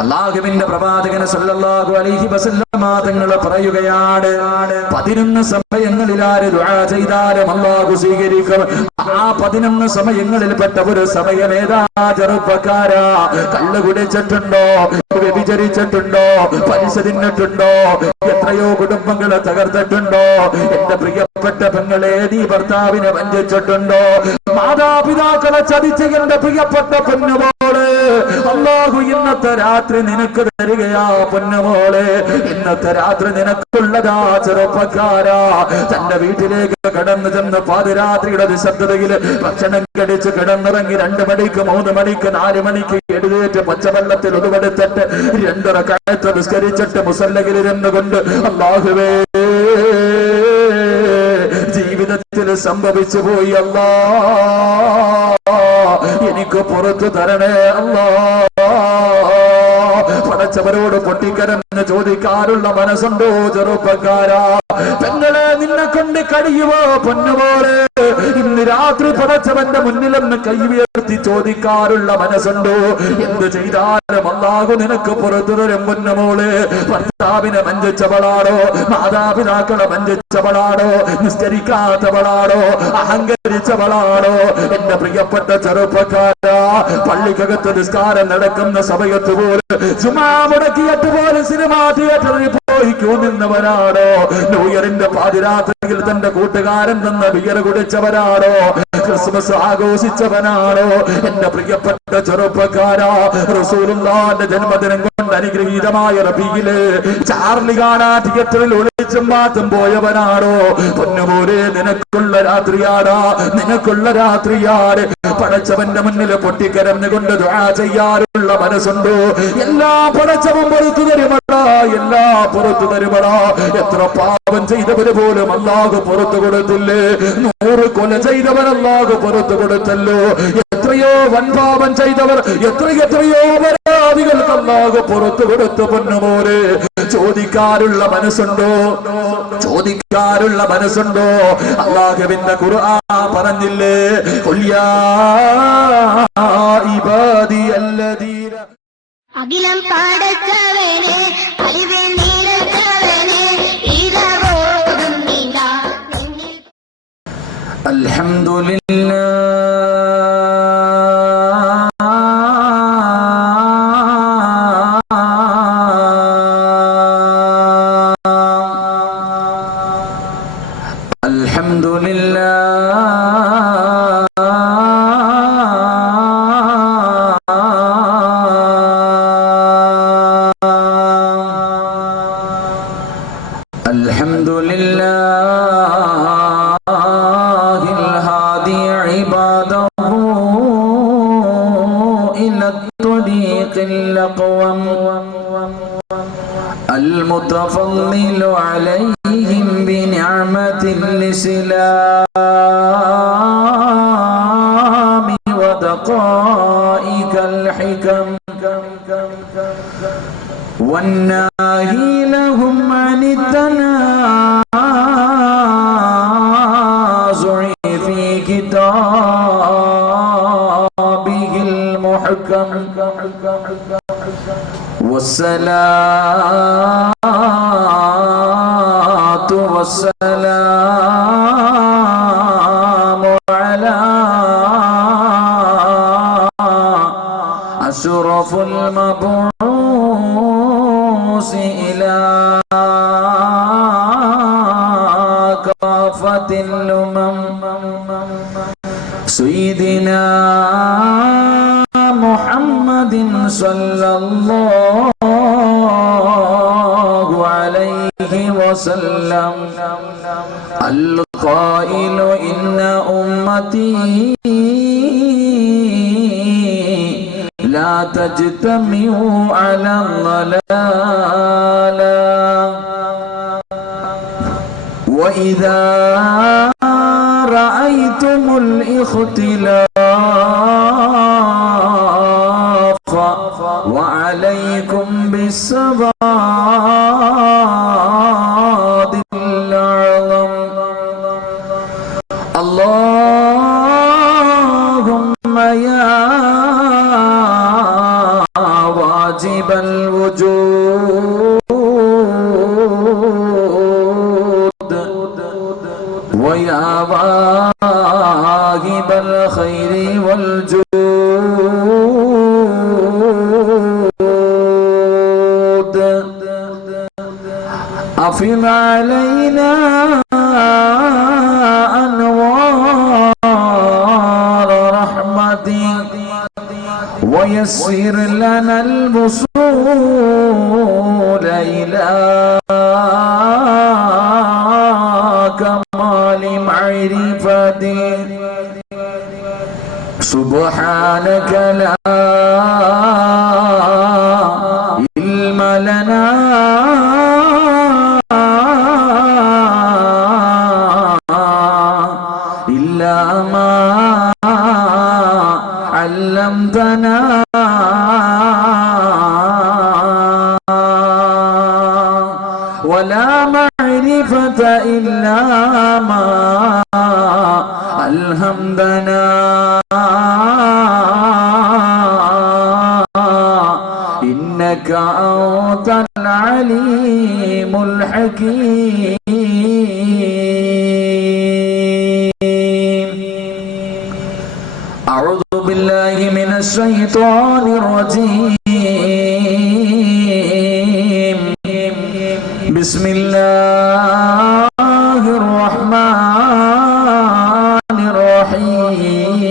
അല്ലാഹുവിന്റെ പ്രവാചകൻ സല്ലല്ലാഹു അലൈഹി വസല്ലമ തങ്ങൾ പറയുകയാണ്, 11 സമയങ്ങളിൽ ആര് ദുആ ചെയ്താലും അല്ലാഹു സ്വീകരിക്കും. ആ 11 സമയങ്ങളിൽപ്പെട്ട ഒരു സമയമേതാ ചെറുപ്പക്കാരാ? കള്ളു കുടിച്ചിട്ടുണ്ടോ? വ്യഭിചരിച്ചിട്ടുണ്ടോ? പലിശ തിന്നിട്ടുണ്ടോ? എത്രയോ കുടുംബങ്ങളെ തകർത്തിട്ടുണ്ടോ? എന്റെ പ്രിയപ്പെട്ട പെങ്ങളെ, നീ ഭർത്താവിനെ വഞ്ചിച്ചിട്ടുണ്ടോ? മാതാപിതാക്കളെ ചതിച്ച എന്റെ പ്രിയപ്പെട്ട പൊന്നുമോള്, അല്ലാഹു ഇന്നത്തെ രാത്രി നിനക്ക് തരികയാ പൊന്നുമോളെ. ഇന്നത്തെ രാത്രി നിനക്കുള്ളതാ ചെറുപ്പക്കാരാ. തന്റെ വീട്ടിലേക്ക് കടന്നു ചെന്ന് പാതിരാത്രിയുടെ നിശബ്ദതയിൽ ഭക്ഷണം കടിച്ച് കിടന്നിറങ്ങി 2 മണിക്ക് 3 മണിക്ക് 4 മണിക്ക് എഴുന്നേറ്റ് പച്ചവെള്ളത്തിൽ ഉടുവെടുത്തിട്ട് 2 റക്അത്ത് നിസ്കരിച്ചിട്ട് മുസല്ലയിൽ കൊണ്ട് അല്ലാഹുവേ, ജീവിതത്തിൽ സംഭവിച്ചു പോയി അല്ലാ, എനിക്ക് പുറത്തു തരണേ അല്ലാ. പടച്ചവരോട് പൊട്ടിക്കരന്ന് ചോദിക്കാറുള്ള മനസ്സുണ്ടോ ചെറുപ്പക്കാരാ? പെങ്ങളെ, നിന്നെ കൊണ്ട് കഴിയുമോ പൊന്നുപോലെ? ഇന്ന് രാത്രി പടച്ചവന്റെ മുന്നിലെന്ന് കൈയുയർത്തി ചോദിക്കാറുള്ള മനസ്സുണ്ടോ? എന്ത് ചെയ്താലും അല്ലാഹു നിനക്ക് പുറത്തു തരും പൊന്നുമോളെ. ഭർത്താവിനെ വഞ്ചിച്ചവളാണോ? മാതാപിതാക്കളെ വഞ്ചിച്ചവളാണോ? നിസ്കരിക്കാത്തവളാണോ? അഹങ്കരിച്ചവളാണോ? എന്റെ പ്രിയപ്പെട്ട ചെറുപ്പക്കാരാ, പള്ളിക്കകത്ത് നിസ്കാരം നടക്കുന്ന സമയത്ത് പോലും ചുമ്മാ മുടക്കിയിട്ട് പോലെ സിനിമാ തിയേറ്ററിൽ പോയി ക്യൂ നിന്നവരാണോ? ന്യൂ ഇയറിന്റെ പാതിരാത്രിയിൽ തന്റെ കൂട്ടുകാരൻ തന്ന ബിയർ കുടിച്ചവരാണോ? ക്രിസ്മസ് ആഘോഷിച്ചവനാണോ? എന്റെ പ്രിയപ്പെട്ട ചെറുപ്പക്കാരാ, റസൂലുള്ളാഹിന്റെ ജന്മദിനം കൊണ്ട് അനുഗ്രഹീതമായ റബീഇലെ ചാർലി കാണാ തിയേറ്ററിൽ ഒളിച്ചും മാറ്റും പോയവനാണോ? പൊന്നുപോലെ, നിനക്കുള്ള രാത്രിയാടാ, നിനക്കുള്ള രാത്രിയാണ്. പടച്ചവന്റെ മുന്നിൽ പൊട്ടിക്കരന്നുകൊണ്ട് ദുആ ചെയ്യാറുള്ള മനസ്സുണ്ടോ? എല്ലാ പടച്ചവൻ പുറത്തു തരുമടാ, എല്ലാ പുറത്തു തരുമടാ. എത്ര പാപം ചെയ്തവര് പോലും അല്ലാഹു പുറത്തു കൊടുത്തില്ലേ? 100 കൊല ചെയ്തവർ അല്ലാഹു പുറത്തു കൊടുത്തല്ലോ. എത്രയോ വൻപാപം ചെയ്തവർ, എത്രയോ അപരാധികൾക്ക് അല്ലാഹു പുറത്തു കൊടുത്തു പൊന്നുമോനെ. ചോദിക്കാറുള്ള മനസ്സുണ്ടോ? ചോദിക്കാറുള്ള മനസ്സുണ്ടോ? അല്ലാഹുവിന്റെ ഖുർആൻ പറഞ്ഞില്ലേ, ഖുൽ യാ ഇബാദിയല്ലദീന. അഖിലം പാടച്ചവനെ അലിവേ നീലച്ചവനെ ഇദവോദും നീലാ. അൽഹംദുലില്ലാ المتفضل عليهم بنعمة الإسلام ودقائق الحكم والناهي لهم عن التنازع في كتابه المحكم والصلاة والسلام على أشرف المبعوث إلى كافة الأمم سيدنا محمد صلى الله عليه وسلم القائل إن أمتي لا تجتمع على الضلالة وإذا رأيتم الاختلاف وعليكم بالسواد الأعظم اللهم يا واجب واجب الوجود ويا واهب الخير والجود أفض علينا أنوار رحمتك ويسر لنا الوصول إلى كمال معرفتك سبحانك لا علم لنا إلا ما علمتنا ولا معرفة إلا ما ألهمتنا إنك أنت العليم الحكيم أعوذ بالله من الشيطان الرجيم بسم الله الرحمن الرحيم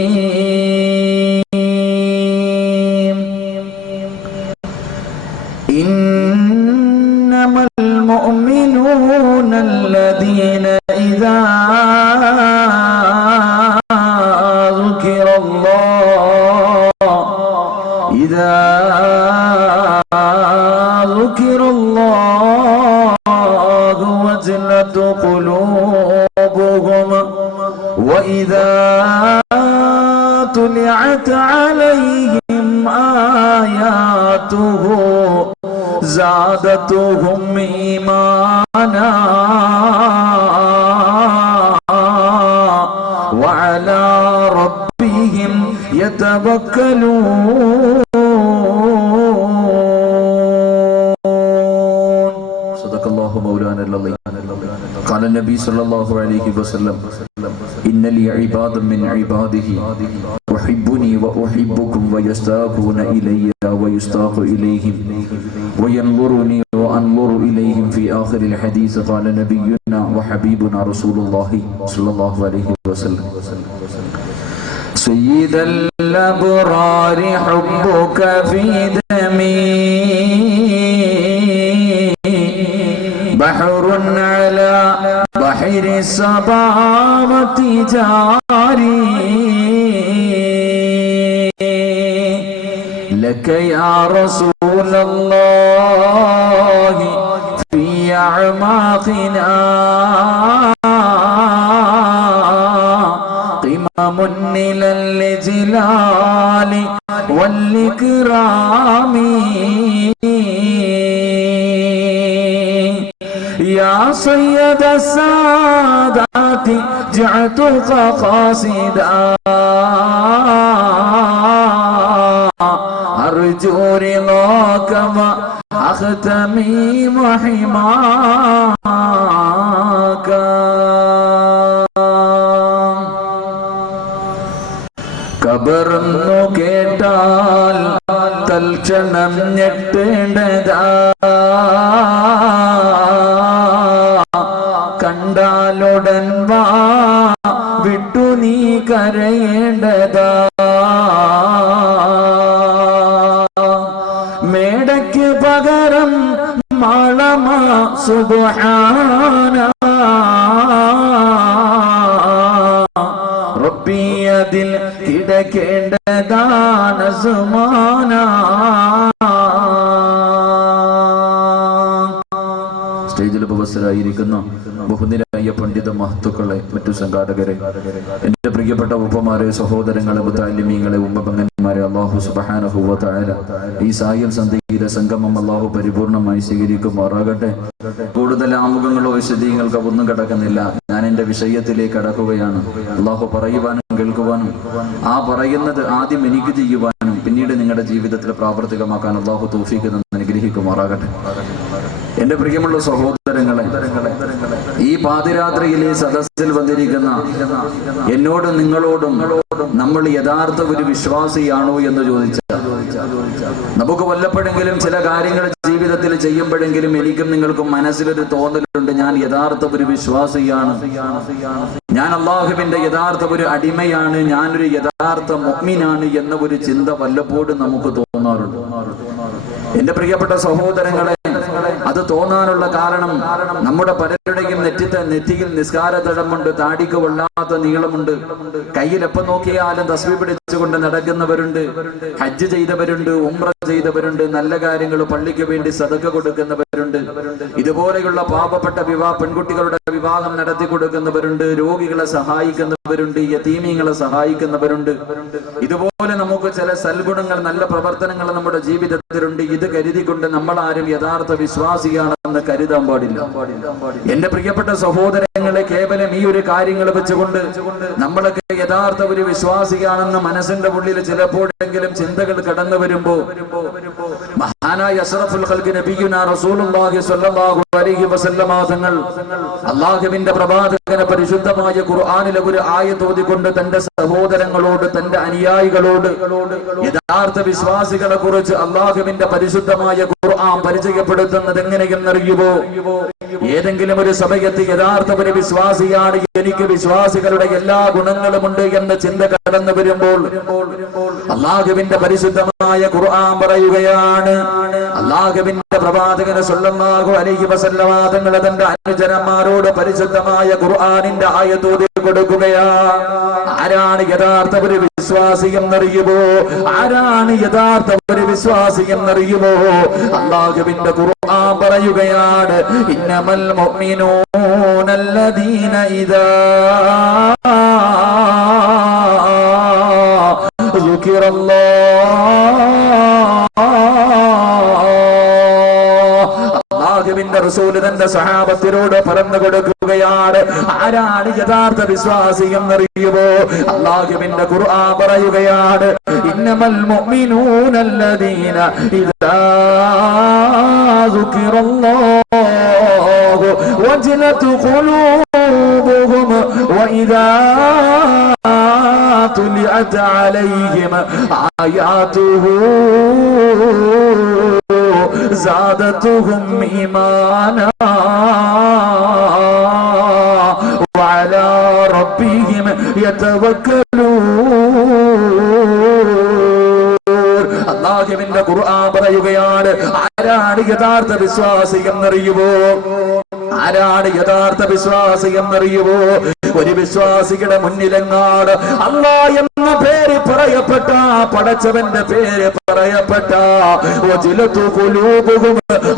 إنما المؤمنون الذين إذا ذكر الله وجلت قلوبهم وإذا تليت عليهم آياته زادتهم إيمانا وعلى ربهم يتوكلون صدق الله مولانا العظيم قال النبي صلى الله عليه وسلم إن لي عبادا من عباده يحبني وأحبكم ويشتاقون إلي ويشتاق إليهم وينظرني وأنظر إليهم في آخر الحديث قال نبينا وحبيبنا رسول الله صلى الله عليه وسلم سيد الأبرار حبك في دمي بحر على بحر الصبابة جاري لك يا رسول الله في أعماقنا قمم إلى الجلال والإكرام يا سيد السادات جعتك قاصدا أرجو رضاك وأختمي وحماك കബർന്നു കേട്ടാൽ തൽക്ഷണം ഞെട്ടേണ്ടതാ കണ്ടാലുടൻ വാ വിട്ടു നീ കരയേണ്ടതാ മേടയ്ക്ക് പകരം മാളമ സുബ്ഹാന റബ്ബി അതിൽ കിടക്കേണ്ടതാണ് സുമാന സ്റ്റേജിൽ ഉപസ്ഥരായിരിക്കുന്ന ബഹുനിരായ പണ്ഡിത മഹത്തുക്കളെ, മറ്റു സംഘാടകരെ, എന്റെ പ്രിയപ്പെട്ട ഉപ്പമാരെ, സഹോദരങ്ങളെ, മുതഅല്ലിമീങ്ങളെ, ഉമ്മപെങ്ങന്മാരെ, അല്ലാഹു സുബ്ഹാനഹു വ തആല ഈ സായം സന്ധ്യയിലെ സംഗമം അല്ലാഹു പരിപൂർണമായി സ്വീകരിക്കുമാറാകട്ടെ. കൂടുതൽ ആമുഖങ്ങളോ വിശദീകരണങ്ങൾക്കോ ഒന്നും കിടക്കുന്നില്ല. ഞാൻ എന്റെ വിഷയത്തിലേക്ക് കടക്കുകയാണ്. അല്ലാഹു പറയുവാനും കേൾക്കുവാനും ആ പറയുന്നത് ആദ്യം എനിക്ക് ചെയ്യുവാനും പിന്നെ പിന്നീട് നിങ്ങളുടെ ജീവിതത്തിൽ പ്രാവർത്തികമാക്കാൻ അല്ലാഹു തൗഫീഖ് തന്ന് അനുഗ്രഹിക്കുമാറാകട്ടെ. എന്റെ പ്രിയമുള്ള സഹോദരങ്ങളെ, ഈ പാതിരാത്രിയിലെ സദസ്സിൽ വന്നിരിക്കുന്ന എന്നോടും നിങ്ങളോടും നമ്മൾ യഥാർത്ഥ ഒരു വിശ്വാസിയാണോ എന്ന് ചോദിച്ചാൽ, നമുക്ക് വല്ലപ്പോഴെങ്കിലും ചില കാര്യങ്ങൾ ജീവിതത്തിൽ ചെയ്യുമ്പോഴെങ്കിലും എനിക്കും നിങ്ങൾക്കും മനസ്സിലൊരു തോന്നലുണ്ട്, ഞാൻ യഥാർത്ഥ ഒരു വിശ്വാസിയാണ്, ഞാൻ അള്ളാഹുവിന്റെ യഥാർത്ഥ ഒരു അടിമയാണ്, ഞാനൊരു യഥാർത്ഥ മുഅ്മിനാണ് എന്ന ഒരു ചിന്ത വല്ലപ്പോഴും നമുക്ക് തോന്നാറുണ്ട്. എന്റെ പ്രിയപ്പെട്ട സഹോദരങ്ങളെ, അത് തോന്നാനുള്ള കാരണം നമ്മുടെ പലരുടെയും നെറ്റിയിൽ നിസ്കാരതടമുണ്ട്, താടിക്ക് കൊള്ളാത്ത നീളമുണ്ട്, കയ്യിൽ എപ്പം നോക്കിയാലും തസ്ബീഹ് പിടിച്ചുകൊണ്ട് നടക്കുന്നവരുണ്ട്, ഹജ്ജ് ചെയ്തവരുണ്ട്, ഉംറ ചെയ്തവരുണ്ട്, നല്ല കാര്യങ്ങൾ പള്ളിക്ക് വേണ്ടി സദഖ കൊടുക്കുന്നവരുണ്ട്, ഇതുപോലെയുള്ള പാവപ്പെട്ട പെൺകുട്ടികളുടെ വിവാഹം നടത്തി കൊടുക്കുന്നവരുണ്ട്, രോഗികളെ സഹായിക്കുന്നവരുണ്ട്, യതീമീങ്ങളെ സഹായിക്കുന്നവരുണ്ട്. ഇതുപോലെ നമുക്ക് ചില സൽഗുണങ്ങൾ, നല്ല പ്രവർത്തനങ്ങൾ നമ്മുടെ ജീവിതത്തിലുണ്ട്. ഇത് കരുതിക്കൊണ്ട് നമ്മൾ ആരും യഥാർത്ഥ വിശ്വാസിയാണെന്ന് കരുതാൻ പാടില്ല. എന്റെ പ്രിയപ്പെട്ട സഹോദരങ്ങളെ, കേവലം ഈ ഒരു കാര്യങ്ങൾ വെച്ചുകൊണ്ട് നമ്മളൊക്കെ യഥാർത്ഥ ഒരു വിശ്വാസിയാണെന്ന് മനസ്സിന്റെ ഉള്ളിൽ ചിലപ്പോഴെങ്കിലും ചിന്തകൾ കടന്നു വരുമ്പോ, മഹാനായ അഷ്റഫുൽ ഖൽഖ് നബിയുനാ റസൂലുള്ളാഹി സ്വല്ലല്ലാഹു അലൈഹി വസല്ലമ തങ്ങൾ അല്ലാഹുവിന്റെ പ്രവാചകനെ പരിശുദ്ധമായ ഖുർആനിലെ ഒരു ആയത്ത് ഓതിക്കൊണ്ട് തന്റെ സഹോദരങ്ങളോട്, തന്റെ അനുയായികളോട് യഥാർത്ഥ വിശ്വാസികളെ കുറിച്ച് അല്ലാഹുവിന്റെ പരിശുദ്ധമായ ഖുർആൻ പരിചയപ്പെടുത്തുന്നത് എങ്ങനെയെന്നറിയുമോ? ഏതെങ്കിലും ഒരു സമയത്ത് യഥാർത്ഥ ഒരു വിശ്വാസിയാണ്, എനിക്ക് വിശ്വാസികളുടെ എല്ലാ ഗുണങ്ങളുമുണ്ട് എന്ന ചിന്ത കടന്നു വരുമ്പോൾ അല്ലാഹുവിന്റെ പരിശുദ്ധമായ ഖുർആൻ പറയുകയാണ്, അല്ലാഹുവിന്റെ പ്രവാചകൻ സ്വല്ലല്ലാഹു അലൈഹി വസല്ലമ തങ്ങൾ തന്റെ അനുചരന്മാരോട് പരിശുദ്ധമായ ഖുർആനിന്റെ ആയത്ത് ഓതി കൊടുക്കുകയാ. ആരാണ് യഥാർത്ഥ ഒരു വിശ്വാസി എന്നറിയുമോ? ആരാണ് യഥാർത്ഥ ഒരു വിശ്വാസി എന്നറിയുമോ? അല്ലാഹുവിന്റെ ഖുർആൻ പറയുകയാണ്, ഇന്നമൽ മുഅ്മിനൂന അല്ലദീന ഇദാ അല്ലാഹുവിന്റെ റസൂൽ തന്റെ സഹാബത്തിനോട് പറഞ്ഞു കൊടുക്കുകയാണ്, ആരാണ് യഥാർത്ഥ വിശ്വാസി എന്നറിയുമോ? അല്ലാഹുവിന്റെ ഖുർആൻ പറയുകയാണ്, ഇന്നമൽ മുഅ്മിനൂന അല്ലദീന ഇദാ ദുകിറല്ലാഹു വജലത് ഖുലൂബുഹും വഇദാ തുലിഅത് അലൈഹിം ആയാതുഹു زادتهم إيمانا وعلى ربهم يتوكلون. അല്ലാഹുവിന്റെ ഖുർആൻ പറയുകയാണ്, ആരാണ് യഥാർത്ഥ വിശ്വാസി എന്നറിയുമോ? ആരാണ് യഥാർത്ഥ വിശ്വാസി എന്നറിയുമോ? ഒരു വിശ്വാസിയുടെ മുന്നിലെങ്ങാട് അല്ലാഹ് എന്ന പേര് പറയപ്പെട്ട, പടച്ചവന്റെ പേര് പറയപ്പെട്ട,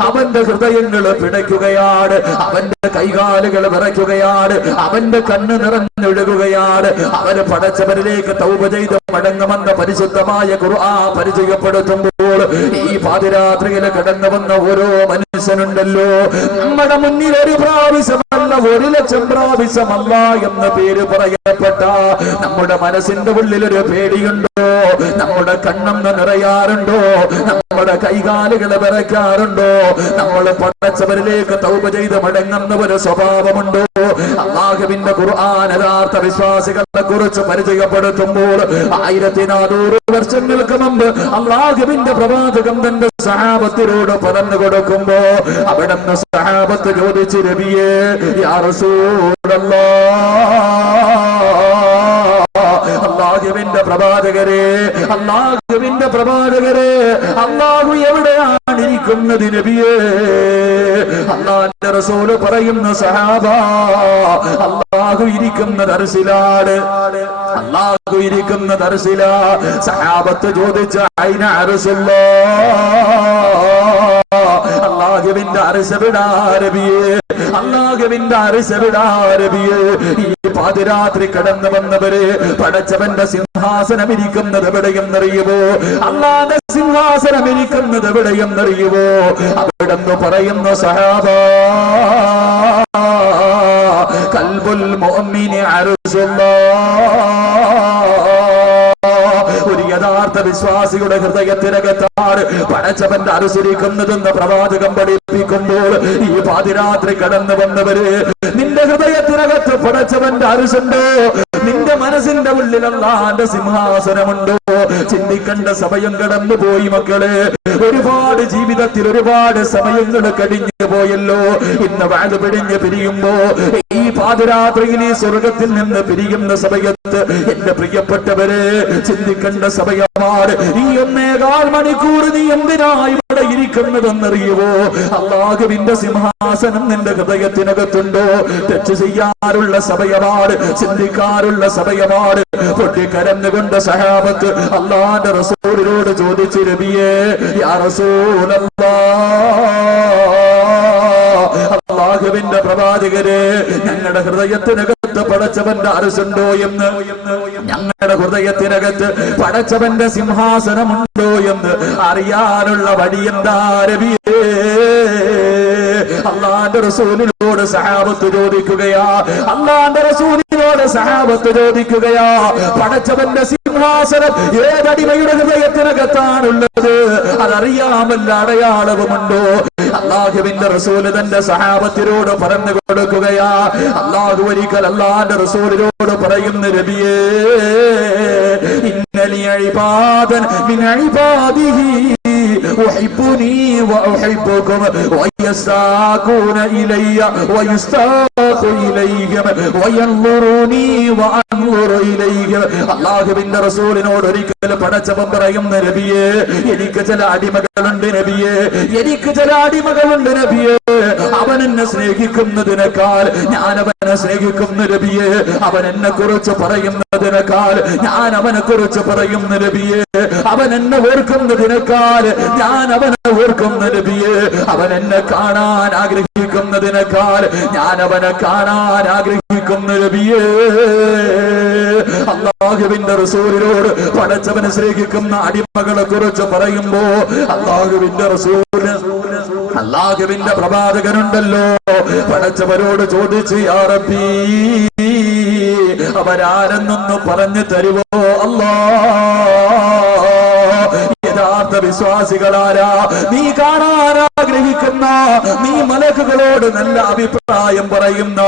അവന്റെ ഹൃദയങ്ങൾ പിടയ്ക്കുകയാണ്, അവന്റെ കൈകാലുകൾ വിറയ്ക്കുകയാണ്, അവന്റെ കണ്ണ് നിറഞ്ഞൊഴുകുകയാണ്. അവന് പടച്ചവരിലേക്ക് തൗബ ചെയ്ത് മടങ്ങുമെന്ന പരിശുദ്ധമായ ഖുർആൻ പരിചയപ്പെടുത്തുമ്പോൾ ഈ പാതിരാത്രിയിൽ കടന്നു വന്ന ഓരോ മനുഷ്യനുണ്ടല്ലോ, നമ്മുടെ മുന്നിൽ ഒരു പ്രാവശ്യമല്ല 1,00,000 പ്രാവശ്യമല്ല എന്ന പേര് പറയപ്പെട്ട നമ്മുടെ മനസ്സിന്റെ ഉള്ളിൽ ഒരു പേടിയുണ്ടോ? നമ്മുടെ കണ്ണൊന്ന് നിറയാറുണ്ടോ? നമ്മുടെ കൈകാലുകൾ വിറയ്ക്കാറുണ്ടോ? നമ്മൾ പടച്ചവരിലേക്ക് തൗബ ചെയ്ത് മടങ്ങുന്ന ഒരു സ്വഭാവമുണ്ടോ? അല്ലാഹുവിന്റെ ഖുർആൻ യഥാർത്ഥ വിശ്വാസികളെ കുറിച്ച് പരിചയപ്പെടുത്തുമ്പോൾ 1400 വർഷങ്ങൾക്ക് മുമ്പ് അല്ലാഹുവിന്റെ പ്രവാചകൻ തന്റെ സഹാബത്തിനോട് പറഞ്ഞു കൊടുക്കുമ്പോ അവിടുന്ന് സഹാബത്ത് ചോദിച്ചു, നബിയേ യാ റസൂലല്ലാഹ്, അല്ലാഹുവിന്റെ പ്രവാചകരെ, അല്ലാഹുവിന്റെ പ്രവാചകരെ, അല്ലാഹു എവിടെയാണ് ഇരിക്കുന്നത് നബിയേ? അല്ലാഹുവിന്റെ റസൂൽ പറയുന്നു, സഹാബ, അല്ലാഹു ഇരിക്കുന്നത് അർശിലാണ്, അല്ലാഹു ഇരിക്കുന്നത് അർശിലാ. സഹാബത്ത് ചോദിച്ചു, അയ്ന അർശുല്ലാഹ്, അല്ലാഹുവിന്റെ അർശ് എവിടാ നബിയേ? അല്ലാഹുവിന്റെ അർശ് എവിടാ നബിയേ? ഈ പാതിരാത്രി കടന്നു വന്നവര് പടച്ചവന്റെ സിംഹാസനം ഇരിക്കുന്നത് എവിടെയെന്നറിയുമോ? അല്ലാഹുവിന്റെ സിംഹാസനം ഇരിക്കുന്നത് എവിടെയെന്നറിയുമോ? അവിടെന്ന് പറയുന്നു, സഹാബ, ഖൽബുൽ മുഅ്മിനി അർശുല്ലാഹ്, ഒരു യഥാർത്ഥ വിശ്വാസിയുടെ ഹൃദയത്തിനകത്താണ് പടച്ചവന്റെ അനുസരിക്കുന്നതെന്ന് പ്രവാചകം പഠിപ്പിക്കുമ്പോൾ ഈ പാതിരാത്രി കടന്നു വന്നവര് നിന്റെ ഹൃദയത്തിനകത്ത് പടച്ചവന്റെ അനുസുണ്ടോ? നിന്റെ മനസ്സിന്റെ ഉള്ളിൽ അല്ലാഹുവിന്റെ സിംഹാസനമുണ്ടോ? ചിന്തിക്കേണ്ട സമയം കടന്നു പോയി മക്കളെ. ഒരുപാട് ജീവിതത്തിൽ ഒരുപാട് സമയങ്ങൾ കഴിഞ്ഞു പോയല്ലോ. ഇന്ന് വാഴ പിടിഞ്ഞ് പിരിയുമ്പോ ഈ പാതിരാത്രിയിൽ ഈ സ്വർഗത്തിൽ നിന്ന് പിരിയുന്ന സമയത്ത് എന്റെ പ്രിയപ്പെട്ടവരെ ചിന്തിക്കേണ്ട സമയമാണ്. ഈ 1.25 മണിക്കൂർ നീ എന്തിനാ ഇവിടെ ഇരിക്കുന്നതെന്നറിയുവോ? അല്ലാഹുവിന്റെ സിംഹാസനം നിന്റെ ഹൃദയത്തിനകത്തുണ്ടോ? തെറ്റ് ചെയ്യാനുള്ള സമയമാണ്, ചിന്തിക്കാനുള്ള സമയമാണ്. പൊട്ടിക്കരന്നുകൊണ്ട് സഹാബത്ത് അല്ലാഹുവിന്റെ റസൂലിനോട് ചോദിച്ചു, നബിയേ യാ റസൂലല്ലാഹ്, അല്ലാഹുവിന്റെ പ്രവാചകരെ, ഞങ്ങളുടെ ഹൃദയത്തിനകത്ത് പടച്ചവന്റെ അർശുണ്ടോ എന്ന്, ഞങ്ങളുടെ ഹൃദയത്തിനകത്ത് പടച്ചവന്റെ സിംഹാസനമുണ്ടോ എന്ന് അറിയാനുള്ള വഴി എന്താ നബിയേ? അല്ലാഹുവിന്റെ റസൂലിനോട് സഹാബത്ത് ചോദിക്കുകയാ. അല്ലാഹുവിന്റെ റസൂലിനോട് സഹാബത്ത് ചോദിക്കുകയാ, പടച്ചവന്റെ സിംഹാസനം ഏതടിമയുടെ ഹൃദയത്തിനകത്താണുള്ളത്? അതറിയാമല്ല അടയാളവുമുണ്ടോ? അല്ലാഹുവിന്റെ റസൂല് തന്റെ സഹാബത്തിനോട് പറഞ്ഞു കൊടുക്കുകയാ. അല്ലാഹു ഒരിക്കൽ അല്ലാഹുവിന്റെ റസൂലിനോട് പറയുന്ന, നബിയേ ഇന്നലി ഇബാദൻ മിൻ ഇബാദിഹി ഉഹിബ്ബുനി വഉഹിബ്ബുകും വയസ്താഖൂന ഇലയ്യ വയസ്താഖു ഇലൈഹിം വയൻളുറൂനി വഅൻളുറു ഇലൈഹിം. അല്ലാഹുവിന്റെ റസൂലിനോട് ഒരിക്കൽ പടച്ചവൻ പറയുന്ന, നബിയേ എനിക്ക് ചില അടിമകളുണ്ട് നബിയേ, എനിക്ക് ചില അടിമകളുണ്ട് നബിയേ. അവൻ എന്നെ സ്നേഹിക്കുന്നതിനേക്കാൾ ഞാൻ അവനെ സ്നേഹിക്കുന്ന നബിയേ. അവൻ എന്നെ കുറിച്ച് പറയുന്നതിനേക്കാൾ ഞാൻ അവനെ കുറിച്ച് പറയുന്ന നബിയേ. അവൻ എന്നെ ഓർക്കുന്നതിനേക്കാൾ ഞാൻ അവനെ ഓർക്കുന്ന നബിയേ. അവൻ എന്നെ കാണാൻ ആഗ്രഹിക്കുന്നതിനേക്കാൾ ഞാൻ അവനെ കാണാൻ ആഗ്രഹിക്കുന്ന നബിയേ. അല്ലാഹുവിന്റെ റസൂലിനോട് പടച്ചവനെ സ്നേഹിക്കുന്ന അടിമകളെ കുറിച്ച് പറയുമ്പോ അല്ലാഹുവിന്റെ റസൂല്, അല്ലാഹുവിന്റെ പ്രവാചകനുണ്ടല്ലോ, പടച്ചവരോട് ചോദിച്ച്, യാ റബ്ബി അവരാരെന്നൊന്ന് പറഞ്ഞു തരുവോ അല്ലാഹ്? യഥാർത്ഥ വിശ്വാസികളാരാ? നീ കാണാൻ ആഗ്രഹിക്കുന്ന, നീ മലക്കുകളോട് നല്ല അഭിപ്രായം പറയുന്ന,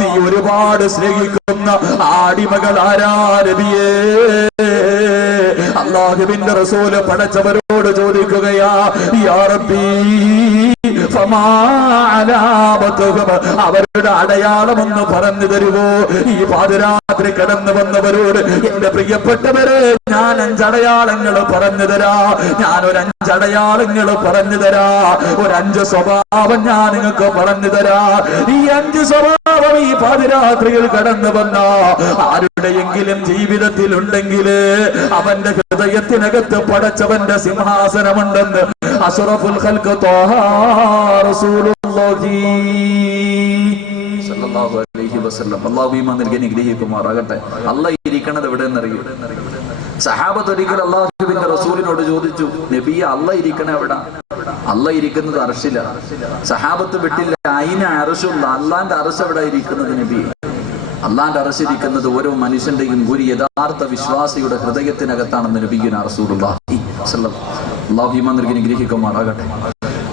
നീ ഒരുപാട് സ്നേഹിക്കുന്ന അടിമകൾ ആരാ നബിയേ? അല്ലാഹുവിന്റെ റസൂല് പടച്ചവരോട് ചോദിക്കുകയാ, യാ റബ്ബി ഫമാ അലാമതുഹും, അവരുടെ അടയാളമൊന്ന് പറഞ്ഞു തരുവോ? ഈ പാതിരാത്രി കടന്നു വന്നവരോട് എന്റെ പ്രിയപ്പെട്ടവരെ ഞാൻ 5 അടയാളങ്ങൾ പറഞ്ഞു തരാ. ഞാൻ ഒരു 5 അടയാളങ്ങൾ പറഞ്ഞു തരാ. ഒരു 5 സ്വഭാവം ഞാൻ നിങ്ങൾക്ക് പറഞ്ഞു തരാ. ഈ 5 സ്വഭാവം ഈ പാതിരാത്രിയിൽ കടന്നു വന്ന ആരുടെയെങ്കിലും ജീവിതത്തിൽ ഉണ്ടെങ്കിൽ അവന്റെ ഹൃദയത്തിനകത്ത് പടച്ചവന്റെ സിംഹാസനമുണ്ടെന്ന് അഷ്റഫുൽ ഖൽഖ് ത്വാഹ റസൂലുള്ളാഹി സ്വല്ലല്ലാഹു അലൈഹി വസല്ലം. അല്ലാഹു ഈമാൻ നൽകി അനുഗ്രഹിക്കുമാറാകട്ടെ. അല്ലാഹ് ഇരിക്കണത് എവിടെയെന്നറിയോ? സഹാബത്ത് ഒരിക്കൽ അല്ലാഹുവിന്റെ റസൂലിനോട് ചോദിച്ചു, നബിയെ അല്ലാഹ് ഇരിക്കണ എവിടാ? അല്ലാഹ് ഇരിക്കുന്നത് അർശില. സഹാബത്ത് വിട്ടില്ല, അയിന അർശുള്ള, അല്ലാഹുവിന്റെ അർശ് എവിടെ ഇരിക്കുന്നത് നബിയെ? അല്ലാഹുവിന്റെ അർശ് ഇരിക്കുന്നത് ഓരോ മനുഷ്യന്റെയും ഒരു യഥാർത്ഥ വിശ്വാസിയുടെ ഹൃദയത്തിനകത്താണെന്ന് നബിയുനാ റസൂലുള്ളാഹി സ്വല്ലല്ലാഹു. അല്ലാഹു ഈമാൻ നൽകി അനുഗ്രഹിക്കുമാറാകട്ടെ.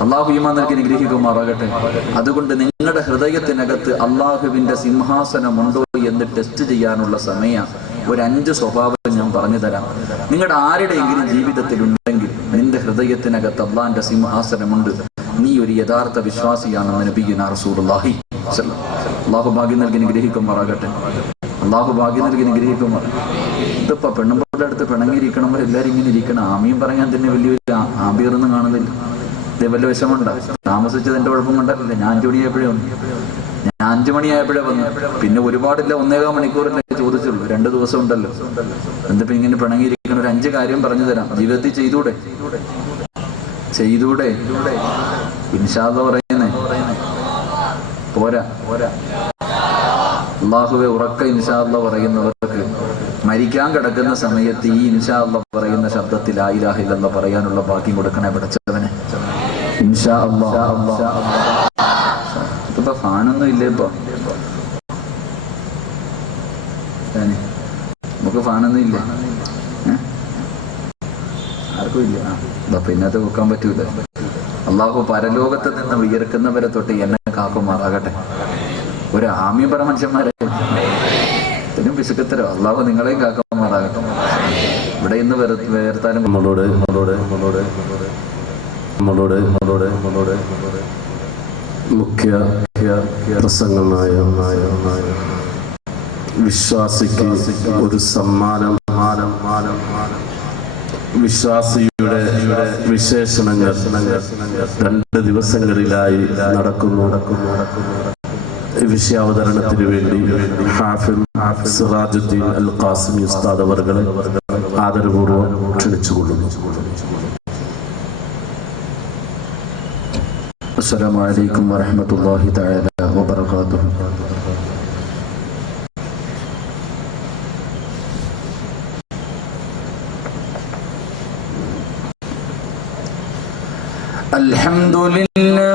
അല്ലാഹു ഈമാൻ നൽകി അനുഗ്രഹിക്കുമാറാകട്ടെ. അതുകൊണ്ട് നിങ്ങളുടെ ഹൃദയത്തിനകത്ത് അല്ലാഹുവിന്റെ സിംഹാസനമുണ്ടോ എന്ന് ടെസ്റ്റ് ചെയ്യാനുള്ള സമയം ഒരു 5 സ്വഭാവം ഞാൻ പറഞ്ഞു തരാം. നിങ്ങളുടെ ആരുടെയെങ്കിലും ജീവിതത്തിൽ ഉണ്ടെങ്കിൽ നിന്റെ ഹൃദയത്തിനകത്ത് അല്ലാഹുവിന്റെ സിംഹാസനമുണ്ട്, നീ ഒരു യഥാർത്ഥ വിശ്വാസിയാണെന്ന് നബിയുനാ റസൂലുള്ളാഹി സ്വല്ലല്ലാഹു. അല്ലാഹു ഭാഗ്യം നൽകി അനുഗ്രഹിക്കുമാറാകട്ടെ. അല്ലാഹു ഭാഗ്യം നൽകി അനുഗ്രഹിക്കുമാറാകട്ടെ. ഇതിപ്പോ പെണ്ണുമ്പോഴുടെ അടുത്ത് പിണങ്ങിയിരിക്കണമ്പോൾ എല്ലാവരും ഇങ്ങനെ ഇരിക്കണം. ആമിയും പറയാൻ തന്നെ വലിയൊരു ആംബിയറൊന്നും കാണുന്നില്ല. ഇതേ വല്ല വിഷമമുണ്ട? താമസിച്ചത് എന്റെ കുഴപ്പം കൊണ്ടല്ലേ. ഞാൻ 5 മണിയായപ്പോഴേ വന്നു. ഞാൻ 5 മണിയായപ്പോഴേ വന്നു. പിന്നെ ഒരുപാടില്ല, 1.25 മണിക്കൂറല്ലേ ചോദിച്ചുള്ളൂ. 2 ദിവസം ഉണ്ടല്ലോ. എന്തിപ്പോ ഇങ്ങനെ പിണങ്ങിയിരിക്കണം? ഒരു 5 കാര്യം പറഞ്ഞു തരാം. ജീവിതത്തിൽ ചെയ്തൂടെ? ഇൻഷാ അല്ലാഹ് പറയുന്നേ പോരാ. അല്ലാഹുവേ ഉറക്ക ഇൻഷാ അല്ലാഹ് പറയുന്നവർക്ക് മരിക്കാൻ കിടക്കുന്ന സമയത്ത് ഈ ഇൻഷാ അല്ലാഹ് പറയുന്ന ശബ്ദത്തിൽ ലാ ഇലാഹ ഇല്ലല്ലാഹ് പറയാനുള്ള ഭാഗ്യം കൊടുക്കണേ പടച്ചവനെ. ഇൻഷാ അല്ലാഹ്. ഇപ്പൊ ഫാനൊന്നും ഇല്ലേ? ഇപ്പൊ നമുക്ക് ഫാനൊന്നും ഇല്ലേ? ആർക്കും ഇല്ല. പിന്നെ അത് വെക്കാൻ പറ്റൂല. അള്ളാഹു പരലോകത്ത് നിന്ന് വിയർക്കുന്നവരെ തൊട്ട് എന്നെ കാക്കുമാറാകട്ടെ. ഒരു ആമീൻ പറ മനുഷ്യന്മാരെ, ഇതിനും പിശുക്കത്തരോ. അള്ളാഹു നിങ്ങളെയും കാക്കുമാറാകട്ടെ. ഇവിടെ ഇന്ന് വേർത്താലും നമ്മളോട് മുഖ്യ പ്രസംഗമായ വിശ്വാസിക്ക് ഒരു സമ്മാനം, വിശ്വാസിയുടെ വിശേഷണങ്ങൾ 2 ദിവസങ്ങളിലായി നടക്കുന്നു. വിഷയാവതരണത്തിന് വേണ്ടി ഹാഫിദ് സിറാജുദ്ദീൻ അൽ ഖാസിമി ഉസ്താദ് അവർകളെ ആദരപൂർവ്വം ക്ഷണിച്ചുകൊള്ളുന്നു. അസ്സലാമു അലൈക്കും വറഹ്മത്തുള്ളാഹി തആല വബറകാതുഹു. അൽഹംദുലില്ലാഹ്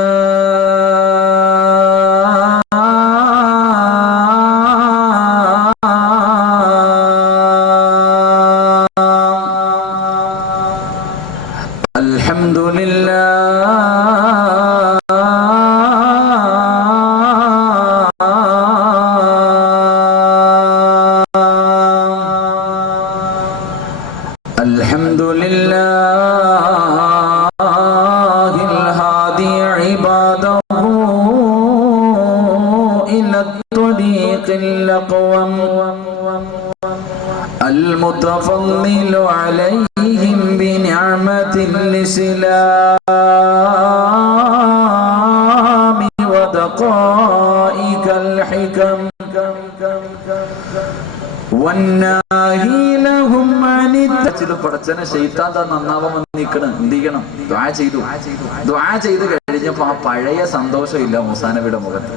المتفضل عليهم بنعمة الإسلام ودقائق الحكم والناهي لهم عن പടച്ചനെ ശൈത്താൻ നന്നാവാൻ നിൽക്കണം. എന്ത് ചെയ്യണം? ദുആ ചെയ്ത് കഴിഞ്ഞപ്പോ ആ പഴയ സന്തോഷം ഇല്ല മൂസാ നബിയുടെ മുഖത്ത്.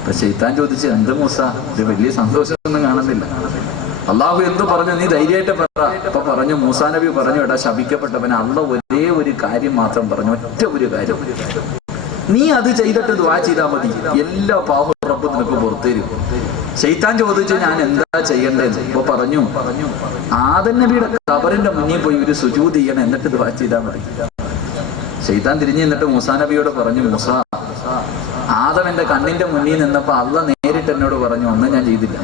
അപ്പൊ ശൈത്താൻ ചോദിച്ചു, എന്ത് മൂസ, ഇത് വലിയ സന്തോഷമൊന്നും കാണുന്നില്ല. അള്ളാഹു എന്തു പറഞ്ഞു? നീ ധൈര്യമായിട്ട് പറ. അപ്പൊ പറഞ്ഞു, മൂസാ നബി പറഞ്ഞു, എടാ ശപിക്കപ്പെട്ടവന് അള്ളാഹ് ഒരേ ഒരു കാര്യം മാത്രം പറഞ്ഞു, ഒറ്റ ഒരു കാര്യം. നീ അത് ചെയ്തിട്ട് ദുആ ചെയ്താൽ മതി, എല്ലാ പാപവും റബ്ബ് നിനക്ക് പുറത്തേരും. ശൈത്താൻ ചോദിച്ചു, ഞാൻ എന്താ ചെയ്യണ്ടേന്ന്. അപ്പൊ പറഞ്ഞു, ആദം നബിയുടെ ഖബറിന്റെ മുന്നിൽ പോയി ഒരു സുജൂദ് ചെയ്യണം, എന്നിട്ട് ദുആ ചെയ്താൽ മതി. ശൈത്താൻ തിരിഞ്ഞു നിന്നിട്ട് മൂസാ നബിയോട് പറഞ്ഞു, മൂസ, ആദം എന്റെ കണ്ണിന്റെ മുന്നിൽ നിന്നപ്പോ അള്ളാഹ് നേരിട്ട് എന്നോട് പറഞ്ഞു, ഒന്നും ഞാൻ ചെയ്തില്ല.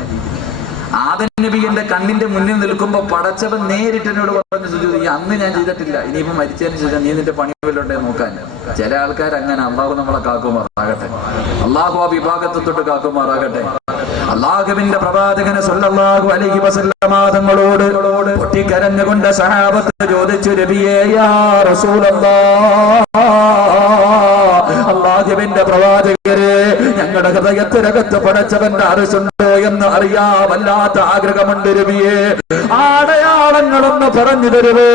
ആദം നബി എന്റെ കണ്ണിന്റെ മുന്നിൽ നിൽക്കുമ്പോ പടച്ചവൻ നേരിട്ട് എന്നോട് പറഞ്ഞു സുജൂദ്, അന്ന് ഞാൻ ചെയ്തിട്ടില്ല. ഇനിയിപ്പോ മരിച്ചതിന് ശേഷം നീ നിന്റെ പണി വല്ലോണ്ടേ നോക്കാൻ. ചില ആൾക്കാർ അങ്ങനെ. അള്ളാഹു നമ്മളെ കാക്കുമാറാകട്ടെ. അള്ളാഹു ആ വിഭാഗത്തെ തൊട്ട് കാക്കുമാറാകട്ടെ. അള്ളാഹുവിന്റെ പ്രവാചകനെ സ്വല്ലല്ലാഹു അലൈഹി വസല്ലമ തങ്ങളോട് പൊട്ടിക്കരഞ്ഞുകൊണ്ട് സഹാബത്ത് ചോദിച്ചു, നബിയേ യാ റസൂലല്ലാഹ്, അള്ളാഹുവിന്റെ പ്രവാചകരെ, ഞങ്ങളുടെ ഹൃദയത്തിനകത്ത് പടച്ചവന്റെ അർശുണ്ടോ എന്ന് അറിയാൻ വല്ലാത്ത ആഗ്രഹമുണ്ട് നബിയേ. അടയാളങ്ങളൊന്ന് പറഞ്ഞു തരുമോ?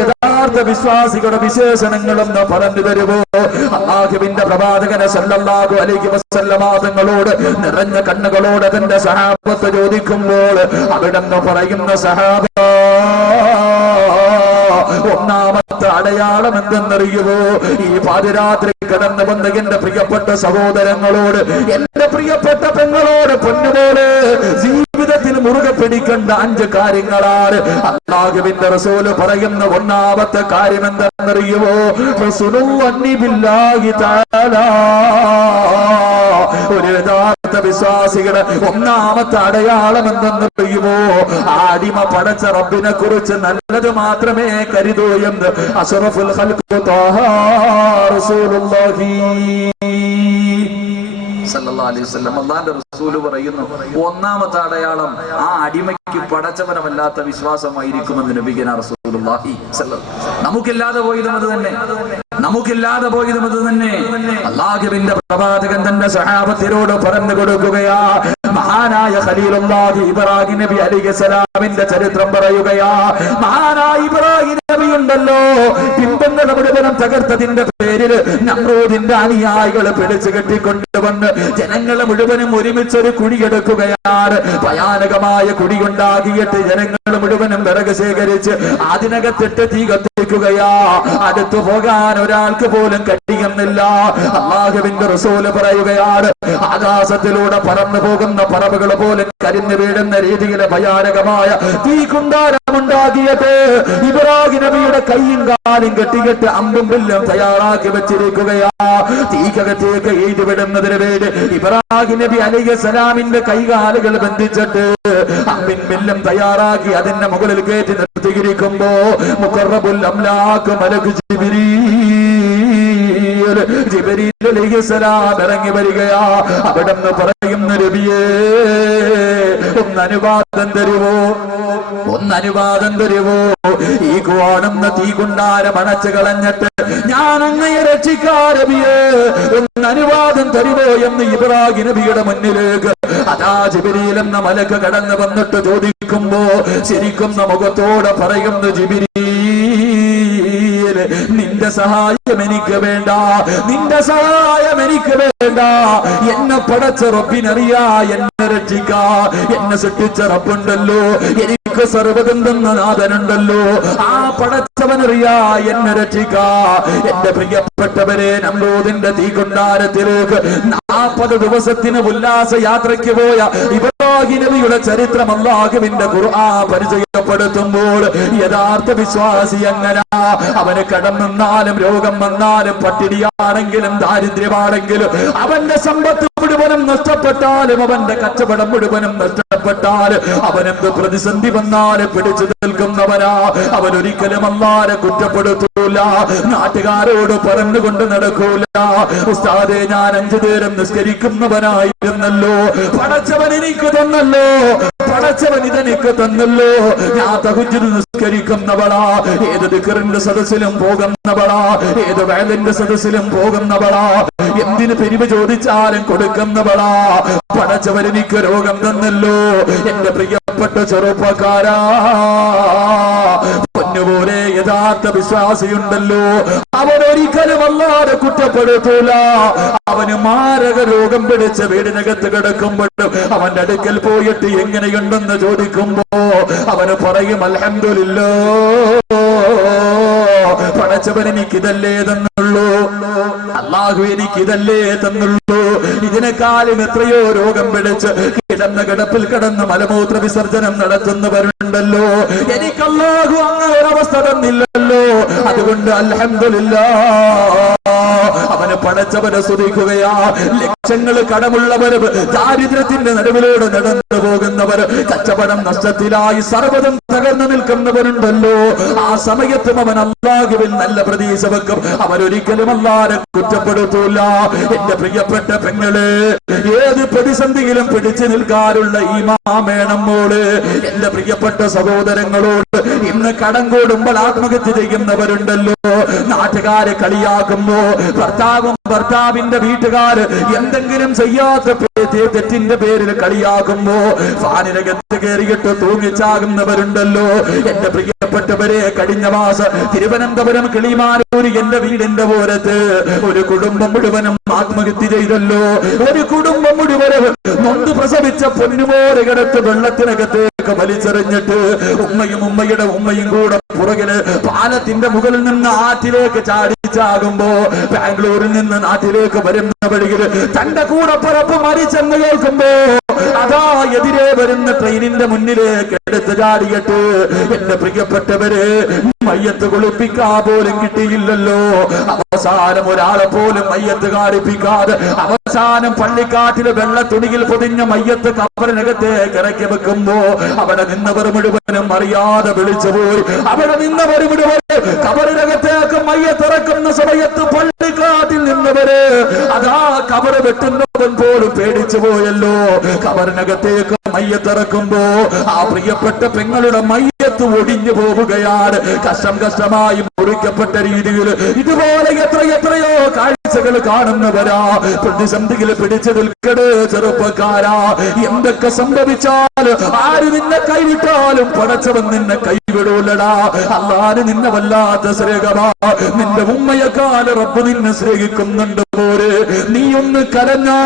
യഥാർത്ഥ വിശ്വാസികളുടെ വിശേഷണങ്ങളൊന്ന് പറഞ്ഞു തരുമോ? അള്ളാഹുവിന്റെ പ്രവാചകനെ സ്വല്ലല്ലാഹു അലൈഹി വസല്ലമ തങ്ങളോട് നിറഞ്ഞ കണ്ണുകളോട് തന്റെ സഹാബത്ത് ചോദിക്കുമ്പോൾ അവിടെന്ന് പറയുന്ന സഹാബ, ഒന്നാമത്തെ അടയാളം എന്തെന്നറിയുമോ? ഈ പാതിരാത്രി കടന്നു വന്ന എന്റെ പ്രിയപ്പെട്ട സഹോദരങ്ങളോട്, എന്റെ പ്രിയപ്പെട്ട പെങ്ങളോട് പൊന്നുപോലെ ജീവിതത്തിൽ മുറുകെ പിടിക്കേണ്ട 5 കാര്യങ്ങളാണ് അല്ലാഹുവിന്റെ റസൂൽ പറയുന്ന ഒന്നാമത്തെ കാര്യം എന്തെന്നറിയുമോ? റസൂലുള്ളാഹി ബില്ലാഹി തആല. ഒരു യഥാർത്ഥ വിശ്വാസികളുടെ ഒന്നാമത്തെ അടയാളം എന്തെന്നറിയുമോ? അടിമ പടച്ച റബ്ബിനെ കുറിച്ച് നല്ലത് മാത്രമേ കരുതൂ എന്ന് അഷ്റഫുൽ ഖൽഖ് ത്വാഹ റസൂലുള്ളാഹി സല്ലല്ലാഹു അലൈഹി വസല്ലം അല്ലാഹുവിന്റെ റസൂൽ പറയുന്നു, ഒന്നാമത്തെ അടയാളം ആ അടിമയ്ക്ക് പടച്ചവനമല്ലാത്ത വിശ്വാസമായിരിക്കുമെന്ന് നബിഗന റസൂലുള്ളാഹി സല്ലല്ലാഹു. നമുക്കില്ലാതെ പോയതും അത് തന്നെ. അല്ലാഹുവിന്റെ പ്രവാചകൻ തന്റെ സഹാബത്തിനോട് പറഞ്ഞു കൊടുക്കുകയാ. മഹാനായ ഖലീലുല്ലാഹി ഇബ്രാഹിം നബി അലൈഹിസ്സലാമിന്റെ ചരിത്രം പറയുകയാ. മഹാനായ ഇബ്രാഹിം നബി ഉണ്ടല്ലോ, പിമ്പങ്ങളുടെ മുഴുവനും തകർത്തതിന്റെ പേര് പേരിൽ നമ്രൂദിന്റെ അനുയായികളെ പിടിച്ചു കെട്ടിക്കൊണ്ടുവന്ന് ജനങ്ങളെ മുഴുവനും ഒരുമിച്ചൊരു കുഴിയെടുക്കുകയാണ്. ഭയാനകമായ കുഴിയുണ്ടാക്കിയിട്ട് ജനങ്ങൾ മുഴുവനും വിറക് ശേഖരിച്ച് അതിനകത്തിട്ട് തീ കത്തിക്കുകയാ. അടുത്തു പോകാൻ ഒരാൾക്ക് പോലും കഴിയുന്നില്ല. അല്ലാഹുവിന്റെ റസൂൽ പറയുകയാണ്, ആകാശത്തിലൂടെ പറന്നു പോകുന്ന പറവുകൾ പോലും കരിഞ്ഞു വീഴുന്ന രീതിയിലെ ഭയാനകമായ തീ കുണ്ടാരമുണ്ടാക്കിയത് ഇബ്രാഹിം നബിയുടെ കൈയും കാലും കെട്ടിക്കെട്ട് അമ്പും വില്ലും തയ്യാറാക്കി വെച്ചിരിക്കുകയാ. തീക്കകത്തേക്ക് എഴുതിവിടുന്നതിന് വേണ്ടി ഇബ്രാഹിം നബി അലൈഹിസ്സലാമിന്റെ കൈകാലുകൾ ബന്ധിച്ചിട്ട് അമ്പിൻ വില്ലും തയ്യാറാക്കി അതിന്റെ മുകളിൽ കയറ്റി നിർത്തിയിരിക്കുമ്പോ മുഖറബുൽ അംലാഖ് മലക് ജിബ്രീൽ അലൈഹിസ്സലാം ഇറങ്ങി വരികയാ. അവിടെന്ന് പറയുന്ന നബിയേ, ഒന്നനുവാദം തരുവോ, ഒന്നനുവാദം തരുവോ? ഈ കാണുന്ന തീ കുണ്ടാരം അണച്ചു കളഞ്ഞിട്ട് ഞാൻ അങ്ങയെ രക്ഷിക്കാൻ നബിയേ, ഒന്നനുവാദം തരുവോ എന്ന് ഇബ്രാഹിം നബിയുടെ മുന്നിലേക്ക് അതാ ജിബ്രീൽ എന്ന മലക്ക് കടന്നു വന്നിട്ട് ചോദിക്കുമ്പോ ശരിക്കുന്ന മുഖത്തോടെ പറയുന്നു, ജിബ്രീൽ, നിന്റെ സഹായം എനിക്ക് വേണ്ട, നിന്റെ സഹായം എനിക്ക് വേണ്ട. എന്നെ പടച്ച റബ്ബിനറിയാ, എന്നെ രക്ഷിക്കാ. എന്നെ സൃഷ്ടിച്ച റബ്ബുണ്ടല്ലോ, എനിക്ക് സർവ്വതും തന്ന നാഥനുണ്ടല്ലോ, ആ പടച്ചവനറിയാ എന്നെ രക്ഷിക്കാ. എന്റെ പ്രിയപ്പെട്ടവരെ, നമ്രൂദിന്റെ തീകുണ്ടാരത്തിലേക്ക് 40 ദിവസത്തിന് ഉല്ലാസ യാത്രയ്ക്ക് പോയ ഇബ്രാഹിം നബിയുടെ ചരിത്രം അല്ലാഹുവിന്റെ ഖുർആൻ പരിചയപ്പെടുത്തുമ്പോൾ യഥാർത്ഥ വിശ്വാസി എങ്ങനാ? അവന് കടം നിന്നാലും രോഗം വന്നാലും പട്ടിണിയാണെങ്കിലും ദാരിദ്ര്യമാണെങ്കിലും അവന്റെ സമ്പത്ത് മുഴുവനും നഷ്ടപ്പെട്ടാലും അവന്റെ കച്ചവടം മുഴുവനും നഷ്ടപ്പെട്ടാലും അവനെന്ത് പ്രതിസന്ധി വന്നാലും പിടിച്ചു നിൽക്കുന്നവനാ. അവനൊരിക്കലും അല്ലാഹുവിനെ കുറ്റപ്പെടുത്തൂല, നാട്ടുകാരോട് പറഞ്ഞുകൊണ്ട് നടക്കൂല. ഉസ്താദേ, ഞാൻ 5 നേരം നിസ്കരിക്കുന്നവനായിരുന്നല്ലോ, പടച്ചവൻ എനിക്ക് തന്നല്ലോ, പടച്ചവൻ ഇതെനിക്ക് തന്നല്ലോ. ഞാൻ തഹജ്ജുദ് നിസ്കരിക്കുന്നവളാ, ഏത് ദിക്റിന്റെ സദസ്സിലും പോകുന്നവളാ, ഏത് വഅദിന്റെ സദസ്സിലും പോകുന്നവളാ, എന്തിന് പിരിവ് ചോദിച്ചാലും കൊടുക്കുന്നവളാ. പടച്ചവൻ എനിക്ക് രോഗം തന്നല്ലോ. എന്റെ പ്രിയപ്പെട്ട ചെറുപ്പക്കാരാ, പൊന്നുപോലെ യഥാർത്ഥ വിശ്വാസിയുണ്ടല്ലോ, അവനൊരിക്കലും അല്ലാഹുവിനെ കുറ്റപ്പെടുത്തൂല. അവന് മാരക രോഗം പിടിച്ച വീടിനകത്ത് കിടക്കുമ്പോഴും അവന്റെ അടുക്കൽ പോയിട്ട് എങ്ങനെയുണ്ടെന്ന് ചോദിക്കുമ്പോ അവന് പറയും, അൽഹംദുലില്ലാഹ്, പടച്ചവൻ എനിക്കിതല്ലേ തന്നുള്ളൂ, അല്ലാഹു എനിക്കിതല്ലേ തന്നുള്ളൂ. ഇതിനെക്കാളും എത്രയോ രോഗം പിടിച്ച് കിടന്ന കിടപ്പിൽ കിടന്ന് മലമൂത്ര വിസർജനം നടത്തുന്നവരുണ്ടല്ലോ. എനിക്ക് അല്ലാഹു അങ്ങനെ ഒരവസ്ഥ തന്നില്ലല്ലോ. അതുകൊണ്ട് അൽഹംദുലില്ലാഹ്, അവന് പടച്ചവനെ സ്തുതിക്കുകയാ. ലക്ഷങ്ങൾ കടമുള്ളവര്, ദാരിദ്ര്യത്തിന്റെ നടുവിലൂടെ നടന്നു പോകുന്നവർ, കച്ചവടം നഷ്ടത്തിലായി സർവ്വതും തകർന്നു നിൽക്കുന്നവരുണ്ടല്ലോ. ആ സമയത്തും അവൻ അല്ലാഹുവിൽ നല്ല പ്രതീക്ഷ വെക്കും. അവരൊരിക്കലും അല്ലാഹുവിനെ കുറ്റപ്പെടുത്തൂല. എന്റെ പ്രിയപ്പെട്ട പെങ്ങള്, ഏത് പ്രതിസന്ധിയിലും പിടിച്ചു നിൽക്കാനുള്ള ഈമാൻ വേണം മോള്. എന്റെ പ്രിയപ്പെട്ട സഹോദരങ്ങളോട്, ഇന്ന് കടം കൂടുമ്പോൾ ആത്മഹത്യ ചെയ്യുന്നവരുണ്ടല്ലോ. നാട്ടുകാരെ കളിയാക്കുമ്പോ ഭർത്താവും ഭർത്താവിന്റെ വീട്ടുകാര് എന്തെങ്കിലും ചെയ്യാത്ത തെറ്റിന്റെ പേരിൽ കളിയാക്കുമ്പോ ഫാനിനകത്ത് കയറിയിട്ട് തൂങ്ങിച്ചാകുന്നവരുണ്ടല്ലോ. എന്റെ പ്രിയപ്പെട്ടവരെ, കഴിഞ്ഞ മാസം തിരുവനന്തപുരം കിളിമാനൂർ എന്റെ വീടിന്റെ ഓരത്ത് ഒരു കുടുംബം മുഴുവനും ആത്മഹത്യ ചെയ്തല്ലോ. ഒരു കുടുംബം മുഴുവനും നൊന്ത് പ്രസവിച്ച പൊന്നുമോരെ കിടത്ത് വെള്ളത്തിനകത്തേക്ക് വലിച്ചെറിഞ്ഞിട്ട് ഉമ്മയും ഉമ്മയുടെ ഉമ്മയും കൂടെ പുറകില് പാലത്തിന്റെ മുകളിൽ നിന്ന് ആറ്റിലേക്ക് ചാടിച്ചാകുമ്പോ ബാംഗ്ലൂരിൽ നിന്ന് നാട്ടിലേക്ക് വരുന്ന വഴിയിൽ തന്റെ കൂടെ പുറപ്പ് മരിച്ചെന്ന് കേൾക്കുമ്പോ അതാ എതിരെ വരുന്ന ട്രെയിനിന്റെ മുന്നിലേക്ക് എടുത്ത് ചാടിയിട്ട് എന്റെ പ്രിയപ്പെട്ടവര്, മയ്യത്ത് കുളിപ്പിക്കാ പോലും കിട്ടിയില്ലല്ലോ. അവസാനം ഒരാളെ പോലും മയ്യത്ത് കാണിപ്പിക്കാതെ അവസാനം പള്ളിക്കാട്ടിലെ വെള്ള തുണിയിൽ പൊതിഞ്ഞ മയ്യത്ത് കബറിനകത്തേക്ക് ഇറക്കി വെക്കുമ്പോ അവിടെ നിന്നവർ മുഴുവനും അറിയാതെ വിളിച്ചുപോയി. അവിടെ നിന്നവർ മുഴുവൻ കബറിനകത്തേക്ക് മയ്യത്തിറക്കുന്ന സമയത്ത് പള്ളിക്കാട്ടിൽ നിന്നവര് അതാ കബറ് വെട്ടുന്നവൻ പോലും പേടിച്ചു പോയല്ലോ. കബറിനകത്തേക്ക് മയ്യത്തിറക്കുമ്പോ ആ പ്രിയപ്പെട്ട പെങ്ങളുടെ മയ്യത്ത് ഒടിഞ്ഞു പോവുകയാണ്. കഷ്ടമായി മുറിക്കപ്പെട്ട രീതിയിൽ ഇതുപോലെ എത്രയോ കാഴ്ചകൾ കാഴ്ചകൾ കാണുന്നവരാ. പ്രതിസന്ധികൾ പിടിച്ചു നിൽക്കട് ചെറുപ്പക്കാരാ. എന്തൊക്കെ സംഭവിച്ചാൽ ആര് നിന്നെ കൈവിട്ടാലും പടച്ചവൻ നിന്നെ കൈവിടൂലടാ. അല്ലാതെ നിന്നെ വല്ലാത്ത സ്നേഹമാ. നിന്റെ ഉമ്മയെക്കാൾ റബ്ബ് നിന്നെ സ്നേഹിക്കുന്നുണ്ട് പോരെ. നീ ഒന്ന് കരഞ്ഞാ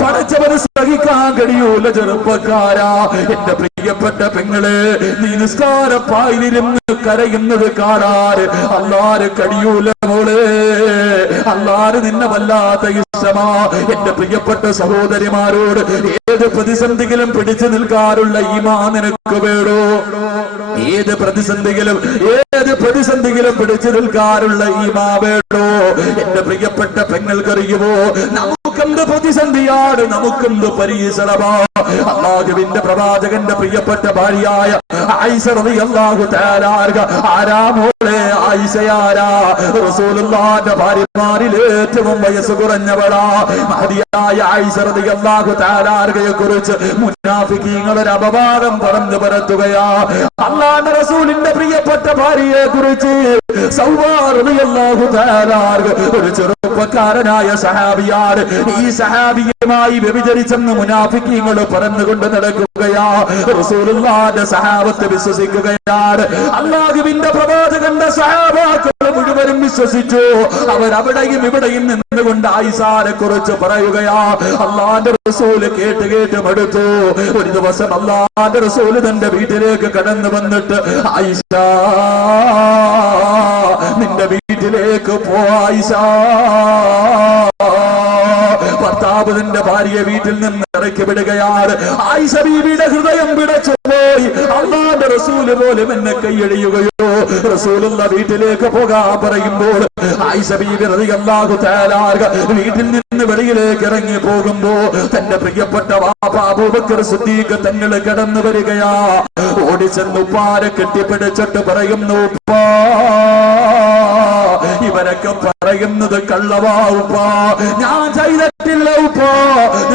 പടച്ചവന് സഹിക്കാൻ കഴിയൂല ചെറുപ്പക്കാരാ. എന്റെ പ്രിയപ്പെട്ട പെങ്ങളെ, നീ നിസ്കാരപ്പായിലിരുന്ന് കരയുന്നത് കാണാറ് അല്ലാതെ കഴിയൂല മോളെ. അല്ലാതെ നിന്നെ വല്ലാത്ത ഇഷ്ടമാ. എന്റെ പ്രിയപ്പെട്ട സഹോദരിമാരോട്, ഏത് പ്രതിസന്ധികളും പിടിച്ചു നിൽക്കാറുള്ള ഈമാൻ നിനക്ക് വേണോ? ഏത് പ്രതിസന്ധികളും പിടിച്ചു നിൽക്കാറുള്ള ഈമാൻ വേണോ? എന്റെ പ്രിയപ്പെട്ട പെങ്ങൾക്കറിയുമോ, നമുക്കെന്ത് പ്രതിസന്ധിയാണ്, നമുക്കെന്ത് പരീക്ഷണമാ. അല്ലാഹുവിന്റെ പ്രവാചകന്റെ പ്രിയപ്പെട്ട ഭാര്യയായ ആയിഷ റളിയല്ലാഹു തആല അൻഹ ആരാമോളെ ആയിഷയാരാ? റസൂലുള്ളാഹിന്റെ ഭാര്യമാരിൽ ഏറ്റവും വയസ്സ് കുറഞ്ഞവളാ. മഹദിയായ ആയിഷ റളിയല്ലാഹു തആല അൻഹയെ കുറിച്ച് മുനാഫിഖീങ്ങൾ ഒരു അപവാദം പറഞ്ഞു പരത്തുകയാ. അല്ലാഹുവിന്റെ റസൂലിന്റെ പ്രിയപ്പെട്ട ഭാര്യയെ കുറിച്ച് സൗവാ റളിയല്ലാഹു തആല അൻഹ ഒരു ചെറുപ്പക്കാരനായ സഹാബിയാണ്. ഈ സഹാബിയുമായി വ്യഭിചരിച്ചെന്ന് മുനാഫിഖീങ്ങൾ പറഞ്ഞുകൊണ്ട് നടക്കുകയാ. റസൂലുള്ളാഹിന്റെ സഹാബത്ത് വിശ്വസിക്കുകയാണ്. അല്ലാഹുവിന്റെ പ്രവാചകന്റെ സഹാബാക്കൾ മുഴുവനും വിശ്വസിച്ചു. അവരവിടെയും ഇവിടെയും നിന്നുകൊണ്ട് ആയിഷയെ കുറിച്ച് പറയുകയാ. അല്ലാഹുവിന്റെ റസൂല് കേട്ട് മടുത്തു. ഒരു ദിവസം അല്ലാഹുവിന്റെ റസൂല് തന്റെ വീട്ടിലേക്ക് കടന്നു വന്നിട്ട്, ആയിഷ നിന്റെ വീട്ടിലേക്ക് പോ ആയിഷ. ഭർത്താവ് തന്റെ ഭാര്യയെ വീട്ടിൽ നിന്ന് ഇറക്കി വിടുകയാണ്. ആയിഷ ബീവിയുടെ ഹൃദയം പിടച്ചുപോയി. അല്ലാഹുവിന്റെ റസൂല് പോലും എന്നെ കൈയടിയുകയോ. റസൂലുള്ള വീട്ടിലേക്ക് പോകാൻ പറയുമ്പോൾ ആയിഷ ബീവി റളിയല്ലാഹു തആല അൻഹ വീട്ടിൽ നിന്ന് വെളിയിലേക്ക് ഇറങ്ങി പോകുമ്പോ തന്റെ പ്രിയപ്പെട്ട വാപ്പ അബൂബക്കർ സിദ്ദീഖ് തങ്ങൾ കടന്നു വരികയാ. ഓടിച്ചെന്ന് ഉപ്പാരെ കെട്ടിപ്പിടിച്ചിട്ട് പറയുന്നു, ഉപ്പാ ഇവരൊക്കെ പറയുന്നത് കള്ളവാ ഉപ്പാ, ഞാൻ ചെയ്തിട്ടില്ല ഉപ്പാ,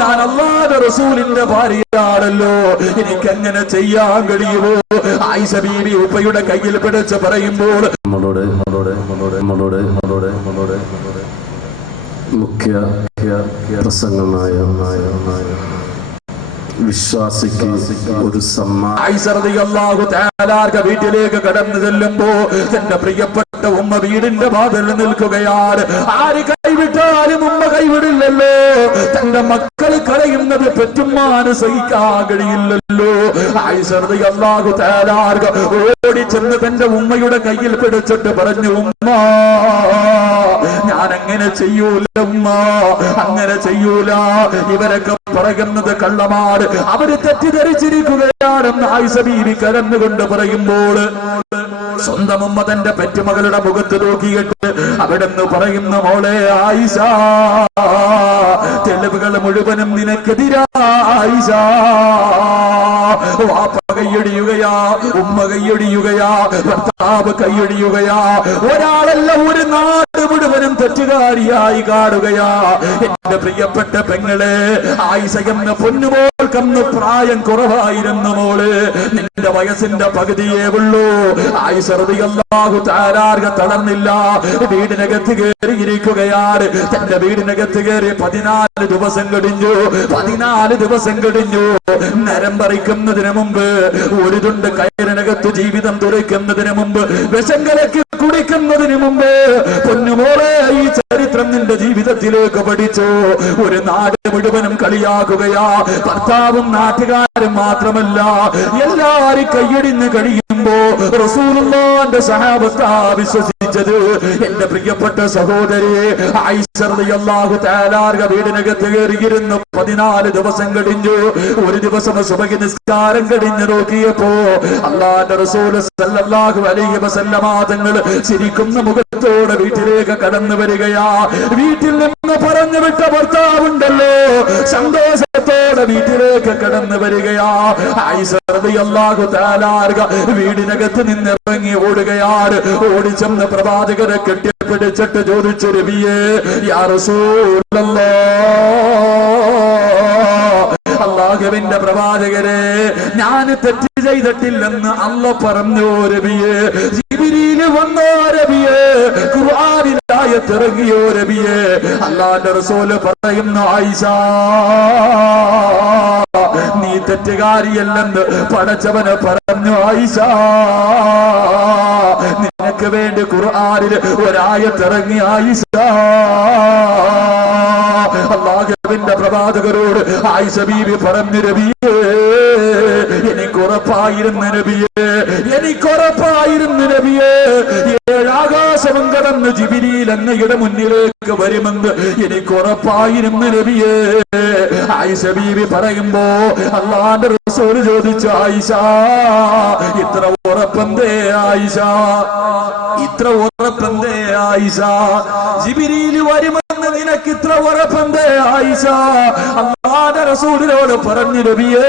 ഞാൻ അല്ലാഹുവിന്റെ റസൂലിന്റെ ഭാര്യയാണല്ലോ, എനിക്കെങ്ങനെ ചെയ്യാൻ കഴിയുമോ? ആയിഷ ബീവി ഉപ്പയുടെ കയ്യിൽ പിടിച്ച് പറയുമ്പോൾ മുഖ്യ പ്രസംഗമായ വിശ്വാസിക്ക് ഒരു വീട്ടിലേക്ക് കടന്നു ചെല്ലുമ്പോ തന്റെ പ്രിയപ്പെട്ട ഉമ്മ വീടിന്റെ വാതിൽ നിൽക്കുകയാണ്. ആര് കൈവിട്ടാലും ഉമ്മ കൈവിടില്ലല്ലോ. തന്റെ മക്കൾ കരയുന്നത് പെറ്റുമ്മാന് സഹിക്കാൻ കഴിയില്ലല്ലോ. ആയിഷ റളിയല്ലാഹു തആല അൻഹ ഓടി ചെന്ന് തന്റെ ഉമ്മയുടെ കയ്യിൽ പിടിച്ചിട്ട് പറഞ്ഞു, ഉമ്മ ഞാൻ അങ്ങനെ ചെയ്യൂല ഉമ്മ, അങ്ങനെ ചെയ്യൂല, ഇവരൊക്കെ പറയുന്നത് കള്ളമാണ്, അവര് തെറ്റിദ്ധരിച്ചിരിക്കുകയാണെന്ന് ആയിഷ ബീവി കരന്നുകൊണ്ട് പറയുമ്പോൾ സ്വന്തം ഉമ്മ തന്റെ പെറ്റുമകളുടെ മുഖത്ത് നോക്കിയിട്ട് അവിടെന്ന് പറയുന്ന, മോളെ ആയിഷ, തെളിവുകൾ മുഴുവനും നിനക്കെതിരാ ആയിഷ. വാപ്പ കൈയടിയുകയാ, ഉമ്മ കൈയടിയുകയാ, ഭർത്താവ് കൈയടിയുകയാ. ഒരാളല്ല, ഒരു നാട് മുഴുവനും തെറ്റുകാരിയായി കാണുകയാ. എന്റെ പ്രിയപ്പെട്ട പെങ്ങളെ, ആയിഷ എന്ന പൊന്നുമോൾക്കന്ന് പ്രായം കുറവായിരുന്നു മോള്. നിന്റെ വയസ്സിന്റെ പകുതിയേ ഉള്ളൂ. ആയിഷ റളിയല്ലാഹു തആല അൻഹ തളർന്നില്ല. വീടിനകത്ത് കയറിയിരിക്കുകയാണ്. തന്റെ വീടിനകത്ത് കയറി 14 ദിവസം കഴിഞ്ഞു. 14 ദിവസം കഴിഞ്ഞു. നരം പറിക്കുന്നതിന് മുമ്പ്, ഒരു തുണ്ട് കയറിനകത്ത് ജീവിതം തുറയ്ക്കുന്നതിന് മുമ്പ്, വിഷം കലക്കി കുടിക്കുന്നതിന് മുമ്പ്, പൊന്നുമോളെ ഈ ചരിത്രം നിന്റെ ജീവിതത്തിലേക്ക് പഠിച്ചു. ഒരു നാട് മുഴുവനും കളിയാക്കുകയാ. ഭർത്താവും നാട്ടുകാരും മാത്രമല്ല, എല്ലാരും കൈയടിന്ന് കഴിയുമ്പോ റസൂലുള്ളാഹിന്റെ സഹാബത്താ വിശ്വസിച്ചത്. എന്റെ പ്രിയപ്പെട്ട സഹോദരി, ആയിഷ റളിയല്ലാഹു തആല അൻഹ വീടിനകത്ത് കയറിയിരുന്നു. 14 ദിവസം കഴിഞ്ഞു. ഒരു ദിവസം സുബഹി നിസ്കാരം കഴിഞ്ഞു നോക്കിയപ്പോ അല്ലാഹുവിന്റെ റസൂൽ സല്ലല്ലാഹു അലൈഹി വസല്ലമ തങ്ങൾ ചിരിക്കുന്ന മുഖത്തോടെ വീട്ടിലേക്ക് കടന്നു വരികയാ. വീട്ടിൽ നിന്ന് പറഞ്ഞു വിട്ട ഭർത്താവുണ്ടല്ലോ, സന്തോഷത്തോടെ വീട്ടിലേക്ക് കടന്നു വരികയാ. ആയിഷ റളിയല്ലാഹു തആല അൻഹ വീടിനകത്ത് നിന്നിറങ്ങി ഓടുകയാണ്. ഓടിച്ചെന്ന് പ്രവാചകരെ കെട്ടിപ്പിടിച്ചിട്ട് ചോദിച്ചു, നബിയേ, യാ റസൂലല്ലാഹ്, അല്ലാഹുവിന്റെ പ്രവാചകരെ, ഞാൻ തെറ്റ് ചെയ്തിട്ടില്ലെന്ന് അല്ലാഹ് പറഞ്ഞു. നബിയേ, ജിബ്രീൽ വന്നോ നബിയേ, ഖുർആനിൽ ആയത്ത് ഇറങ്ങിയോ നബിയേ. അല്ലാഹുവിന്റെ റസൂൽ പറയുന്നു, ആയിഷ നീ തെറ്റുകാരിയല്ലെന്ന് പടച്ചവന് പറഞ്ഞു. ആയിഷ നിനക്ക് വേണ്ടി ഖുർആനിൽ ഒരായത്ത് ഇറങ്ങി. ആയിഷ അല്ലാഹുവിന്റെ പ്രവാചകരോട് ആയിഷ ബീവി പറഞ്ഞു, നബിയേ എനിക്കുറപ്പായിരുന്നു നബിയേ, എനിക്കുറപ്പായിരുന്നു നബിയേ, ഏഴാകാശവും കടന്ന് ജിബ്രീൽ അങ്ങയുടെ മുന്നിലേക്ക് വരുമെന്ന് എനിക്കുറപ്പായിരുന്നു നബിയേ. ആയിഷ ബീവി പറയുമ്പോ അല്ലാഹുവിന്റെ റസൂൽ ചോദിച്ചു, ആയിഷ ഇത്ര ഉറപ്പെന്തേ ആയിഷ, ഇത്ര ഉറപ്പെന്തേ ആയിഷ, ജിബ്രീൽ വരുമെന്ന് നിനക്ക് ഇത്ര ഉറപ്പെന്തേ ആയിഷ? അല്ലാഹുവിന്റെ റസൂലിനോട് പറഞ്ഞു, നബിയേ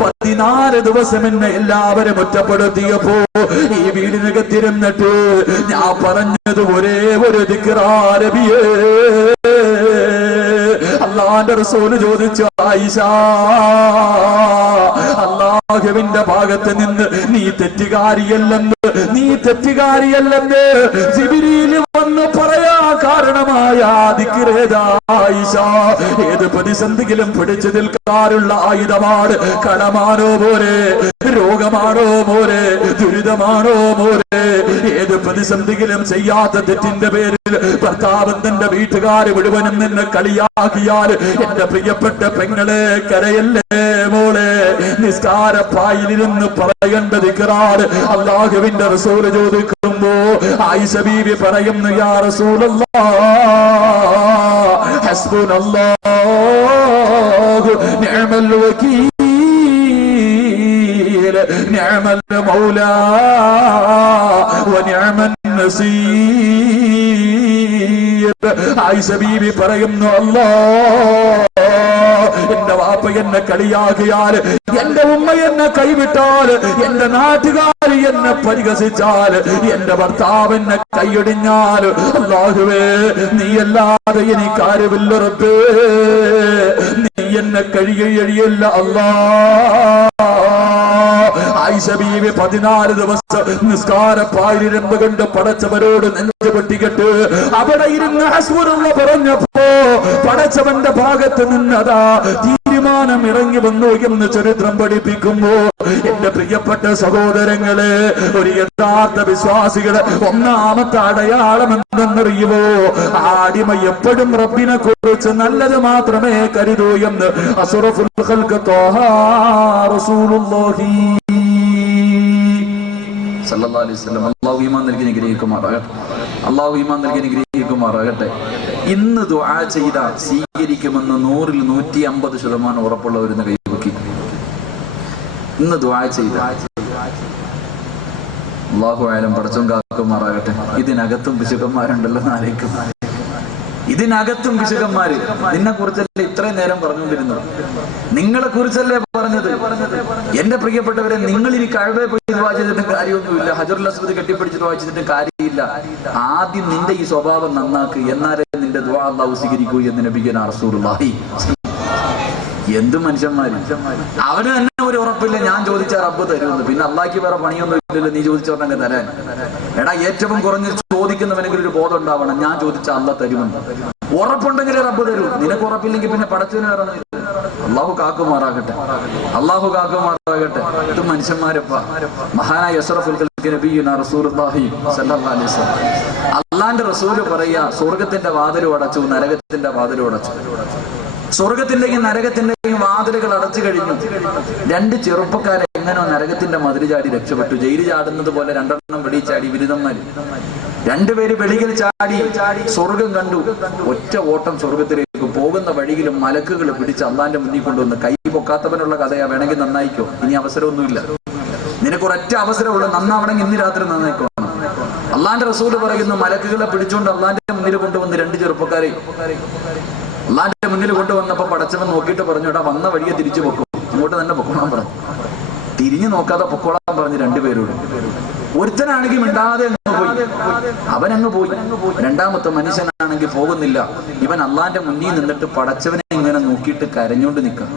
14 ദിവസം എന്നെ എല്ലാവരും ഒറ്റപ്പെടുത്തിയപ്പോ ഈ വീടിനകത്തിരുന്നിട്ട് ഞാൻ പറഞ്ഞത് ഒരേ ഒരു ദിക്റാ നബിയേ. അല്ലാഹുവിന്റെ റസൂൽ ചോദിച്ചു, ആയിഷ അല്ലാഹുവിന്റെ ഭാഗത്ത് നിന്ന് നീ തെറ്റുകാരിയല്ലെന്ന്, നീ തെറ്റുകാരിയല്ലെന്ന് ജിബ്രീൽ വന്ന് പറയാ കാരണമായ ദിക്റേതാ ആയിഷ? ഏത് പ്രതിസന്ധിയിലും പിടിച്ചു നിൽക്കാറുള്ള ആയുധമാണ്. കടമാണോ പോരെ, രോഗമാണോ പോരെ, ദുരിതമാണോ പോരെ, ഏത് പ്രതിസന്ധിയിലും ചെയ്യാത്ത തെറ്റിന്റെ പേരിൽ ഭർത്താവ് തന്റെ വീട്ടുകാര് മുഴുവനും നിന്നെ കളിയാക്കിയാൽ എന്റെ പ്രിയപ്പെട്ട പെങ്ങളെ കരയല്ലേ മോളെ, നിസ്കാരപ്പായിലിരുന്ന് പറയേണ്ട ദിക്റാണ്. അല്ലാഹുവിന്റെ റസൂൽ ചോദിക്കുമ്പോ ആയിഷ ബീവി പറയുന്നു, യാ റസൂലല്ലാഹ് ഹസ്ബുനല്ലാഹു നിഅമൽ വകീൽ നിഅമൽ മൗലാ വനിഅമൻ നസീർ. ആയിഷ ബീവി പറയുന്നു, അല്ലാഹ് എന്റെ വാപ്പ എന്നെ കളിയാക്കിയാൽ, എന്റെ ഉമ്മ എന്നെ കൈവിട്ടാൽ, എന്റെ നാട്ടുകാർ എന്നെ പരിഹസിച്ചാൽ, എന്റെ ഭർത്താവ് എന്നെ കൈയൊടിഞ്ഞാൽ, അല്ലാഹുവേ നീയല്ലാതെ എനിക്കാരുമില്ല റബ്ബേ, നീ എന്നെ കഴിയല്ല അല്ലാഹ്. ആയിഷ ബീവി 14 ദിവസം നിസ്കാരപ്പായിലിരുന്ന് കൊണ്ട് പടച്ചവരോട് നെഞ്ചു പൊട്ടിക്കെട്ട് അവിടെ ഇരുന്ന് ഹസ്ബുനല്ലാഹ് പറഞ്ഞപ്പോ പടച്ചവന്റെ ഭാഗത്ത് നിന്നതാ തീരുമാനം ഇറങ്ങി വന്നു എന്ന് ചരിത്രം പഠിപ്പിക്കുമ്പോ എന്റെ പ്രിയപ്പെട്ട സഹോദരങ്ങളെ, ഒരു യഥാർത്ഥ വിശ്വാസികളുടെ ഒന്നാമത്തെ അടയാളം എന്തെന്നറിയുമോ? ആടിമ എപ്പോഴും റബ്ബിനെ കുറിച്ച് നല്ലത് മാത്രമേ കരുതൂ എന്ന് അസ്റഫുൽ ഖൽഖ് ത്വാഹ റസൂലുള്ളാഹി സല്ലല്ലാഹു അലൈഹി വസല്ലം. അല്ലാഹു ഈമാൻ നൽകി അനുഗ്രഹിക്കുമാറാകട്ടെ, അല്ലാഹു ഈമാൻ നൽകി അനുഗ്രഹിക്കുമാറാകട്ടെ. ഇന്ന് ദുആ ചെയ്ത സ്വീകരിക്കുമെന്ന് 100-ൽ 150% ഉറപ്പുള്ളവരെന്ന് കൈവക്കി. ഇന്ന് ദുആ ചെയ്ത അല്ലാഹു ആലം പടച്ചോൻ കാക്കുമാറാകട്ടെ. ഇതിനകത്തും പിശുക്കന്മാരുണ്ടല്ലോ നാലേക്കും, ഇതിനകത്തും പിശുക്കന്മാര്. നിന്നെ കുറിച്ചല്ലേ ഇത്രയും നേരം പറഞ്ഞുകൊണ്ടിരുന്നത്, നിങ്ങളെ കുറിച്ചല്ലേ പറഞ്ഞത്. എന്റെ പ്രിയപ്പെട്ടവരെ, നിങ്ങൾ ഇനി കഅബയെ പോയി ദുആ ചെയ്തിട്ട് കാര്യമൊന്നുമില്ല, ഹജറുൽ അസ്വദ് കെട്ടിപ്പിടിച്ച് ദുആ ചെയ്തിട്ട് കാര്യമില്ല. ആദ്യം നിന്റെ ഈ സ്വഭാവം നന്നാക്ക്, എന്നാലേ നിന്റെ ദുആ അല്ലാഹു സ്വീകരിക്കൂ എന്ന് നബിയുനാ റസൂലുള്ളാഹി. എന്ത് മനുഷ്യന്മാര്, അവന് തന്നെ ഒരു ഉറപ്പില്ല ഞാൻ ചോദിച്ചാൽ റബ്ബ് തരുമെന്ന്. പിന്നെ അള്ളാഹ്ക്ക് വേറെ പണിയൊന്നും ഇല്ലല്ലോ, നീ ചോദിച്ചോട്ടെ തരാൻ. എടാ ഏറ്റവും കുറഞ്ഞ് ചോദിക്കുന്നവനെങ്കിലും ഒരു ബോധം ഉണ്ടാവണം, ഞാൻ ചോദിച്ചാൽ അള്ളാഹ് തരുമെന്ന്. ഉറപ്പുണ്ടെങ്കിലേ റബ്ബ് തരൂ. നിനക്ക് ഉറപ്പില്ലെങ്കിൽ പിന്നെ പടച്ചവന് വേറെ അള്ളാഹു കാക്കുമാറാകട്ടെ, അള്ളാഹു കാക്കുമാറാകട്ടെ. ഇത് മനുഷ്യന്മാരപ്പ. മഹാനായ അഷ്റഫുൽ ഖൽഖ് നബിയുനാ റസൂലുള്ളാഹി സ്വല്ലല്ലാഹു അലൈഹി വസല്ലം, അള്ളാന്റെ റസൂല് പറയാ, സ്വർഗത്തിന്റെ വാതിലും അടച്ചു, നരകത്തിന്റെ വാതിലും അടച്ചു. സ്വർഗത്തിന്റെയും നരകത്തിന്റെയും വാതിലുകൾ അടച്ചു കഴിഞ്ഞു. 2 ചെറുപ്പക്കാരെ എങ്ങനോ നരകത്തിന്റെ മതിൽ ചാടി രക്ഷപ്പെട്ടു. ജയിലിൽ ചാടുന്നത് പോലെ 2 വെളിയിൽ ചാടി ബിരുദന്മാര്. 2 പേര് വെളിയിൽ ചാടി സ്വർഗം കണ്ടു. ഒറ്റ ഓട്ടം സ്വർഗത്തിലേക്ക്. പോകുന്ന വഴിയിലും മലക്കുകൾ പിടിച്ച് അള്ളാന്റെ മുന്നിൽ കൊണ്ടുവന്ന്. കൈ പൊക്കാത്തവനുള്ള കഥയാ, വേണമെങ്കിൽ നന്നായിക്കോ, ഇനി അവസരമൊന്നുമില്ല, നിനക്കൊരൊറ്റ അവസരമുള്ളൂ, നന്നാവണമെങ്കിൽ ഇന്ന് രാത്രി നന്നായിക്കോ. അള്ളാന്റെ റസൂല് പറയുന്നു, മലക്കുകളെ പിടിച്ചുകൊണ്ട് അള്ളാന്റെ മുന്നിൽ കൊണ്ടുവന്ന് 2 ചെറുപ്പക്കാരെ അള്ളാന്റെ മുന്നിൽ കൊണ്ടുവന്നപ്പോ പടച്ചവൻ നോക്കിയിട്ട് പറഞ്ഞു, എടാ വന്ന വഴിയെ തിരിച്ചു പൊക്കും, ഇങ്ങോട്ട് തന്നെ പൊക്കോളാൻ പറഞ്ഞു. തിരിഞ്ഞു നോക്കാതെ പൊക്കോളാൻ പറഞ്ഞു 2 പേരോട്. ഒരുത്തനാണെങ്കിൽ മിണ്ടാതെ അങ്ങ് പോയി, അവനങ്ങ് പോയി. 2ാമത്തെ മനുഷ്യനാണെങ്കിൽ പോകുന്നില്ല. ഇവൻ അള്ളാന്റെ മുന്നിൽ നിന്നിട്ട് പടച്ചവനെ ഇങ്ങനെ നോക്കിയിട്ട് കരഞ്ഞോണ്ട് നിൽക്കാം.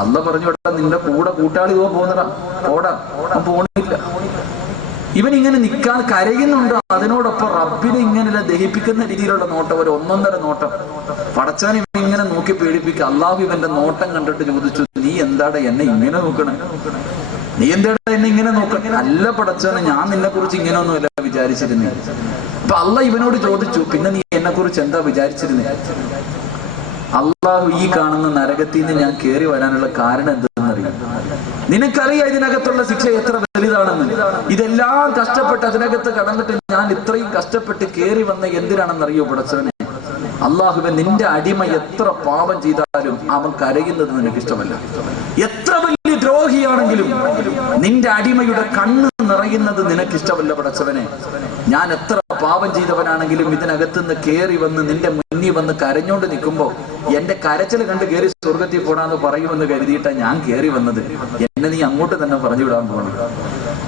അള്ള പറഞ്ഞു, എടാ നിന്റെ കൂടെ കൂട്ടാളി പോകുന്നടാ, ഓടാ. അവൻ പോണില്ല. ഇവൻ ഇങ്ങനെ നിൽക്കാൻ കരയുന്നുണ്ട്, അതിനോടൊപ്പം റബ്ബിനെ ഇങ്ങനെ ദഹിപ്പിക്കുന്ന രീതിയിലുള്ള നോട്ടം, ഒരു ഒന്നൊന്നര നോട്ടം. പടച്ചവൻ ഇവൻ ഇങ്ങനെ നോക്കി പേടിപ്പിക്കുക. അള്ളാഹു ഇവന്റെ നോട്ടം കണ്ടിട്ട് ചോദിച്ചു, നീ എന്താടാ എന്നെ ഇങ്ങനെ നോക്കണേ? നീ എന്താടാ എന്നെ ഇങ്ങനെ നോക്കണേ? അല്ല പടച്ചവനെ, ഞാൻ നിന്നെ കുറിച്ച് ഇങ്ങനെയൊന്നുമല്ല വിചാരിച്ചിരുന്നേ. അപ്പൊ അള്ളാഹ് ഇവനോട് ചോദിച്ചു, പിന്നെ നീ എന്നെ കുറിച്ച് എന്താ വിചാരിച്ചിരുന്നേ? അള്ളാഹു ഈ കാണുന്ന നരകത്തിൽ നിന്ന് ഞാൻ കയറി വരാനുള്ള കാരണം എന്തെന്നറിയാം. നിനക്കറിയാം ഇതിനകത്തുള്ള ശിക്ഷ എത്ര വലുതാണെന്ന്. ഇതെല്ലാം കഷ്ടപ്പെട്ട് അതിനകത്ത് കടന്നിട്ട് ഞാൻ ഇത്രയും കഷ്ടപ്പെട്ട് കയറി വന്ന എന്തിനാണെന്നറിയോ പടച്ചവനെ? അള്ളാഹുവെ, നിന്റെ അടിമ എത്ര പാപം ചെയ്താലും അവൻ കരയുന്നത് നിനക്ക് ഇഷ്ടമല്ല. എത്ര വലിയ ദ്രോഹിയാണെങ്കിലും നിന്റെ അടിമയുടെ കണ്ണ് നിറയുന്നത് നിനക്ക് ഇഷ്ടമല്ല പടച്ചവനെ. ഞാൻ എത്ര പാപം ചെയ്തവനാണെങ്കിലും ഇതിനകത്തുനിന്ന് കയറി വന്ന് നിന്റെ മുന്നിൽ വന്ന് കരഞ്ഞോണ്ട് നിൽക്കുമ്പോ എന്റെ കരച്ചിൽ കണ്ട് കയറി സ്വർഗത്തിൽ പോടാന്ന് പറയുമെന്ന് കരുതിയിട്ടാ ഞാൻ കയറി വന്നത്. എന്നെ നീ അങ്ങോട്ട് തന്നെ പറഞ്ഞു വിടാൻ പോകണം.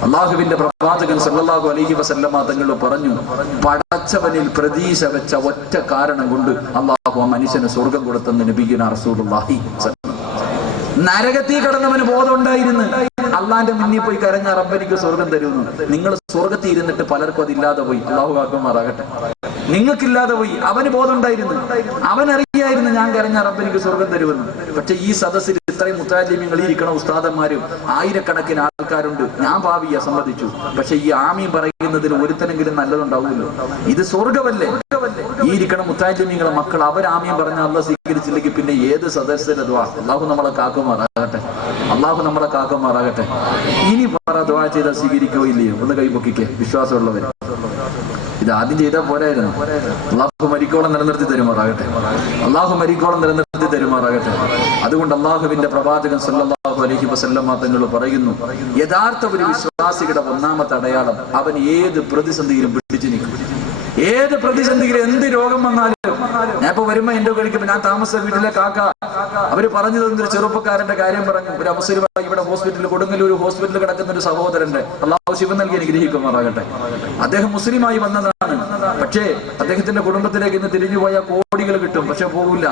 അള്ളാഹുവിന്റെ പ്രവാചകൻ സല്ലല്ലാഹു അലൈഹി വസല്ലമ തങ്ങൾ പറഞ്ഞു, പടച്ചവനിൽ പ്രതീക്ഷ വെച്ച ഒറ്റ കാരണം കൊണ്ട് അള്ളാഹു ആ മനുഷ്യന് സ്വർഗം കൊടുത്തെന്ന് നബിയുനാ റസൂലുള്ളാഹി. നരകത്തിൽ കിടന്നവന് ബോധം ഉണ്ടായിരുന്നു, അള്ളാന്റെ മുന്നിൽ പോയി കരഞ്ഞ റബ്ബനിക്ക് സ്വർഗം തരുന്നു. നിങ്ങൾ സ്വർഗത്തിൽ ഇരുന്നിട്ട് പലർക്കും അതില്ലാതെ പോയി. അള്ളാഹു കാക്കുമാറാകട്ടെ. നിങ്ങൾക്കില്ലാതെ പോയി. അവന് ബോധം ഉണ്ടായിരുന്നു, അവനറിയായിരുന്നു ഞാൻ കരഞ്ഞ റബ്ബനിക്ക് സ്വർഗം തരുമെന്ന്. പക്ഷെ ഈ സദസ്സിൽ ഇത്രയും മുത്താലിമ്യങ്ങൾ ഇരിക്കണ ഉസ്താദന്മാരും ആയിരക്കണക്കിന് ആൾക്കാരുണ്ട്. ഞാൻ ഭാവിയെ സമ്മതിച്ചു. പക്ഷെ ഈ ആമീൻ പറയുന്നതിൽ ഒരുത്തനെങ്കിലും നല്ലതുണ്ടാവുമല്ലോ. ഇത് സ്വർഗമല്ലേ? ഈ ഇരിക്കണ മുത്താലിമ്യങ്ങളെ മക്കൾ അവരാമീൻ പറഞ്ഞ അള്ളാഹ് സ്വീകരിച്ചില്ലെങ്കിൽ പിന്നെ ഏത് സദസ്സിലെ ദുആ? അള്ളാഹു നമ്മളെ കാക്കുമാറാകട്ടെ. അള്ളാഹു നമ്മളെ കാക്കുമാറാകട്ടെ. ഇനി പറ, ദുആ ചെയ്താൽ സ്വീകരിക്കോ ഇല്ലയോ? ഒന്ന് കൈപൊക്കിക്കേ വിശ്വാസമുള്ളവർ. ഇത് ആദ്യം ചെയ്താൽ പോരായിരുന്നു. അള്ളാഹു മരിക്കോളം നിലനിർത്തി തരുമാറാകട്ടെ. അള്ളാഹു മരിക്കോളം നിലനിർത്തി തരുമാറാകട്ടെ. അതുകൊണ്ട് അള്ളാഹുവിന്റെ പ്രവാചകൻ സല്ലല്ലാഹു അലൈഹി വസല്ലമ തങ്ങൾ പറയുന്നു, യഥാർത്ഥ ഒരു വിശ്വാസിയുടെ ഒന്നാമത്തെ അടയാളം അവൻ ഏത് പ്രതിസന്ധിയിലും പിടിച്ചു നിൽക്കും. ഏത് പ്രതിസന്ധിയിലും എന്ത് രോഗം വന്നാലും. ഞാൻ ഇപ്പൊ വരുമ്പോ എന്റെ കഴിക്കുമ്പോ ഞാൻ താമസ വീട്ടിലെ കാക്ക അവര് പറഞ്ഞു തന്നൊരു ചെറുപ്പക്കാരന്റെ കാര്യം പറഞ്ഞു. ഒരു മുസ്ലിമായി ഇവിടെ ഹോസ്പിറ്റലിൽ, കൊടുങ്ങല്ലൂർ ഹോസ്പിറ്റലിൽ കിടക്കുന്ന ഒരു സഹോദരന്റെ, അള്ളാഹു ശിവൻ നൽകി അനുഗ്രഹിക്കുമാറാകട്ടെ. അദ്ദേഹം മുസ്ലിമായി വന്നതാണ്. പക്ഷേ അദ്ദേഹത്തിന്റെ കുടുംബത്തിലേക്ക് ഇന്ന് തിരിഞ്ഞുപോയാൽ കോടികൾ കിട്ടും, പക്ഷെ പോകില്ല.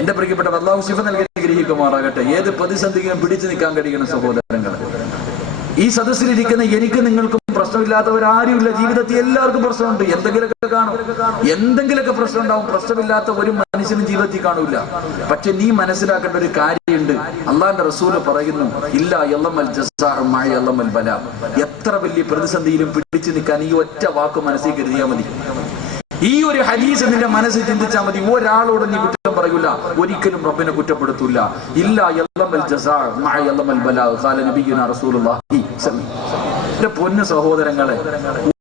എന്റെ പ്രിയപ്പെട്ട അള്ളാഹു ശിവൻ നൽകി അനുഗ്രഹിക്കുമാറാകട്ടെ. ഏത് പ്രതിസന്ധിയും പിടിച്ചു നിൽക്കാൻ കഴിയണം സഹോദരങ്ങൾ. ഈ സദസ്സിലിരിക്കുന്ന എനിക്ക് നിങ്ങൾക്കും പ്രശ്നമില്ലാത്തവരാരുമില്ല. ജീവിതത്തിൽ എല്ലാവർക്കും പ്രശ്നമുണ്ട്. എന്തെങ്കിലുമൊക്കെ കാണും, എന്തെങ്കിലുമൊക്കെ പ്രശ്നം ഉണ്ടാവും. പ്രശ്നമില്ലാത്ത ഒരു മനുഷ്യനും ജീവിതത്തിൽ കാണൂല. പക്ഷെ നീ മനസ്സിലാക്കേണ്ട ഒരു കാര്യമുണ്ട്. അള്ളാന്റെ റസൂല് പറയുന്നു, ഇല്ല യല്ലമൽ ജസാഉ മഅ യല്ലമൽ ബലാ. എത്ര വലിയ പ്രതിസന്ധിയിലും പിടിച്ചു നിൽക്കാൻ ഈ ഒറ്റ വാക്ക് മനസ്സിൽ കരുതിയാൽ മതി. ഈ ഒരു ഹദീസ് നിന്റെ മനസ്സിൽ ചിന്തിച്ചാൽ മതി. ഒരാളോട് നീ കുറ്റം പറയൂല, ഒരിക്കലും റബ്ബിനെ കുറ്റപ്പെടുത്തൂല. ഇല്ല യല്ലമൽ ജസാഉ മഅ യല്ലമൽ ബലാ ഖാല നബിയുനാ റസൂലുള്ളാഹി സ്വല്ലല്ലാഹു അലൈഹി വസല്ലം. എന്റെ പൊന്നു സഹോദരങ്ങളെ,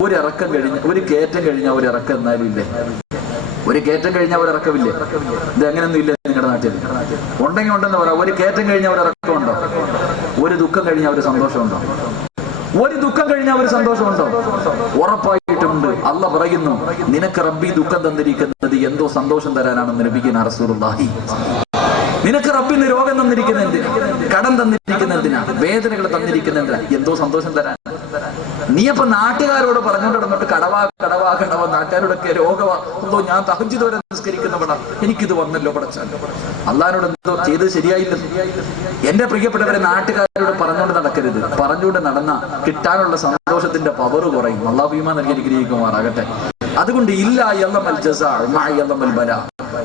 ഒരു ഇറക്കം കഴിഞ്ഞ ഒരു കയറ്റം കഴിഞ്ഞാൽ ഒരു ഇറക്കം എന്നാലും ഇല്ലേ? ഒരു കയറ്റം കഴിഞ്ഞാൽ ഒരു ഇറക്കമില്ലേ? ഇത് അങ്ങനെയൊന്നും ഇല്ല നിങ്ങളുടെ നാട്ടിൽ. ഉണ്ടെങ്കിൽ ഉണ്ടെന്ന് പറയാം. ഒരു കയറ്റം കഴിഞ്ഞാൽ ഒരു ഇറക്കം ഉണ്ടോ? ഒരു ദുഃഖം കഴിഞ്ഞാൽ ഒരു സന്തോഷമുണ്ടോ? ഒരു ദുഃഖം കഴിഞ്ഞാൽ ഒരു സന്തോഷമുണ്ടോ? ഉറപ്പായിട്ടുമുണ്ട്. അള്ളാഹ് പറയുന്നു, നിനക്ക് റബ്ബി ദുഃഖം തന്നിരിക്കുന്നത് എന്തോ സന്തോഷം തരാനാണെന്ന് നബിയുനാ റസൂലുള്ളാഹി. നിനക്ക് റബ്ബിന് രോഗം തന്നിരിക്കുന്ന എന്തിനാ? കടം തന്നിരിക്കുന്ന എന്തിനാ? വേദനകൾ തന്നിരിക്കുന്ന എന്തിനാ? എന്തോ സന്തോഷം തരാൻ. നീ അപ്പൊ നാട്ടുകാരോട് പറഞ്ഞോണ്ട് നടന്നിട്ട് കടവാ കടവാ കടവാ, നാട്ടുകാരോടൊക്കെ രോഗമാ, എന്തോ ഞാൻ തഹജ്ജുദ് വരെ നിസ്കരിക്കുന്നവടാ, എനിക്കിത് വന്നല്ലോ പടച്ചാൻ. അള്ളാഹിനോട് എന്തോ ചെയ്ത് ശരിയായില്ല. എന്റെ പ്രിയപ്പെട്ടവരെ, നാട്ടുകാരോട് പറഞ്ഞുകൊണ്ട് നടക്കരുത്. പറഞ്ഞുകൊണ്ട് നടന്ന കിട്ടാനുള്ള സന്തോഷത്തിന്റെ പവർ കുറയും. അള്ളാഹു ഈമാൻ നൽകി അനുഗ്രഹിക്കുമാറാകട്ടെ. അതുകൊണ്ട് ഇല്ല യല്ലമൽ ജസാഉ മഅ യല്ലമൽ ബലാ.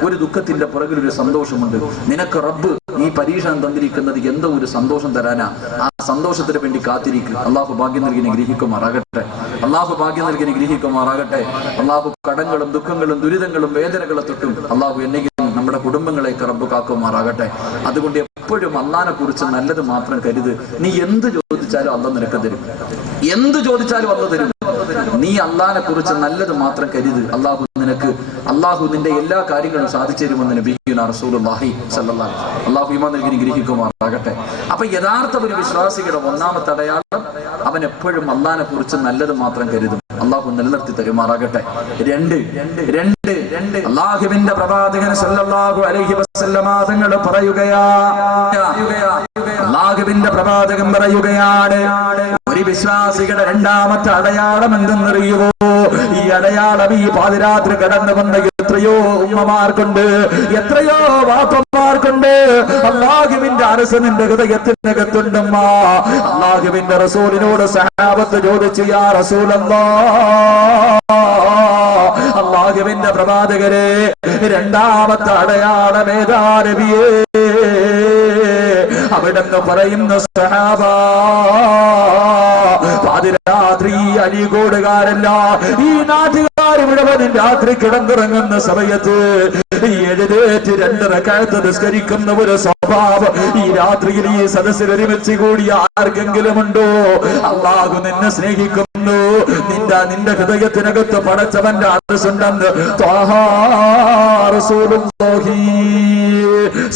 ഒരു ദുഃഖത്തിന്റെ പുറകിൽ ഒരു സന്തോഷമുണ്ട്. നിനക്ക് റബ്ബ് ഈ പരീക്ഷണം തന്നിരിക്കുന്നത് എന്തോ ഒരു സന്തോഷം തരാനാ. ആ സന്തോഷത്തിന് വേണ്ടി കാത്തിരിക്കുക. അള്ളാഹു ഭാഗ്യം നൽകി അനുഗ്രഹിക്കുമാറാകട്ടെ. അള്ളാഹു ഭാഗ്യം നൽകി അനുഗ്രഹിക്കുമാറാകട്ടെ. അള്ളാഹു കടങ്ങളും ദുഃഖങ്ങളും ദുരിതങ്ങളും വേദനകളെ തൊട്ടും അള്ളാഹു എന്നെയും നമ്മുടെ കുടുംബങ്ങളെയൊക്കെ റബ്ബ് കാക്കുമാറാകട്ടെ. അതുകൊണ്ട് എപ്പോഴും അള്ളാഹിനെ കുറിച്ച് നല്ലത് മാത്രം കരുത്. നീ എന്ത് ചോദിച്ചാലും അള്ളാഹ് നിനക്ക് തരും. എന്ത് ചോദിച്ചാലും അള്ളാഹ് തരും. നീ അള്ളാഹിനെ കുറിച്ച് നല്ലത് മാത്രം കരുത്. അള്ളാഹു നിന്റെ എല്ലാ കാര്യങ്ങളും സാധിച്ചു തരുമെന്ന് നബിയുനാ റസൂലുള്ളാഹി സ്വല്ലല്ലാഹു അലൈഹി വസല്ലം. അള്ളാഹു ഈമാൻ നൽകി അനുഗ്രഹിക്കുമാറാകട്ടെ. അപ്പൊ യഥാർത്ഥ ഒരു വിശ്വാസിയുടെ ഒന്നാമത്തെ അടയാളം, അവൻ എപ്പോഴും അള്ളാഹിനെ കുറിച്ച് നല്ലത് മാത്രം കരുതും. അള്ളാഹു നിലനിർത്തി തരുമാറാകട്ടെ. രണ്ട് അള്ളാഹുവിന്റെ പ്രവാചകൻ സല്ലല്ലാഹു അലൈഹി വസല്ലമ തങ്ങൾ അള്ളാഹുവിന്റെ പ്രവാചകൻ പറയുകയാണ്, ഒരു വിശ്വാസിയുടെ രണ്ടാമത്തെ അടയാളം എന്തെന്നറിയുമോ? ഈ അടയാളം ഈ പാതിരാത്രി കടന്നു വന്ന എത്രയോ ഉമ്മമാർക്കുണ്ട്, എത്രയോ വാപ്പന്മാർക്കുണ്ട്. അല്ലാഹു അള്ളാഹുവിന്റെ അരസ് നിന്റെ ഹൃദയത്തിനകത്തുണ്ടമ്മ. അള്ളാഹുവിന്റെ റസൂലിനോട് സഹാബത്ത് ചോദിച്ചു, യാ റസൂലല്ലാഹ്, അള്ളാഹുവിന്റെ പ്രവാചകരെ, രണ്ടാമത്തെ അടയാളം ഏതാ നബിയേ? അവിടെന്ന് പറയുന്ന സഹാബ, പാതിരാത്രി അലിഗോടുകാരല്ല, ഈ നാട്ടുകാർ മുഴുവനും രാത്രി കിടന്നിറങ്ങുന്ന സമയത്ത് എഴുന്നേറ്റ് 2 റക്അത്ത് നിസ്കരിക്കുന്ന ഒരു സ്വഭാവം ഈ രാത്രിയിൽ ഈ സദസ്സിൽ ഒരുമിച്ച് കൂടിയ ആർക്കെങ്കിലും ഉണ്ടോ? അള്ളാഹു നിന്നെ സ്നേഹിക്കുന്നു, നിന്റെ ഹൃദയത്തിനകത്ത് പടച്ചവന്റെ അർശുണ്ടെന്ന് ത്വാഹാ റസൂലുള്ളാഹി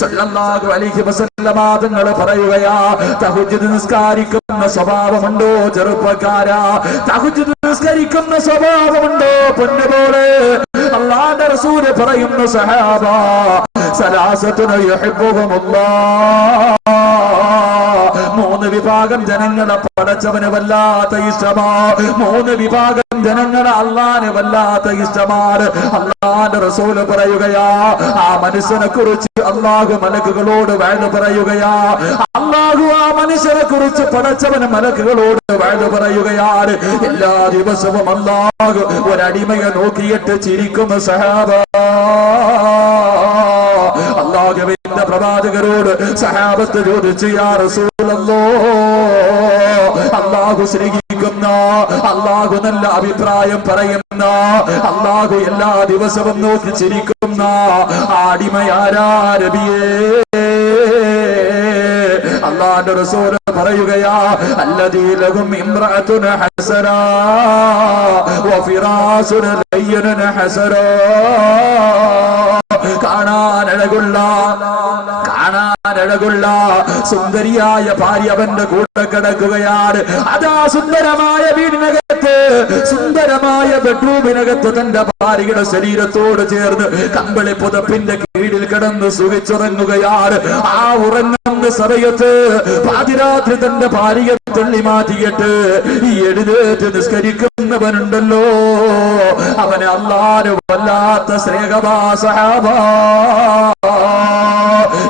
സല്ലല്ലാഹു അലൈഹി വസല്ലമ തങ്ങൾ പറയുകയാ. തഹജ്ജുദ് നിസ്കരിക്കുന്ന സ്വഭാവമുണ്ടോ ചെറുപ്പക്കാരാ? തഹജ്ജുദ് നിസ്കരിക്കുന്ന സ്വഭാവമുണ്ടോ പൊന്നുപോലെ? അല്ലാഹുവിന്റെ റസൂൽ പറയുന്നു, സഹാബ സലാസത്തുന യുഹിബ്ബുഹുമുല്ലാഹ്, 3 വിഭാഗം ജനങ്ങളെ പടച്ചവന് വല്ലാത്ത ഇഷ്ടമാ. 3 വിഭാഗം ജനങ്ങളെ അള്ളാഹുവിന് വല്ലാത്ത ഇഷ്ടമാണ്. അള്ളാഹുവിന്റെ റസൂൽ പറയുകയാ, ആ മനുഷ്യനെ കുറിച്ച് അള്ളാഹു മലക്കുകളോട് വഅദ് പറയുകയാ. അള്ളാഹു ആ മനുഷ്യനെ കുറിച്ച് പടച്ചവന് മലക്കുകളോട് വഅദ് പറയുകയാണ്. എല്ലാ ദിവസവും അള്ളാഹു ഒരടിമയെ നോക്കിയിട്ട് ചിരിക്കുന്ന സഹാബ. അള്ളാഹുവിന്റെ പ്രവാചകരോട് സഹാബത്ത് ചോദിച്ചു, യാ റസൂലല്ലാഹ്, അള്ളാഹു സ്നേഹിക്കുന്ന, അള്ളാഹു നല്ല അഭിപ്രായം പറയുന്ന, അള്ളാഹു എല്ലാ ദിവസവും നോക്കി ചിരിക്കുന്ന അടിമയാരാ നബിയേ? അല്ലാഹുവിന്റെ റസൂൽ പറയുകയാ, അല്ലദീ ലഹും ഇംറഅത്തുൻ ഹസനാ വഫിറാസുൻ ലയ്യനുൻ ഹസനാ, കാണാനഴകുള്ള സുന്ദരിയായ ഭാര്യ അവന്റെ കൂടെ കിടക്കുകയാണ്. അതാ സുന്ദരമായ വീടിനകത്ത്, സുന്ദരമായ ബെഡ്റൂമിനകത്ത് തന്റെ ഭാര്യയുടെ ശരീരത്തോട് ചേർന്ന് കമ്പിളി പുതപ്പിന്റെ കീഴിൽ കിടന്ന് സുഖിച്ചുറങ്ങുകയാണ്. ആ ഉറങ്ങുന്ന സമയത്ത് പാതിരാത്രി തന്റെ ഭാര്യയെ തള്ളി മാറ്റിയിട്ട് എഴുന്നേറ്റ് നിസ്കരിക്കുന്നവനുണ്ടല്ലോ, അവനെ അല്ലാഹു വല്ലാത്ത സ്നേഹമാ സഹാബ.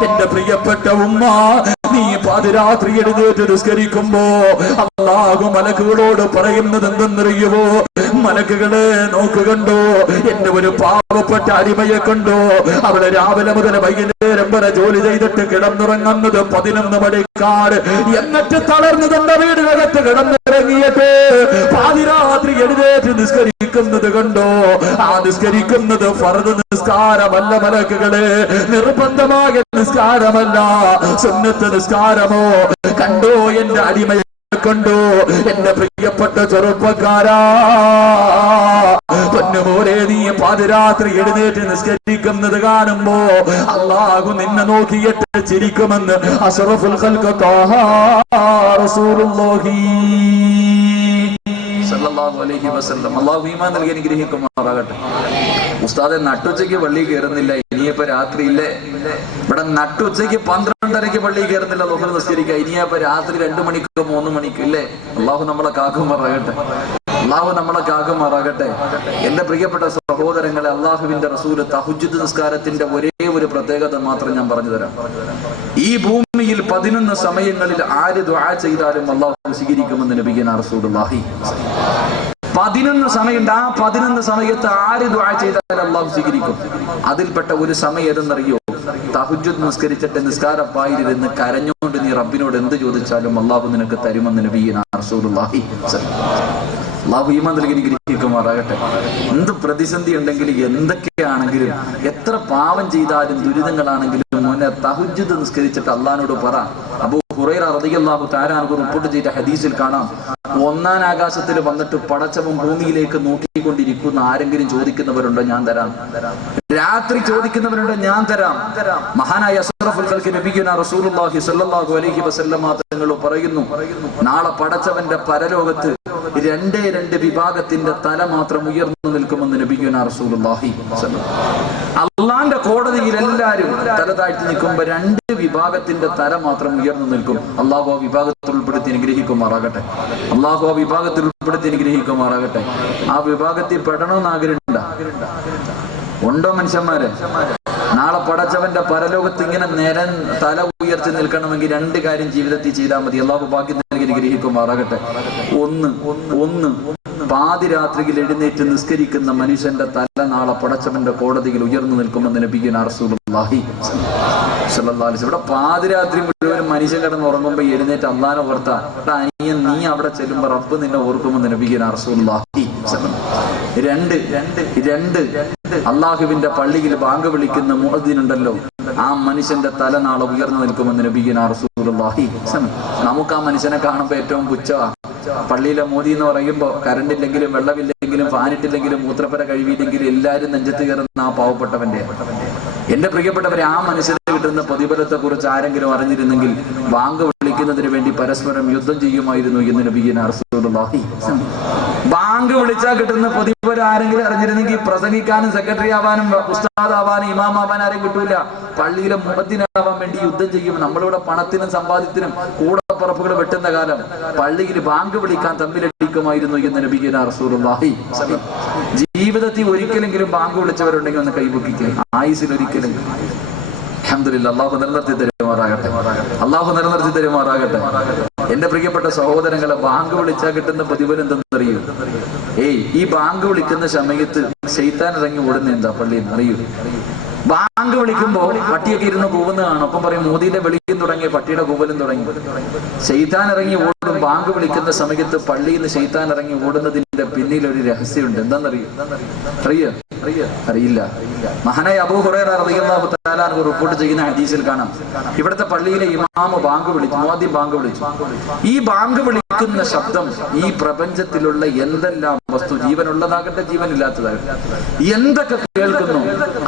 എന്റെ പ്രിയപ്പെട്ട ഉമ്മ, നീ പാതിരാത്രി എഴുന്നേറ്റ് നിസ്കരിക്കുമ്പോ അല്ലാഹു മലക്കുകളോട് പറയുന്നത് എന്തെന്നറിയുമോ? മലക്കുകളെ നോക്കുകണ്ടോ, എന്റെ ഒരു പാവപ്പെട്ട അടിമയെ കണ്ടോ? അവളെ രാവിലെ മുതൽ വൈകുന്നേരം വരെ ജോലി ചെയ്തിട്ട് കിടന്നുറങ്ങുന്നത് 11 മണിക്കാട്, എന്നിട്ട് തളർന്നു തന്റെ വീടിനകത്ത് കിടന്നിറങ്ങിയിട്ട് പാതിരാത്രി എഴുന്നേറ്റ് നിസ്കരിക്കുന്നത് കണ്ടോ? ആ നിസ്കരിക്കുന്നത് ഫർദ് നിസ്കാരമല്ല മലക്കുകളെ, നിർബന്ധമായ നിസ്കാരമല്ല, സുന്നത്ത് നിസ്കാരമോ. കണ്ടോ എന്റെ അടിമയെ കണ്ടോ? എന്റെ പ്രിയപ്പെട്ട ചെറുപ്പക്കാരാ, പൊന്നുപോലെ നീ പാതിരാത്രി എഴുന്നേറ്റ് നിസ്കരിക്കുന്നത് കാണുമ്പോ അല്ലാഹു നിന്നെ നോക്കിയിട്ട് ചിരിക്കുമെന്ന് അഷ്റഫുൽ ഖൽഖ് ത്വാഹാ റസൂലുള്ളാഹി സല്ലല്ലാഹു അലൈഹി വസല്ലം. അല്ലാഹു ഈമാൻ നൽകി അനുഗ്രഹിക്കുമാറാകട്ടെ. ഉസ്താദെ, നട്ടുച്ചയ്ക്ക് പള്ളി കയറുന്നില്ല, ഇനിയപ്പോ രാത്രി ഇല്ലേ? ഇവിടെ നട്ടുച്ചയ്ക്ക് 12:30 പള്ളി കയറുന്നില്ല, ളുഹർ നിസ്കരിക്കുക, ഇനിയപ്പോ രാത്രി 2 മണിക്കോ 3 മണിക്കോ ഇല്ലേ? അല്ലാഹു നമ്മളെ കാക്കുമാറാകട്ടെ, അല്ലാഹു നമ്മളെ കാക്കുമാറാകട്ടെ. എന്റെ പ്രിയപ്പെട്ട സഹോദരങ്ങളെ, അല്ലാഹുവിന്റെ റസൂല് തഹജ്ജുദ് നിസ്കാരത്തിന്റെ ഒരേ ഒരു പ്രത്യേകത മാത്രം ഞാൻ പറഞ്ഞു തരാം. ഈ ഭൂമിയിൽ 11 സമയങ്ങളിൽ ആര് ദുആ ചെയ്താലും അല്ലാഹു സ്വീകരിക്കുമെന്ന് നബിയുനാ റസൂലുള്ളാഹി. 11 സമയമുണ്ട്. ആ 11 സമയത്ത് ആര് ദുആ ചെയ്താലും അല്ലാഹു സ്വീകരിക്കും. അതിൽപ്പെട്ട ഒരു സമയം ഏതെന്നറിയോ? തഹജ്ജുദ് നിസ്കരിച്ചിട്ട് നിസ്കാരപ്പായിരുന്ന് കരഞ്ഞുകൊണ്ട് നീ റബ്ബിനോട് എന്ത് ചോദിച്ചാലും അല്ലാഹു നിനക്ക് തരുമെന്ന് നബിയുനാ റസൂലുള്ളാഹി. അല്ലാഹു ഈമാൻ നൽകി അനുഗ്രഹിക്കുമാറാകട്ടെ. എന്ത് പ്രതിസന്ധി ഉണ്ടെങ്കിലും, എന്തൊക്കെയാണെങ്കിലും, എത്ര പാവം ചെയ്താലും, ദുരിതങ്ങളാണെങ്കിലും മോനെ തഹജ്ജുദ് നിസ്കരിച്ചിട്ട് അല്ലാഹുവിനോട് പറ. അബൂ ഹുറൈറ റളിയല്ലാഹു തആല അൻഹു റിപ്പോർട്ട് ചെയ്ത ഹദീസിൽ കാണാം, 1-ാം ആകാശത്തിൽ വന്നിട്ട് പടച്ചവൻ ഭൂമിയിലേക്ക് നോക്കിക്കൊണ്ടിരിക്കുന്ന ആരെങ്കിലും ചോദിക്കുന്നവരുണ്ടോ? ഞാൻ തരാം. രാത്രി ചോദിക്കുന്നവരുണ്ടോ? ഞാൻ തരാം. മഹാനായ അഷ്റഫുൽ ഖൽഖ് നബിയുനാ റസൂലുള്ളാഹി സ്വല്ലല്ലാഹു അലൈഹി വസല്ലമ തങ്ങൾ പറയുന്നു, നാളെ പടച്ചവന്റെ പരലോകത്ത് 2 വിഭാഗത്തിന്റെ തല മാത്രം ഉയർന്നു നിൽക്കുമെന്ന് നബിയുനാ റസൂലുള്ളാഹി. അള്ളാന്റെ കോടതിയിൽ എല്ലാരും തല താഴ്ത്തി നിൽക്കുമ്പോ 2 വിഭാഗത്തിന്റെ തല മാത്രം ഉയർന്നു നിൽക്കും. അള്ളാഹു ആ വിഭാഗത്തിൽ ഉൾപ്പെടുത്തി അനുഗ്രഹിക്കുമാറാകട്ടെ. അള്ളാഹു ആ വിഭാഗത്തിൽ ഉൾപ്പെടുത്തി അനുഗ്രഹിക്കുമാറാകട്ടെ. ആ വിഭാഗത്തിൽ പെടണമെന്ന് ആഗ്രഹമുണ്ടോ? ഉണ്ടോ മനുഷ്യന്മാരെ? നാളെ പടച്ചവന്റെ പരലോകത്ത് ഇങ്ങനെ തല ഉയർത്തി നിൽക്കണമെങ്കിൽ രണ്ട് കാര്യം ജീവിതത്തിൽ ചെയ്താൽ മതി. അല്ലാഹു ഭാഗ്യം നൽകി ഗ്രഹിക്കുമാറാകട്ടെ. ഒന്ന് പാതിരാത്രിയിൽ എഴുന്നേറ്റ് നിസ്കരിക്കുന്ന മനുഷ്യന്റെ തല നാളെ പടച്ചവന്റെ കോടതിയിൽ ഉയർന്നു നിൽക്കുമെന്ന് നബിയുനാ റസൂലുള്ളാഹി സ്വല്ലല്ലാഹു അലൈഹി വസല്ലം. ഇവിടെ പാതിരാത്രി മുഴുവൻ മനുഷ്യൻ കിടന്ന് ഉറങ്ങുമ്പോ എഴുന്നേറ്റ് അള്ളാനെ ഓർത്താ അനിയൻ നീ അവിടെ ചെല്ലുമ്പോ റബ്ബ് നിന്നെ ഓർക്കുമെന്ന് നബിയുനാ റസൂലുള്ളാഹി സ്വല്ലല്ലാഹു അലൈഹി വസല്ലം. രണ്ട് അള്ളാഹുവിന്റെ പള്ളിയിൽ ബാങ്ക് വിളിക്കുന്ന മുഅദ്ദിനുണ്ടല്ലോ, ആ മനുഷ്യന്റെ തല നാളെ ഉയർന്നു നിൽക്കുമെന്ന് നബിയുനാ റസൂലുള്ളാഹി സ്വല്ലല്ലാഹു അലൈഹി വസല്ലം. നമുക്ക് ആ മനുഷ്യനെ കാണുമ്പോ ഏറ്റവും പുച്ഛമാ. പള്ളിയിലെ മോദി എന്ന് പറയുമ്പോ കറണ്ട് ഇല്ലെങ്കിലും വെള്ളമില്ലെങ്കിലും ഫാനിട്ടില്ലെങ്കിലും മൂത്രപ്പര കഴിവിയില്ലെങ്കിലും എല്ലാരും നെഞ്ചത്ത് കയറുന്ന ആ പാവപ്പെട്ടവന്റെ. എന്റെ പ്രിയപ്പെട്ടവരെ, ആ മനുഷ്യന് കിട്ടുന്ന പ്രതിഫലത്തെ കുറിച്ച് ആരെങ്കിലും അറിഞ്ഞിരുന്നെങ്കിൽ ബാങ്ക് വിളിക്കുന്നതിന് വേണ്ടി പരസ്പരം യുദ്ധം ചെയ്യുമായിരുന്നു എന്ന് നബിയുനാ റസൂലുള്ളാഹി. ബാങ്ക് വിളിച്ചാൽ കിട്ടുന്ന പ്രതിഫലം ആരെങ്കിലും അറിഞ്ഞിരുന്നെങ്കിൽ പ്രസംഗിക്കാനും സെക്രട്ടറി ആവാനും ഉസ്താദ് ആവാനും ഇമാം ആവാൻ ആരും കിട്ടൂല. പള്ളിയിലെ മുഅദ്ദിനാവാൻ വേണ്ടി യുദ്ധം ചെയ്യും. നമ്മളിവിടെ പണത്തിനും സമ്പാദ്യത്തിനും കൂടപ്പറപ്പുകൾ വെട്ടുന്ന കാലം പള്ളിയിൽ ബാങ്ക് വിളിക്കാൻ തമ്മിലടിക്കുമായിരുന്നു എന്ന് നബിയുനാ റസൂലുള്ളാഹി. ജീവിതത്തിൽ ഒരിക്കലെങ്കിലും ബാങ്ക് വിളിച്ചവരുണ്ടെങ്കിൽ ഒന്ന് കൈപൊക്കിക്കേ. ആയുസിൽ ഒരിക്കലും. അൽഹംദുലില്ലാഹ്. അല്ലാഹു നിലനിർത്തി തരുമാറാകട്ടെ. അല്ലാഹു നിലനിർത്തി തരുമാറാകട്ടെ. എന്റെ പ്രിയപ്പെട്ട സഹോദരങ്ങളെ, ബാങ്ക് വിളിച്ചാൽ കിട്ടുന്ന പ്രതിഫലം എന്തെന്നറിയൂ? ഈ ബാങ്ക് വിളിക്കുന്ന സമയത്ത് ശൈത്താൻ ഇറങ്ങി ഓടുന്ന എന്താ പള്ളിയിൽ അറിയൂ? ബാങ്ക് വിളിക്കുമ്പോ പട്ടിയൊക്കെ ഇരുന്ന് കൂവുന്ന കാണും. അപ്പം പറയും മോദിയുടെ വെളിയും തുടങ്ങി, പട്ടിയുടെ കൂവലും തുടങ്ങി. ശൈത്താൻ ഇറങ്ങി ഓടും. ബാങ്ക് വിളിക്കുന്ന സമയത്ത് പള്ളിയിൽ നിന്ന് ശൈത്താൻ ഇറങ്ങി ഓടുന്നതിന്റെ പിന്നിൽ ഒരു രഹസ്യമുണ്ട്. എന്താണെന്നറിയോ? അറിയില്ല. മഹാനായ അബൂ ഹുറൈറ റളിയല്ലാഹു തആല അൻഹു റിപ്പോർട്ട് ചെയ്യുന്ന ഹദീസിൽ കാണാം, ഇവിടുത്തെ പള്ളിയിലെ ഇമാം ബാങ്ക് വിളിച്ചു, മുഅദ്ദിൻ ബാങ്ക് വിളിച്ചു. ഈ ബാങ്ക് വിളിക്കുന്ന ശബ്ദം ഈ പ്രപഞ്ചത്തിലുള്ള എന്തെല്ലാം വസ്തു, ജീവനുള്ളതാകട്ടെ ജീവനില്ലാത്തതാകട്ടെ, എന്തൊക്കെ കേൾക്കുന്നു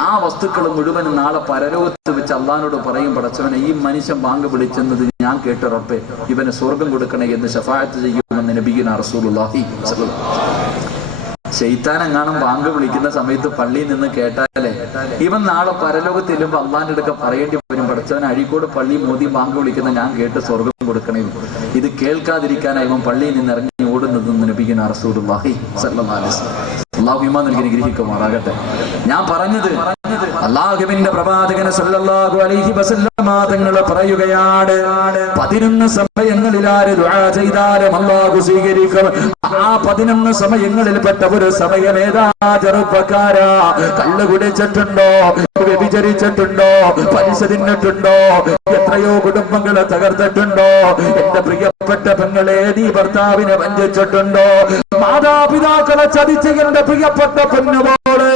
ആ വസ്തുക്കൾ മുഴുവനും നാളെ പരലോകത്ത് വെച്ച് അള്ളാഹിനോട് പറയും, പടച്ചവനെ ഈ മനുഷ്യൻ ബാങ്ക് വിളിച്ചെന്നത് ഞാൻ കേട്ട റബ്ബേ, ഇവന് സ്വർഗം കൊടുക്കണേ എന്ന് ശഫാഅത്ത് ചെയ്യുമെന്ന് നബിയുനാ റസൂലുള്ളാഹി സ്വല്ലല്ലാഹു അലൈഹി വസല്ലം. ശൈത്താൻ എങ്ങാനും ബാങ്ക് വിളിക്കുന്ന സമയത്ത് പള്ളിയിൽ നിന്ന് കേട്ടാലേ ഇവൻ നാളെ പരലോകത്ത് ചെല്ലുമ്പോ അള്ളാഹിന്റെ അടുക്ക പറയേണ്ടി വരും, പടച്ചവൻ അഴീക്കോട് പള്ളി മോദി ബാങ്ക് വിളിക്കുന്ന ഞാൻ കേട്ട് സ്വർഗം കൊടുക്കണേ. ഇത് കേൾക്കാതിരിക്കാനായി ഇവൻ പള്ളിയിൽ നിന്ന് ഇറങ്ങി ഓടുന്നതെന്ന് നബിയുനാ റസൂലുള്ളാഹി സ്വല്ലല്ലാഹു അലൈഹി വസല്ലം. അല്ലാഹു ഈമാൻ നൽകി അനുഗ്രഹിക്കുമാറാകട്ടെ. ഞാൻ പറഞ്ഞത് അല്ലാഹുവിന്റെ പ്രവാചകൻ സല്ലല്ലാഹു അലൈഹി വസല്ലം തങ്ങൾ പറയുകയാണ്, 11 സമയങ്ങളിൽ ആര് ദുആ ചെയ്താലും അല്ലാഹു സ്വീകരിക്കും. ആ 11 സമയങ്ങളിൽപ്പെട്ട ഒരു സമയമേതാ? ചെറുപ്പക്കാരാ, കള്ള് കുടിച്ചിട്ടുണ്ടോ? വ്യഭിചരിച്ചിട്ടുണ്ടോ? പലിശ തിന്നിട്ടുണ്ടോ? എത്രയോ കുടുംബങ്ങളെ തകർത്തിട്ടുണ്ടോ? എന്റെ പ്രിയപ്പെട്ട പെങ്ങളെ, നീ ഭർത്താവിനെ വഞ്ചിച്ചിട്ടുണ്ടോ? മാതാപിതാക്കളെ ചതിച്ച എന്റെ പ്രിയപ്പെട്ട പൊന്നുമോള്,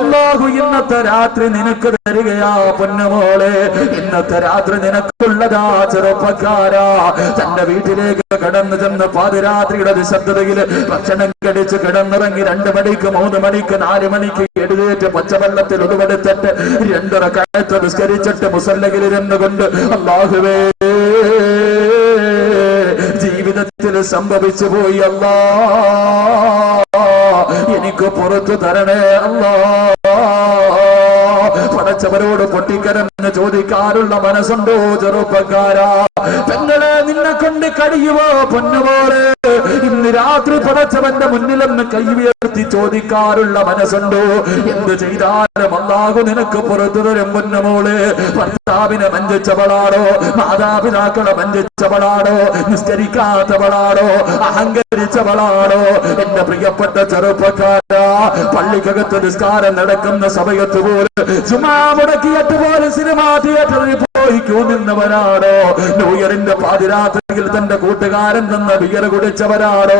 അല്ലാഹു ഇന്നത്തെ രാത്രി നിനക്ക് തരികയാ പൊന്നുമോളെ. ഇന്നത്തെ രാത്രി നിനക്കുള്ളതാ ചെറുപ്പക്കാരാ. തന്റെ വീട്ടിലേക്ക് കടന്നു ചെന്ന് പാതിരാത്രിയുടെ നിശബ്ദതയിൽ ഭക്ഷണം കടിച്ച് കിടന്നിറങ്ങി 2 മണിക്ക് 3 മണിക്ക് 4 മണിക്ക് എഴുന്നേറ്റ് പച്ചവെള്ളത്തിൽ ഉടുവെടുത്തിട്ട് 2 റക്അത്ത് നിസ്കരിച്ചിട്ട് മുസല്ലയിലിരുന്നു കൊണ്ട് അല്ലാഹുവേ, ജീവിതത്തിൽ സംഭവിച്ചു പോയി അല്ലാ, എനിക്ക് പുറത്തു തരണേ അല്ലാ. പടച്ചവരോട് പൊട്ടിക്കരന്ന് ചോദിക്കാറുള്ള മനസ്സുണ്ടോ ചെറുപ്പക്കാരാ? പെങ്ങളെ, നിന്നെ കൊണ്ട് കഴിയുമോ പൊന്നുപോലെ? ഇന്ന് രാത്രി പടച്ചവന്റെ മുന്നിലെന്ന് കൈയുയർത്തി ചോദിക്കാറുള്ള മനസ്സുണ്ടോ? എന്ത് ചെയ്താലും അല്ലാഹു നിനക്ക് പുറത്തു തരും പൊന്നുമോള്. ഭർത്താവിനെ വഞ്ചിച്ചവളാണോ? മാതാപിതാക്കളെ വഞ്ചിച്ചവളാണോ? നിസ്കരിക്കാത്തവളാണോ? അഹങ്കരിച്ചവളാണോ? എന്റെ പ്രിയപ്പെട്ട ചെറുപ്പക്കാരാ, പള്ളിക്കകത്ത് നിസ്കാരം നടക്കുന്ന സമയത്ത് പോലും ജുമാ മുടക്കിയിട്ട് പോലും സിനിമാ തിയേറ്ററിൽ പോയി ക്യൂ നിന്നവരാണോ? ന്യൂ ഇയറിന്റെ പാതിരാത്രിയിൽ തന്റെ കൂട്ടുകാരൻ തന്ന ബിയർ കുടിച്ചവരാണോ?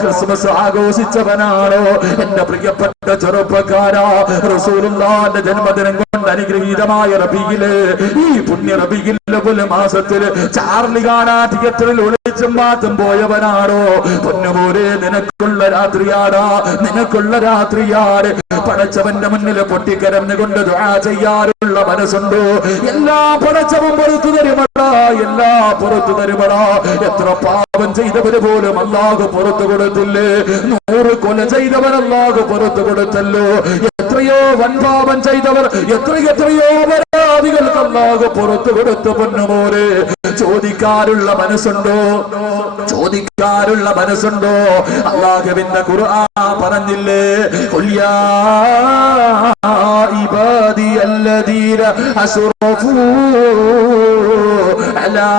ക്രിസ്മസ് ആഘോഷിച്ചവനാണോ? എന്റെ പ്രിയപ്പെട്ട ചെറുപ്പക്കാരാ, റസൂലുള്ളാഹിന്റെ ജന്മദിനം കൊണ്ട് അനുഗ്രഹീതമായ റബീഇൽ, ഈ പുണ്യ റബീഇൽ മാസത്തിൽ ചാർലി കാണാ തിയേറ്ററിൽ ഒളിച്ചും മാറ്റും പോയവനാണോ? പൊന്നുപോലെ, നിനക്കുള്ള രാത്രിയാടാ, നിനക്കുള്ള രാത്രിയാണ്. പടച്ചവന്റെ മുന്നിൽ പൊട്ടിക്കരന്നുകൊണ്ട് ദുആ ചെയ്യാറുള്ള മനസ്സുണ്ടോ? എല്ലാ പടച്ചവൻ പുറത്തു തരുമടാ, എല്ലാ പുറത്തു തരുമടാ. എത്ര പാപം ചെയ്തവര് പോലും അല്ലാഹു പുറത്തു കൊടുത്തില്ലേ? 100 കൊല ചെയ്തവർ അല്ലാഹു പുറത്തു കൊടുത്തല്ലോ. എത്രയോ വൻപാപം ചെയ്തവർ, എത്രയോ പരാതികൾക്ക് അല്ലാഹു പുറത്തു കൊടുത്ത പൊന്നുമോരെ ചോദിക്കാനുള്ള മനസ്സുണ്ടോ? ചോദിക്കാനുള്ള മനസ്സുണ്ടോ? അല്ലാഹുവിന്റെ ഖുർആൻ പറഞ്ഞില്ലേ, ഖുൽ യാ ഇബാദിയല്ലദീന അസ്റഫൂ അലാ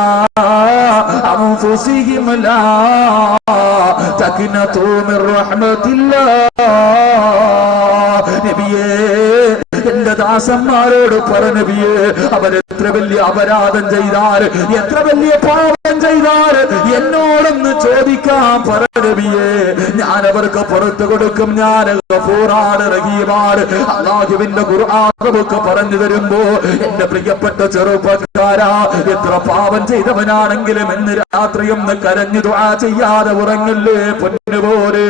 അൻഫുസിഹിം ലാ തഖ്നതു മിർ റഹ്മത്തില്ലാഹ്. നബിയേ, എന്റെ ദാസന്മാരോട് പറ നബിയേ, അവരെത്ര വലിയ അപരാധം ചെയ്താൽ, എത്ര വലിയ പാപം ചെയ്താൽ എന്നോടൊന്ന് ചോദിക്കാൻ പറ നബിയേ, ഞാൻ അവർക്ക് പുറത്തു കൊടുക്കും. ഞാൻ ഗഫൂറാണ്, റഹീമാണ്. അല്ലാഹുവിന്റെ ഖുർആൻ നമുക്ക് പറഞ്ഞു തരുമ്പോ എന്റെ പ്രിയപ്പെട്ട ചെറുപ്പക്കാരാ, എത്ര പാപം ചെയ്തവനാണെങ്കിലും ഇന്ന് രാത്രി ഒന്ന് കരഞ്ഞു ദുആ ചെയ്യാതെ ഉറങ്ങല്ലേ പൊന്നുപോലെ.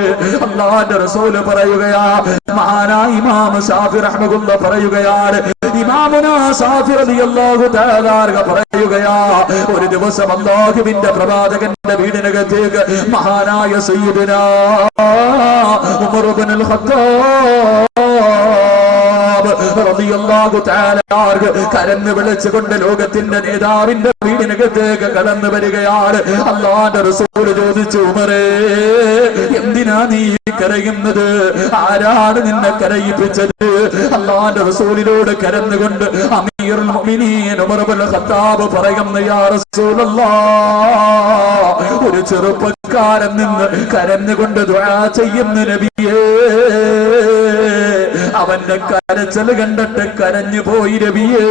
അല്ലാഹുവിന്റെ റസൂൽ പറയുകയാ, മഹാനായ ഇമാം ശാഫി റഹ്മത്തുള്ളാഹി പറയുകയാണ്, ഇമാമുനാ ശാഫി റളിയല്ലാഹു തആല പറയുകയാ, ഒരു ദിവസം അല്ലാഹുവിന്റെ പ്രവാചകന്റെ വീടിനകത്തേക്ക് മഹാനായ സയ്യിദുനാ ഉമർ ഇബ്നുൽ ഖത്താബ് റളിയല്ലാഹു തആല കരഞ്ഞു വിളിച്ചുകൊണ്ട് ലോകത്തിന്റെ നേതാവിന്റെ വീടിനകത്തേക്ക് കടന്നു വരികയാണ്. അല്ലാഹുവിന്റെ റസൂൽ ചോദിച്ചു, ഉമറേ, എന്തിനാ നീ കരയുന്നത്? ആരാണ് നിന്നെ കരയിപ്പിച്ചത്? അല്ലാഹുവിന്റെ റസൂലിനോട് കരഞ്ഞുകൊണ്ട് അമീറുൽ മുഅ്മിനീൻ ഉമർ ഇബ്നുൽ ഖത്താബ് പറയുന്നു, യാ റസൂലല്ലാഹ്, ഒരു ചെറുപ്പക്കാരൻ നിന്ന് കരഞ്ഞുകൊണ്ട് ദുആ ചെയ്യുന്ന നബിയേ, അവന്റെ കരച്ചൽ കണ്ടിട്ട് കരഞ്ഞു പോയി നബിയേ.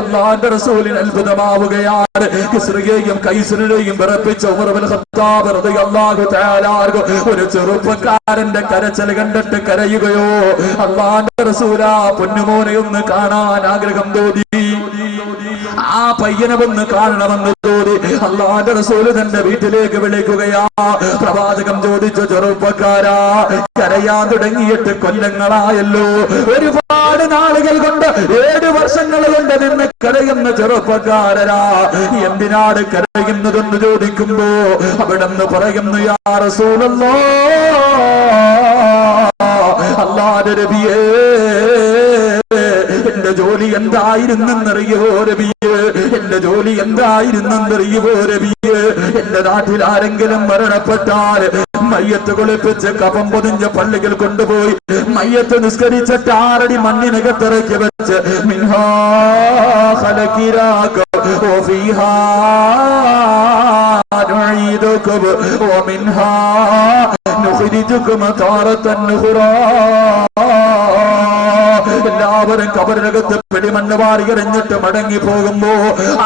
അല്ലാഹുവിന്റെ റസൂലിന് അത്ഭുതമാവുകയാണ്. കിസ്റയെയും കൈസറിനെയും വിറപ്പിച്ച ഉമർ ഇബ്നുൽ ഖത്താബ് റളിയല്ലാഹു തആല ഒരു ചെറുപ്പക്കാരന്റെ കരച്ചൽ കണ്ടിട്ട് കരയുകയോ? അല്ലാഹുവിന്റെ റസൂലാ പൊന്നുമോനെ ഒന്ന് കാണാൻ ആഗ്രഹം തോന്നി, ആ പയ്യനെ ഒന്ന് കാണണമെന്ന് തോന്നി. അല്ലാഹുവിന്റെ റസൂൽ തന്റെ വീട്ടിലേക്ക് വിളിക്കുകയാ. പ്രവാചകൻ ചോദിച്ചു, ചെറുപ്പക്കാരാ, കരയാൻ തുടങ്ങിയിട്ട് കൊല്ലങ്ങളായല്ലോ, ഒരുപാട് നാളുകൾ കൊണ്ട്, 7 വർഷങ്ങൾ കൊണ്ട് നിന്ന് കരയുന്ന ചെറുപ്പക്കാരരാ, എന്തിനാണ് കരയുന്നതെന്ന് ചോദിക്കുമ്പോ അവിടെന്ന് പറയുന്നു, യാ റസൂലല്ലാഹ്, അല്ലാഹുവിന്റെ നബിയേ, എന്റെ ജോലി എന്തായിരുന്നെന്നറിയുവോ നബിയേ? എന്റെ ജോലി എന്തായിരുന്നെന്നറിയുവോ നബിയേ? എന്റെ നാട്ടിൽ ആരെങ്കിലും മരണപ്പെട്ടാൽ മയ്യത്ത് കുളിപ്പിച്ച് കഫം പൊതിഞ്ഞ പള്ളികൾ കൊണ്ടുപോയി മയ്യത്ത് നിസ്കരിച്ചിട്ട് 6 അടി മണ്ണിനകത്തിറക്കി വെച്ച് മിൻഹാ ഖലഖിനാക വഫീഹാ നുഈദുകും വമിൻഹാ നുഖ്രിജുകും താറത്തൻ ഉഖ്റാ. എല്ലാവരും കബറിനകത്ത് പിടിമണ്ണ് വാരി എറിഞ്ഞിട്ട് മടങ്ങി പോകുമ്പോ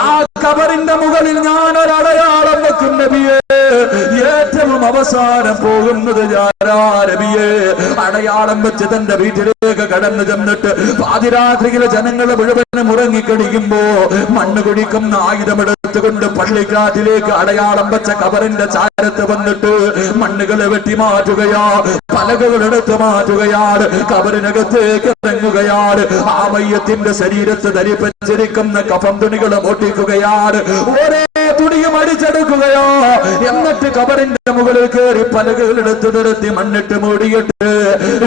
ആ കബറിന്റെ മുകളിൽ ഞാൻ ഒരടയാളം വെക്കും നബിയേ. ഏറ്റവും അവസാനം പോകുന്നത് ഞാനാ നബിയേ. അടയാളം വെച്ച് തന്റെ വീട്ടിലേക്ക് കടന്നു ചെന്നിട്ട് പാതിരാത്രിയിലെ ജനങ്ങളെ മുഴുവനും ഉറങ്ങിക്കടിക്കുമ്പോ മണ്ണ് കുടിക്കുന്ന ആയുധമെടുത്തുകൊണ്ട് പള്ളിക്കാട്ടിലേക്ക് അടയാളം വെച്ച കബറിന്റെ ചാരത്ത് വന്നിട്ട് മണ്ണുകളെ വെട്ടി മാറ്റുകയാ, പലകളെടുത്ത് മാറ്റുകയാണ്, കബറിനകത്തേക്ക് ഇറങ്ങുകയാണ്. ആ മയ്യത്തിന്റെ ശരീരത്ത് ധരിപ്പിച്ചിരിക്കുന്ന കഫം തുണികൾ ഒട്ടിക്കുകയാണ്, ഒരേ തുണിയും അടിച്ചെടുക്കുകയോ. എന്നിട്ട് കബറിന്റെ മുകളിൽ കയറി പലകളെടുത്ത് നിർത്തി മണ്ണിട്ട് മൂടിയിട്ട്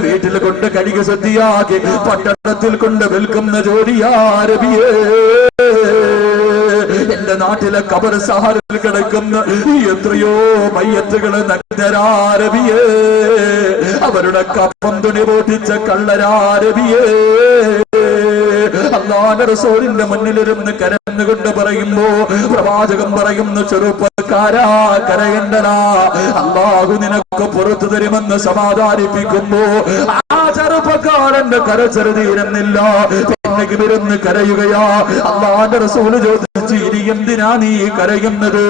വീട്ടിൽ കൊണ്ട് കഴുകി ശുദ്ധിയാക്കി പട്ടണത്തിൽ കൊണ്ട് വിൽക്കുന്ന ജോലിയാ നബിയേ. എന്റെ നാട്ടിലെ കബർ സഹാറിൽ കിടക്കുന്ന എത്രയോ മയ്യത്തുകൾ നഗ്നരാ നബിയേ. അവരുടെ കപ്പം തുണി പൊട്ടിച്ച കള്ളരാ നബിയേ. അല്ലാഹുവിന്റെ റസൂലിന്റെ മുന്നിലിരുന്ന് കരഞ്ഞുകൊണ്ട് പറയുമ്പോ പ്രവാചകൻ പറയുന്നു, ചെറുപ്പക്കാരാ കരയണ്ടടാ, അല്ലാഹു നിനക്ക് പുറത്തു തരുമെന്ന് സമാധാനിപ്പിക്കുമ്പോ ആ ചെറുപ്പക്കാരന്റെ കരച്ചൽ തീരുന്നില്ല. പിന്നെ ഇരുന്ന് കരയുകയാ. അല്ലാഹുവിന്റെ റസൂൽ ചോദിച്ചു, ഇനി എന്തിനാ നീ കരയുന്നത്?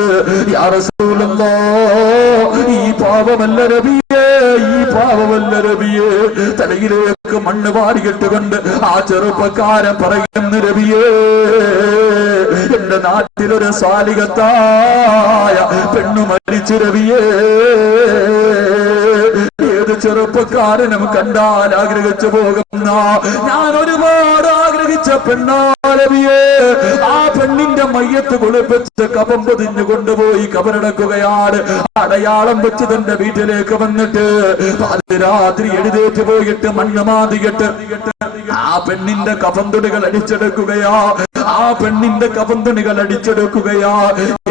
യാ റസൂലല്ലാഹ്, ഈ പാപമല്ല നബിയേ, ഈ പാപമല്ല നബിയേ. തലയിലേക്ക് മണ്ണ് വാരിയിട്ടുകൊണ്ട് ആ ചെറുപ്പക്കാരൻ പറയുന്നു, നബിയേ, എന്റെ നാട്ടിലൊരു സാലിഹത്തായ പെണ്ണു മരിച്ചു നബിയേ. ഏത് ചെറുപ്പക്കാരനും കണ്ടാൽ ആഗ്രഹിച്ചു പോകുന്ന, ഞാൻ ഒരുപാട് ആഗ്രഹിച്ചു പിടിച്ച പെണ്ണാലവിയെ ആ പെണ്ണിന്റെ മയ്യത്ത് കുളിപ്പിച്ച് കഫം പൊതിഞ്ഞു കൊണ്ടുപോയി കബറടക്കുകയാണ്. അടയാളം വെച്ച് തന്റെ വീട്ടിലേക്ക് വന്നിട്ട് രാത്രി എഴുന്നേറ്റ് പോയിട്ട് മണ്ണ് മാതിയിട്ട് ആ പെണ്ണിന്റെ കഫം തുണികൾ അടിച്ചെടുക്കുകയാ. ആ പെണ്ണിന്റെ കഫം തുണികൾ അടിച്ചെടുക്കുകയാ.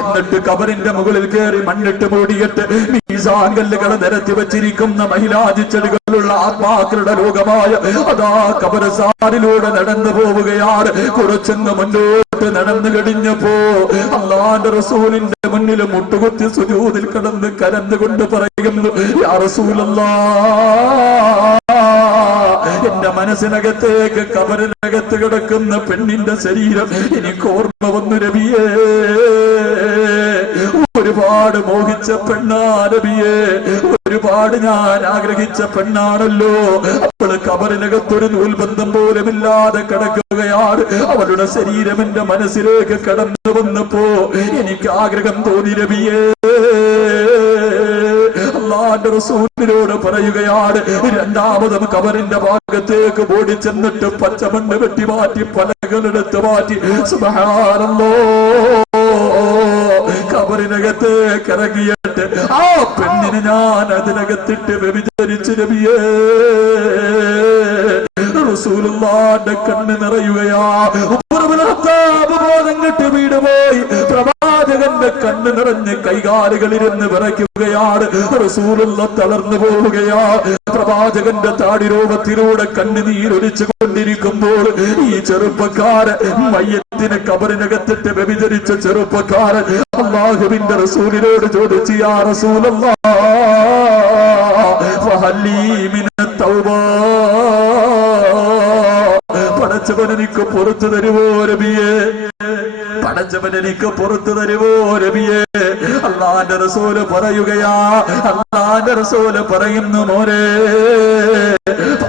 എന്നിട്ട് കബറിന്റെ മുകളിൽ കയറി മണ്ണിട്ട് മൂടിയിട്ട് മീസാങ്കല്ലുകൾ നിരത്തി വെച്ചിരിക്കുന്ന മഹിലാജിച്ചെടികളുള്ള ആത്മാക്കളുടെ ലോകമായ അതാ കബറസാരിലൂടെ നടന്നു പോവുകയാണ്. കുറച്ചെന്ന് മുന്നോട്ട് നടന്നു കഴിഞ്ഞപ്പോ അല്ലാഹുവിന്റെ റസൂലിന്റെ മുന്നിൽ മുട്ടുകുത്തി സുജൂദിൽ കിടന്ന് കരന്നുകൊണ്ട് പറയുന്നു, യാ റസൂലല്ലാഹ്, എന്റെ മനസ്സിനകത്തേക്ക് കബറിനകത്ത് കിടക്കുന്ന പെണ്ണിന്റെ ശരീരം എനിക്ക് ഓർമ്മ വന്നു നബിയേ. ഒരുപാട് മോഹിച്ച പെണ്ണാ നബിയേ, ഒരുപാട് ഞാൻ ആഗ്രഹിച്ച പെണ്ണാണല്ലോ. അവള് കബറിനകത്തൊരു നൂൽബന്ധം പോലുമില്ലാതെ കിടക്കുകയാണ്. അവളുടെ ശരീരം എന്റെ മനസ്സിലേക്ക് കടന്നു വന്നപ്പോ എനിക്ക് ആഗ്രഹം തോന്നി നബിയേ. അല്ലാഹുവിന്റെ റസൂലിനോട് പറയുകയാണ്, രണ്ടാമതും കബറിന്റെ ഭാഗത്തേക്ക് ഓടി ചെന്നിട്ട് പച്ചമണ്ണ് വെട്ടി മാറ്റി പലകളെടുത്ത് മാറ്റി സുബ്ഹാനല്ലാഹ് കബറിനകത്തേക്ക് ഇറങ്ങിയിട്ട് ആ പെണ്ണിനെ ഞാൻ അതിനകത്തിട്ട് വ്യഭിചരിച്ചു നബിയേ. റസൂലുള്ളാഹിന്റെ കണ്ണ് നിറയുകയാ. ബോധം കെട്ട് വീട് പോയി. പ്രവാചകന്റെ കണ്ണ് നിറഞ്ഞ് കൈകാലുകളിരുന്ന് വിറയ്ക്കുകയാണ്. റസൂലുള്ള തളർന്നു പോവുകയാ. പ്രവാചകന്റെ താടിരോപത്തിലൂടെ കണ്ണുനീരൊലിച്ചു കൊണ്ടിരിക്കുമ്പോൾ ഈ ചെറുപ്പക്കാരൻ, മയ്യത്തിനെ കബറിനകത്തിട്ട് വ്യഭിചരിച്ച ചെറുപ്പക്കാരൻ അല്ലാഹുവിന്റെ റസൂലിനോട് ചോദിച്ചു, യാ റസൂലല്ലാഹ് ഫഹല്ലീ മിനത് തൗബ, പടച്ചവൻ എനിക്ക് പുറത്തു തരുവോ നബിയേ, പടച്ചവൻ എനിക്ക് പുറത്തു തരുവോ നബിയേ. അല്ലാഹുവിന്റെ റസൂല് പറയുകയാ, അല്ലാഹുവിന്റെ റസൂല് പറയുന്നു, മോനെ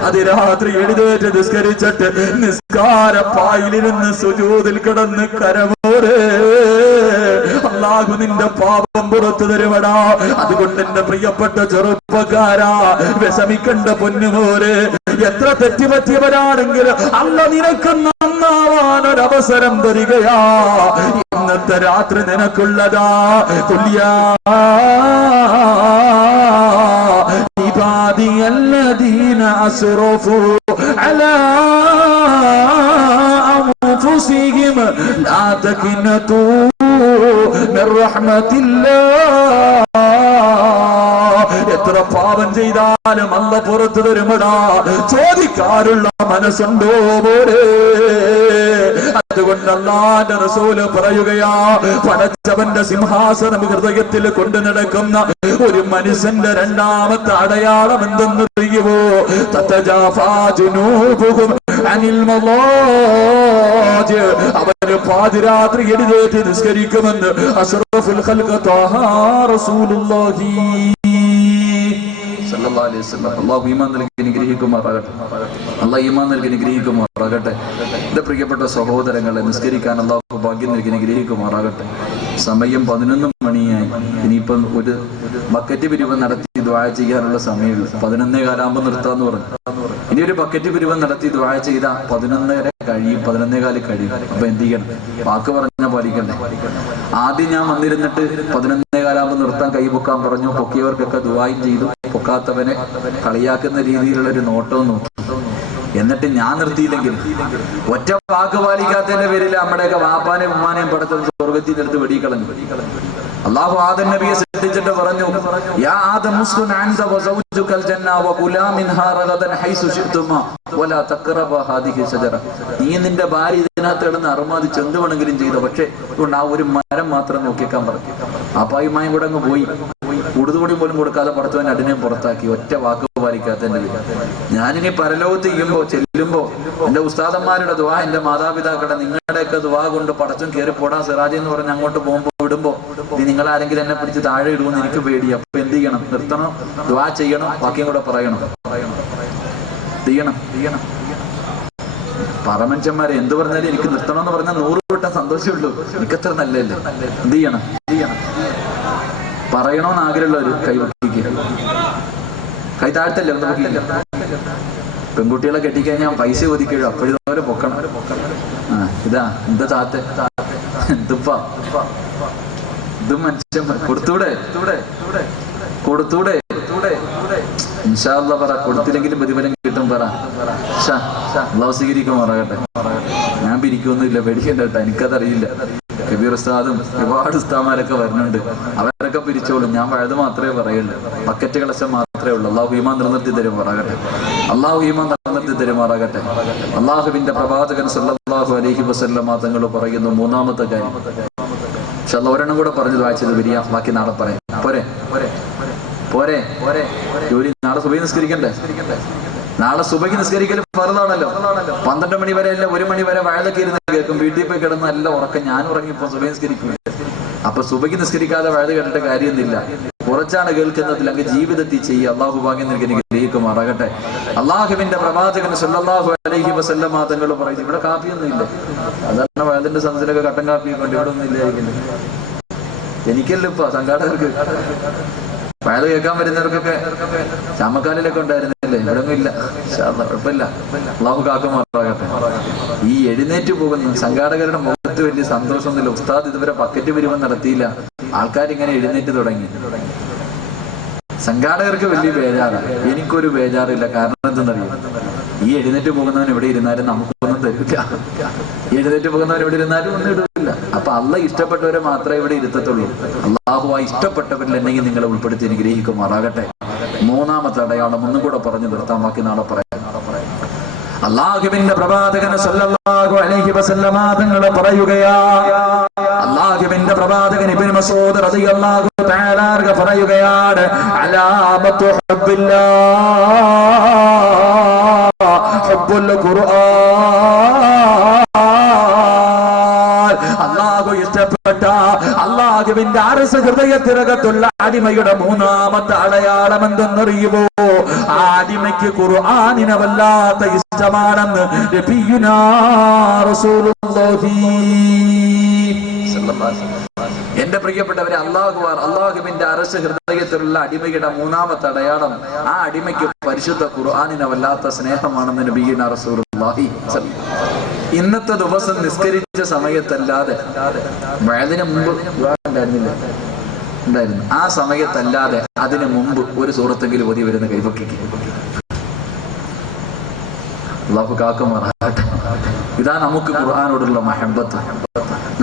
അതിരാത്രി എഴുന്നേറ്റ് നിസ്കരിച്ചിട്ട് നിസ്കാരപ്പായിലിരുന്ന് സുജൂദിൽ കിടന്ന് കരമോരെ അല്ലാഹു നിന്റെ പാപം പുറത്തു തരുവടാ. അതുകൊണ്ട് എന്റെ പ്രിയപ്പെട്ട ചെറുപ്പക്കാരാ, വിഷമിക്കണ്ട പൊന്നുമോരെ. എത്ര തെറ്റുപറ്റിയവരാണെങ്കിലും അല്ലാഹു നിനക്ക് നന്നാവാനൊരവസരം തരികയാ. ഇന്നത്തെ രാത്രി നിനക്കുള്ളതാ. കുല്യാ ഇബാദിയല്ലദീന അസ്റഫു അലാ അൻഫുസിഹിം ലാ തഖ്നതു മിർ റഹ്മത്തില്ലാഹ്. എത്ര പാപം ചെയ്താലും അല്ലാഹു പുറത്തു തരുമടാ. ചോദിക്കാനുള്ള മനസ്സുണ്ടോ പോരെ? അതുകൊണ്ട് അല്ലാഹുവിന്റെ റസൂല് പറയുകയാ, പടച്ചവന്റെ സിംഹാസനം ഹൃദയത്തിൽ കൊണ്ടു നടക്കുന്ന ഒരു മനുഷ്യന്റെ രണ്ടാമത്തെ അടയാളം എന്തെന്ന് അറിയുമോ? തതജാഫാ ജുനൂബുഹും അനിൽ മളാജി. അവന് പാതിരാത്രി എഴുന്നേറ്റ് നിസ്കരിക്കുമെന്ന് അഷ്റഫുൽ ഖൽഖ് ത്വാഹ റസൂലുള്ളാഹി സല്ലല്ലാഹു അലൈഹി വസല്ലം. അല്ലാഹു ഈമാൻ നൽകി അനുഗ്രഹിക്കുമാറാകട്ടെ. അല്ലാഹു ഈമാൻ നൽകി അനുഗ്രഹിക്കുമാറാകട്ടെ. എന്റെ പ്രിയപ്പെട്ട സഹോദരങ്ങളെ, നിസ്കരിക്കാൻ അല്ലാഹു ഭാഗ്യം നൽകി അനുഗ്രഹിക്കുമാറാകട്ടെ. സമയം 11 മണിയായി. ഇനിയിപ്പം ഒരു ബക്കറ്റ് പിരിവ് നടത്തി ദുആ ചെയ്യാനുള്ള സമയമുള്ളൂ. 11:15 നിർത്താന്ന് പറഞ്ഞു. ഇനി ഒരു ബക്കറ്റ് പിരിവ് നടത്തി ദുആ ചെയ്ത 11:30 കഴിയും, 11:15 കഴിയും. അപ്പൊ എന്ത് ചെയ്യണം? വാക്ക് പറഞ്ഞാൽ പാലിക്കണ്ടേ? ആദ്യം ഞാൻ വന്നിരുന്നിട്ട് 11:15 നിർത്താൻ കൈപൊക്കാൻ പറഞ്ഞു. പൊക്കിയവർക്കൊക്കെ ദുആയും ചെയ്തു. പൊക്കാത്തവനെ കളിയാക്കുന്ന രീതിയിലുള്ള ഒരു നോട്ടവും നോക്കി. എന്നിട്ട് ഞാൻ നിർത്തിയില്ലെങ്കിൽ, ഒറ്റ വാക്ക് പാലിക്കാത്തതിന്റെ പേരിൽ നമ്മുടെയൊക്കെ വാപ്പാനെയും ഉമ്മാനെയും പടത്തിൽ സ്വർഗത്തിൽ എടുത്ത് വെടിക്കളഞ്ഞു. അല്ലാഹു ആദം നബിയെ സൃഷ്ടിച്ചിട്ട് പറഞ്ഞു, യാ ആദം ഉസ്കുൻ അൻത വസൗജുകൽ ജന്ന വകുലാ മിൻഹാ റഗദൻ ഹൈസു ശിഅ്തുമാ വലാ തഖറബാ ഹാദിഹി ശജറ. നീ നിന്റെ ഭാര്യ ഇതിനകത്ത് കിടന്ന് അറുമാദിച്ച് എന്ത് വേണമെങ്കിലും ചെയ്തോ, പക്ഷെ അതുകൊണ്ട് ആ ഒരു മരം മാത്രം നോക്കിയേക്കാൻ പറഞ്ഞു. ആപ്പായുമായും കൂടെ അങ്ങ് പോയി. കൂടുതൂടി പോലും കൊടുക്കാതെ പടച്ചവൻ അടിനെയും പുറത്താക്കി. ഒറ്റ വാക്ക് പാലിക്കാത്തതിന്റെ പേരിൽ. ഞാനിനി പരലോകത്ത് ചെല്ലുമ്പോ എന്റെ ഉസ്താദന്മാരുടെ ദുആ, എന്റെ മാതാപിതാക്കളുടെ, നിങ്ങളുടെയൊക്കെ ദുആ കൊണ്ട് പടച്ചവൻ കയറി പോടാ സിറാജ് എന്ന് പറഞ്ഞ് അങ്ങോട്ട് പോകുമ്പോ വിടുമ്പോ നിങ്ങൾ ആരെങ്കിലും എന്നെ പിടിച്ച് താഴെ ഇടുമെന്ന് എനിക്ക് പേടി. അപ്പൊ എന്ത് ചെയ്യണം? നിർത്തണം, ദുആ ചെയ്യണം, ബാക്കിയും കൂടെ പറയണം. ചെയ്യണം. പറമനുഷ്യന്മാരെ എന്ത് പറഞ്ഞാലും എനിക്ക് നിർത്തണമെന്ന് പറഞ്ഞാൽ 100 വട്ടം സന്തോഷമുള്ളൂ. എനിക്കത്ര നല്ലല്ലേ? എന്ത് ചെയ്യണം? പറയണോന്ന് ആഗ്രഹമുള്ളവര് കൈവക്കിക്കുക. കൈ താഴ്ത്തല്ലേ? ഒന്ന് പൊക്കിയില്ല. പെൺകുട്ടികളെ കെട്ടിക്കഴിഞ്ഞാൽ പൈസ ഒതുക്കിയോ അപ്പോഴും പൊക്കണം. ഇതാ എന്താ താത്ത എന്തുപ്പാ ഇത് മനുഷ്യൻ കൊടുത്തൂടെ ഇൻഷാ അല്ലാഹ് പറ. കൊടുത്തില്ലെങ്കിലും പ്രതിഫലം കിട്ടും പറ. അല്ലാഹു സ്വീകരിക്കുമാറാകട്ടെ. ഞാൻ പിരിക്കൊന്നുമില്ല, പേടിക്കണ്ട കേട്ടോ, എനിക്കതറിയില്ല. കബീർ ഉസ്താദും ഒരുപാട് ഉസ്താദുമാരൊക്കെ വരുന്നുണ്ട്, അവരൊക്കെ പിരിച്ചോളും. ഞാൻ വഴുത് മാത്രമേ പറയുള്ളൂ, ബക്കറ്റ് കളശം മാത്രമേ ഉള്ളൂ. അള്ളാഹു ഈമാൻ നിലനിർത്തി തരുമാറാകട്ടെ. അള്ളാഹുവിന്റെ പ്രവാചകൻ സല്ലല്ലാഹു അലൈഹി വസല്ലം തങ്ങൾ പറയുന്നു മൂന്നാമത്തെ കാര്യം. പക്ഷെ ഒരെണ്ണം കൂടെ പറഞ്ഞു വായിച്ചത് വരിക, ബാക്കി നാളെ പറയാം. പോരെ ജോലി. നാളെ സുബഹി നിസ്കരിക്കണ്ടേ? നാളെ സുബഹി നിസ്കരിക്കൽ ഫർദാണല്ലോ. 12 മണി വരെ അല്ല 1 മണി വരെ വഴുതൊക്കെ ഇരുന്ന് കേൾക്കും. വീട്ടിൽ പോയി കിടന്ന് നല്ല ഉറക്കം. ഞാൻ ഉറങ്ങിപ്പോ സുബഹി നിസ്കരിക്കും. അപ്പൊ സുബഹി നിസ്കരിക്കാതെ വഴുത് കേട്ടിട്ട് കാര്യമൊന്നുമില്ല. കുറച്ചാണ് കേൾക്കുന്നതിൽ അങ്ങ് ജീവിതത്തിൽ ചെയ്യുക. അള്ളാഹു ഭാഗ്യം നൽകി ഗ്രഹിക്കുമാറാകട്ടെ. അള്ളാഹുവിന്റെ പ്രവാചകൻ സല്ലല്ലാഹു അലൈഹി വസല്ലം തങ്ങൾ പറയുന്നു, ഇവിടെ കാപ്പിയൊന്നും ഇല്ല. സാധാരണ വഴുതിന്റെ സംസ്ഥാനൊക്കെ കട്ടൻ കാപ്പിയൊക്കെ ഉണ്ട്, ഇവിടെ ഒന്നും ഇല്ലായിരിക്കുന്നു. എനിക്കല്ല ഇപ്പൊ സംഘാടകർക്ക് വഴുത് കേൾക്കാൻ വരുന്നവർക്കൊക്കെ ചാമക്കാലിലൊക്കെ ഉണ്ടായിരുന്നില്ലേ, ഇവിടെ ഒന്നും ഇല്ല. കുഴപ്പമില്ല, അള്ളാഹു കാക്കുമാറാകട്ടെ. ഈ എഴുന്നേറ്റ് പോകുന്ന സംഘാടകരുടെ മുഖത്ത് വലിയ സന്തോഷമൊന്നുമില്ല. ഉസ്താദ് ഇതുവരെ ബക്കറ്റ് പിരിവം നടത്തിയില്ല, ആൾക്കാരിങ്ങനെ എഴുന്നേറ്റ് തുടങ്ങി. സംഘാടകർക്ക് വലിയ ബേജാറാണ്, എനിക്കൊരു ബേജാറില്ല. കാരണം എന്തെന്നറിയാം, ഈ എഴുന്നേറ്റ് പോകുന്നവൻ എവിടെ ഇരുന്നാലും നമുക്കൊന്നും തരില്ല. എഴുന്നേറ്റ് പോകുന്നവൻ എവിടെ ഇരുന്നാലും ഒന്നും ഇടില്ല. അപ്പൊ അള്ളാഹ് ഇഷ്ടപ്പെട്ടവരെ മാത്രമേ ഇവിടെ ഇരുത്തത്തുള്ളൂ. അള്ളാഹു ആ ഇഷ്ടപ്പെട്ടവരിൽ എന്നെങ്കിൽ നിങ്ങളെ ഉൾപ്പെടുത്തി അനുഗ്രഹിക്കുമാറാകട്ടെ. മൂന്നാമത്തെ അടയാളം ഒന്നും കൂടെ പറഞ്ഞു നിർത്താൻ, ബാക്കി നാളെ പറയാം. അല്ലാഹുവിന്റെ പ്രവാചകൻ സല്ലല്ലാഹു അലൈഹി വസല്ലം തങ്ങൾ പറയുകയാ, അല്ലാഹുവിന്റെ പ്രവാചകൻ ഇബ്നു മസ്ഊദ് റളിയല്ലാഹു തആല അൻഹു പറയുകയാണ്, അലാമത്തു ഹബ്ബില്ലാഹ് ഹബ്ബുൽ ഖുർആൻ. അല്ലാഹു ഇഷ്ടപ്പെട്ട അല്ലാഹുവിന്റെ അർശ് ഹൃദയത്തിനകത്തുള്ള അടിമയുടെ മൂന്നാമത്തെ അടയാളം എന്തെന്നറിയുമോ? ആ അടിമയ്ക്ക് ഖുർആനിനെ വല്ലാത്ത ഇഷ്ടമാണെന്ന് നബിയുനാ റസൂലുള്ളാഹി. എന്റെ പ്രിയപ്പെട്ടവരെ, അല്ലാഹുവിന്റെ അർശ് ഹൃദയത്തിലുള്ള അടിമയുടെ മൂന്നാമത്തെ അടയാളം, ആ അടിമയ്ക്ക് പരിശുദ്ധ ഖുർആനിനെ വല്ലാത്ത സ്നേഹമാണെന്ന് നബിയുനാ റസൂലുള്ളാഹി. ഇന്നത്തെ ദിവസം നിസ്കരിച്ച സമയത്തല്ലാതെ, വഅദിന് മുമ്പ് ഉണ്ടായിരുന്നു, ആ സമയത്തല്ലാതെ അതിനു മുമ്പ് ഒരു സൂറത്തെങ്കിലും ഓതി വരുന്ന കൈപൊക്കിക്ക്. അല്ലാഹു കാക്കുമാറാകട്ടെ. ഇതാ നമുക്ക് ഖുർആനോടുള്ള മഹബ്ബത്ത്,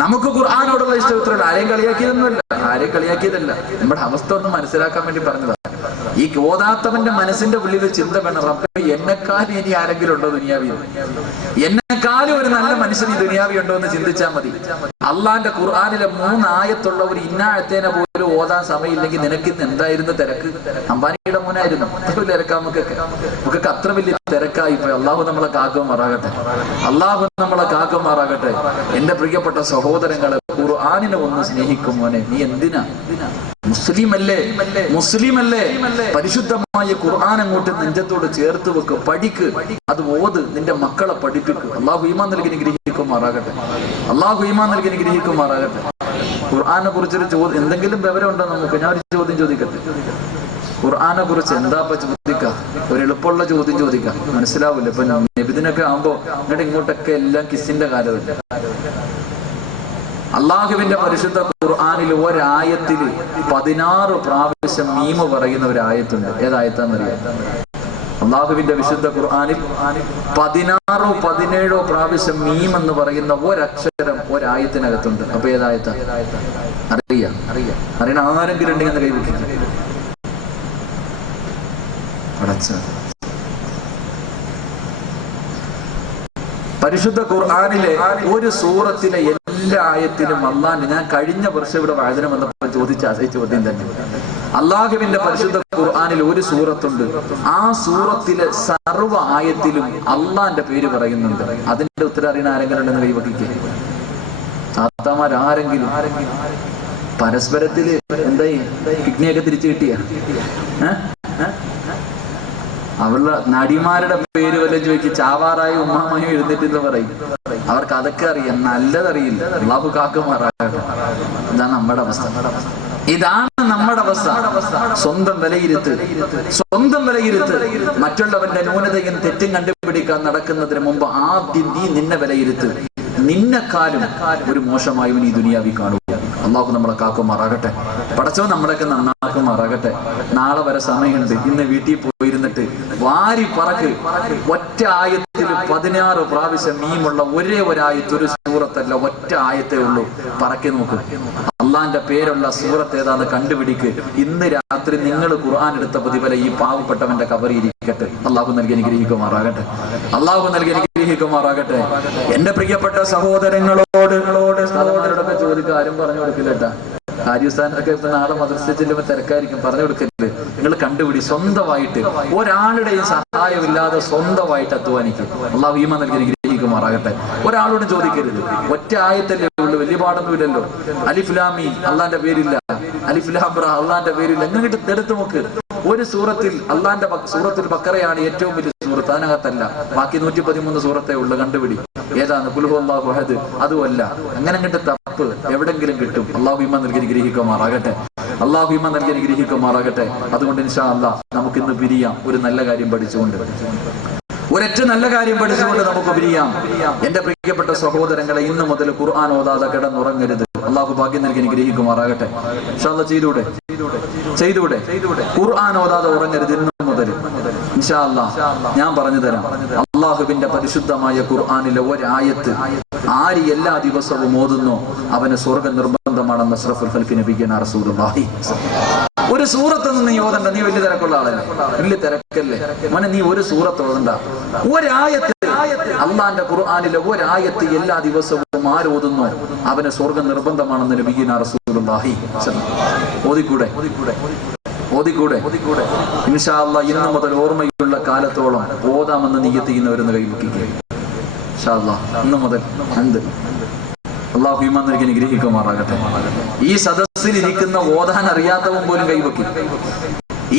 നമുക്ക് ഖുർആനോടുള്ള ഇഷ്ടം. ആരെയും കളിയാക്കിയതല്ല, നമ്മുടെ അവസ്ഥ ഒന്ന് മനസ്സിലാക്കാൻ വേണ്ടി പറഞ്ഞതാണ്. ഈ ഓതാത്തവന്റെ മനസ്സിന്റെ ഉള്ളിൽ ചിന്ത വേണം, റബ്ബേ എന്നെക്കാളും ഇനി ആരെങ്കിലും ഉണ്ടോ ദുനിയാവിൽ? എന്നെക്കാളും ഒരു നല്ല മനുഷ്യൻ ഈ ദുനിയാവി ഉണ്ടോ എന്ന് ചിന്തിച്ചാൽ മതി. അള്ളാന്റെ ഖുർആനിലെ 3 ആയത്തുള്ള ഒരു ഇന്നാഴത്തേനെ പോലും ഓതാൻ സമയമില്ലെങ്കിൽ നിനക്ക് ഇന്ന് എന്തായിരുന്നു തിരക്ക്? അംബാനിയുടെ മോനായിരുന്നു തിരക്കാ. നമുക്കൊക്കെ അത്ര വലിയ തിരക്കായി പോയി. അള്ളാഹു നമ്മളെ കാക്കുമാറാകട്ടെ. എന്റെ പ്രിയപ്പെട്ട സഹോദരങ്ങളെ, ഖുർആനിനെ ഒന്ന് സ്നേഹിക്കും മോനെ. നീ എന്തിനാ? മുസ്ലിമല്ലേ? പരിശുദ്ധമായ ഖുർആൻ അങ്ങോട്ട് നെഞ്ചത്തോട് ചേർത്ത് വെക്ക്, പഠിക്ക്, അത് ഓത്, നിന്റെ മക്കളെ പഠിപ്പിക്കും. അള്ളാഹു ഈമാൻ നൽകി അനുഗ്രഹിക്കുമാറാകട്ടെ. ഖുർആനെ കുറിച്ചൊരു ചോദ്യം, എന്തെങ്കിലും വിവരം ഉണ്ടോ നമുക്ക്? ഞാൻ ഒരു ചോദ്യം ചോദിക്കട്ടെ. ഖുർആനെ കുറിച്ച് എന്താ ചോദിക്കാം? ഒരു എളുപ്പമുള്ള ചോദ്യം ചോദിക്കാം, മനസ്സിലാവില്ല. ഇപ്പൊ നബിദിനൊക്കെ ആകുമ്പോ ഇങ്ങോട്ടൊക്കെ എല്ലാം കിസിന്റെ കാലമല്ല. അള്ളാഹുവിന്റെ പരിശുദ്ധ ഖുർആനിൽ ഒരായത്തിൽ 16 പ്രാവശ്യം മീമ് പറയുന്ന ഒരു ആയത്തുണ്ട്. ഏതായത്താന്നറിയാം? അള്ളാഹുവിന്റെ വിശുദ്ധ ഖുർആനിൽ 16 17 പ്രാവശ്യം മീം എന്ന് പറയുന്ന ഒരക്ഷരം ഒരായത്തിനകത്തുണ്ട്. അപ്പൊ ഏതായത്താ? അറിയണ ആരെങ്കിലും ഉണ്ടെങ്കിൽ കൈവയ്ക്കും. പരിശുദ്ധ ഖുർആനിലെ ഒരു സൂറത്തിലെ എല്ലാ ആയത്തിനും അള്ളാഹ്, ഞാൻ കഴിഞ്ഞ വർഷം ഇവിടെ വായന വന്നപ്പോൾ ചോദിച്ച അതേ ചോദ്യം തന്നെ. അള്ളാഹുവിന്റെ പരിശുദ്ധ ഖുർആനിൽ ഒരു സൂറത്തുണ്ട്, ആ സൂറത്തിലെ സർവ്വ ആയത്തിലും അള്ളാന്റെ പേര് പറയുന്നുണ്ട്. അതിന്റെ ഉത്തരം അറിയണ ആരെങ്കിലും ഉണ്ടെന്ന് കൈവക്കിക്കുക. താത്താമാരാരെങ്കിലും പരസ്പരത്തില് എന്തായി കിഡ്നിയൊക്കെ തിരിച്ചു കിട്ടിയ അവളുടെ നടിമാരുടെ പേര് വല്ലതും ചോദിക്കും, ചാവാറായ ഉമ്മാമയും എഴുന്നേറ്റ് പറയും. അവർക്ക് അതൊക്കെ അറിയാം, നല്ലതറിയില്ല. അല്ലാഹു കാക്കുമാറാകട്ടെ. ഇതാണ് നമ്മുടെ അവസ്ഥ. സ്വന്തം വിലയിരുത്ത്. മറ്റുള്ളവന്റെ ന്യൂനതയും തെറ്റും കണ്ടുപിടിക്കാൻ നടക്കുന്നതിന് മുമ്പ് ആദ്യം നീ നിന്നെ വിലയിരുത്ത്. നിന്നെക്കാളും ഒരു മോശമായവൻ ഈ ദുനിയാവി കാണുക. അള്ളാഹു നമ്മളെ കാക്കുമാറാകട്ടെ. പടച്ചവൻ നമ്മളൊക്കെ നന്നാക്കുമാറാകട്ടെ. നാളെ വരെ സമയമുണ്ട്. ഇന്ന് വീട്ടിൽ പോയിരുന്നിട്ട് വാരി പറക്ക്. ഒറ്റ ആയത്തിൽ 16 പ്രാവശ്യം മീമുള്ള ഒരേ ഒരായത്ത്, ഒരു സൂറത്തല്ല, ഒറ്റ ആയത്തേ ഉള്ളൂ. പറക്കി നോക്ക്. അള്ളാന്റെ പേരുള്ള സൂറത്ത് ഏതാന്ന് കണ്ടുപിടിക്ക്. ഇന്ന് രാത്രി നിങ്ങൾ ഖുർആൻ എടുത്ത പ്രതിഫലം ഈ പാവപ്പെട്ടവന്റെ കബറിയിരിക്കട്ടെ. അള്ളാഹു നൽകി അനുഗ്രഹിക്കുമാറാകട്ടെ. അള്ളാഹു നൽകി അനുഗ്രഹിക്കുമാറാകട്ടെ. എന്റെ പ്രിയപ്പെട്ട സഹോദരങ്ങളോട് സഹോദരനോടൊക്കെ ചോദിക്കുക. ആരും പറഞ്ഞു കൊടുക്കില്ലട്ടാ. കാര്യസ്ഥാനൊക്കെ ഇപ്പൊ നാളെ മദ്രസയിൽ ചെല്ലുമ്പോൾ തിരക്കായിരിക്കും. പറഞ്ഞു കൊടുക്കരുത്. നിങ്ങൾ കണ്ടുപിടി. സ്വന്തമായിട്ട് ഒരാളുടെയും സഹായമില്ലാതെ സ്വന്തമായിട്ട് അധ്വാനിക്കും. അള്ളാഹു ഈമാൻ നൽകി അനുഗ്രഹിക്കുമാറാകട്ടെ. ഒരാളോടും ചോദിക്കരുത്. ഒറ്റ ആയത്തല്ലേ ഉള്ളൂ, വലിയ പാടൊന്നുമില്ലല്ലോ. അലിഫ് ലാം മീം അള്ളാന്റെ പേരില്ല, അലിഫ് ലാം റ അള്ളാന്റെ പേരില്ല. എന്നിട്ട് എടുത്തു നോക്ക്. ഒരു സൂറത്തിൽ അള്ളാന്റെ സൂറത്തുൽ ബഖറയാണ് ഏറ്റവും വലിയ സൂറത്ത്, അതിനകത്തല്ല. ബാക്കി 113 സൂറത്തേ ഉള്ളു. കണ്ടുപിടി ഏതാണ്. ഖുൽ ഹുവല്ലാഹു അഹദ് അതുമല്ല. അങ്ങനെ അങ്ങോട്ട് തപ്പ് എവിടെങ്കിലും കിട്ടും. അള്ളാഹു ഈമാൻ നൽകി അനുഗ്രഹിക്കുമാറാകട്ടെ. അള്ളാഹു ഈമാൻ നൽകി അനുഗ്രഹിക്കുമാറാകട്ടെ. അതുകൊണ്ട് ഇൻഷാ അല്ലാഹ് നമുക്ക് ഇന്ന് പിരിയാം ഒരു നല്ല കാര്യം പഠിച്ചുകൊണ്ട്. ഒരൊറ്റ നല്ല കാര്യം പഠിച്ചുകൊണ്ട് നമുക്ക് പിരിയാം. എന്റെ പ്രിയപ്പെട്ട സഹോദരങ്ങളെ, ഇന്ന് മുതൽ ഖുർആൻ ഓതാതെ കിടന്നുറങ്ങരുത്. അള്ളാഹു ഭാഗ്യം നൽകി അനുഗ്രഹിക്കുമാറാകട്ടെ. ഇൻഷാ അല്ലാഹ് ചെയ്തൂടെ ഖുർആൻ ഓതാതെ ഉറങ്ങരുത് ഇന്ന് മുതൽ ഇൻഷാ അല്ലാഹ്. ഞാൻ പറഞ്ഞു തരാം. അള്ളാഹുവിന്റെ പരിശുദ്ധമായ ഖുർആനിലെ ഒരായത്ത് ആര് എല്ലാ ദിവസവും ഓതുന്നോ അവന് സ്വർഗ്ഗം നിർബന്ധമാണെന്ന് അഷ്റഫുൽ ഖൽഖി നബിയുനാ റസൂലുള്ളാഹി. ഒരു സൂറത്ത് നീ ഓതണ്ട. നീ വലിയ തിരക്കുള്ള ആളല്ലേ, വലിയ തിരക്കല്ലേ മോനെ. നീ ഒരു സൂറത്ത് ഓതണ്ട. ഒരായത്ത്, അള്ളാന്റെ ഖുർആനിലെ ഒരായത്ത് എല്ലാ ദിവസവും ആരോതുന്നോ അവന് സ്വർഗ്ഗം നിർബന്ധമാണെന്ന് നബിയുനാ റസൂലുള്ളാഹി. ഓതിക്കൂടെ ഇൻഷാ അല്ലാഹ്. ഇന്ന് മുതൽ ഓർമ്മയുള്ള കാലത്തോളം ഓതാമെന്ന് നിയ്യത്ത് ചെയ്യുന്നവരൊന്ന് കൈവയ്ക്കുക ഇൻഷാ അല്ലാഹ്. ഇന്ന് മുതൽ അള്ളാഹു ഈമാൻ നൽകി അനുഗ്രഹിക്കുമാറാകട്ടെ. ഈ സദസ്സിൽ ഇരിക്കുന്ന ഓതാൻ അറിയാത്തവൻ പോലും കൈവയ്ക്കും.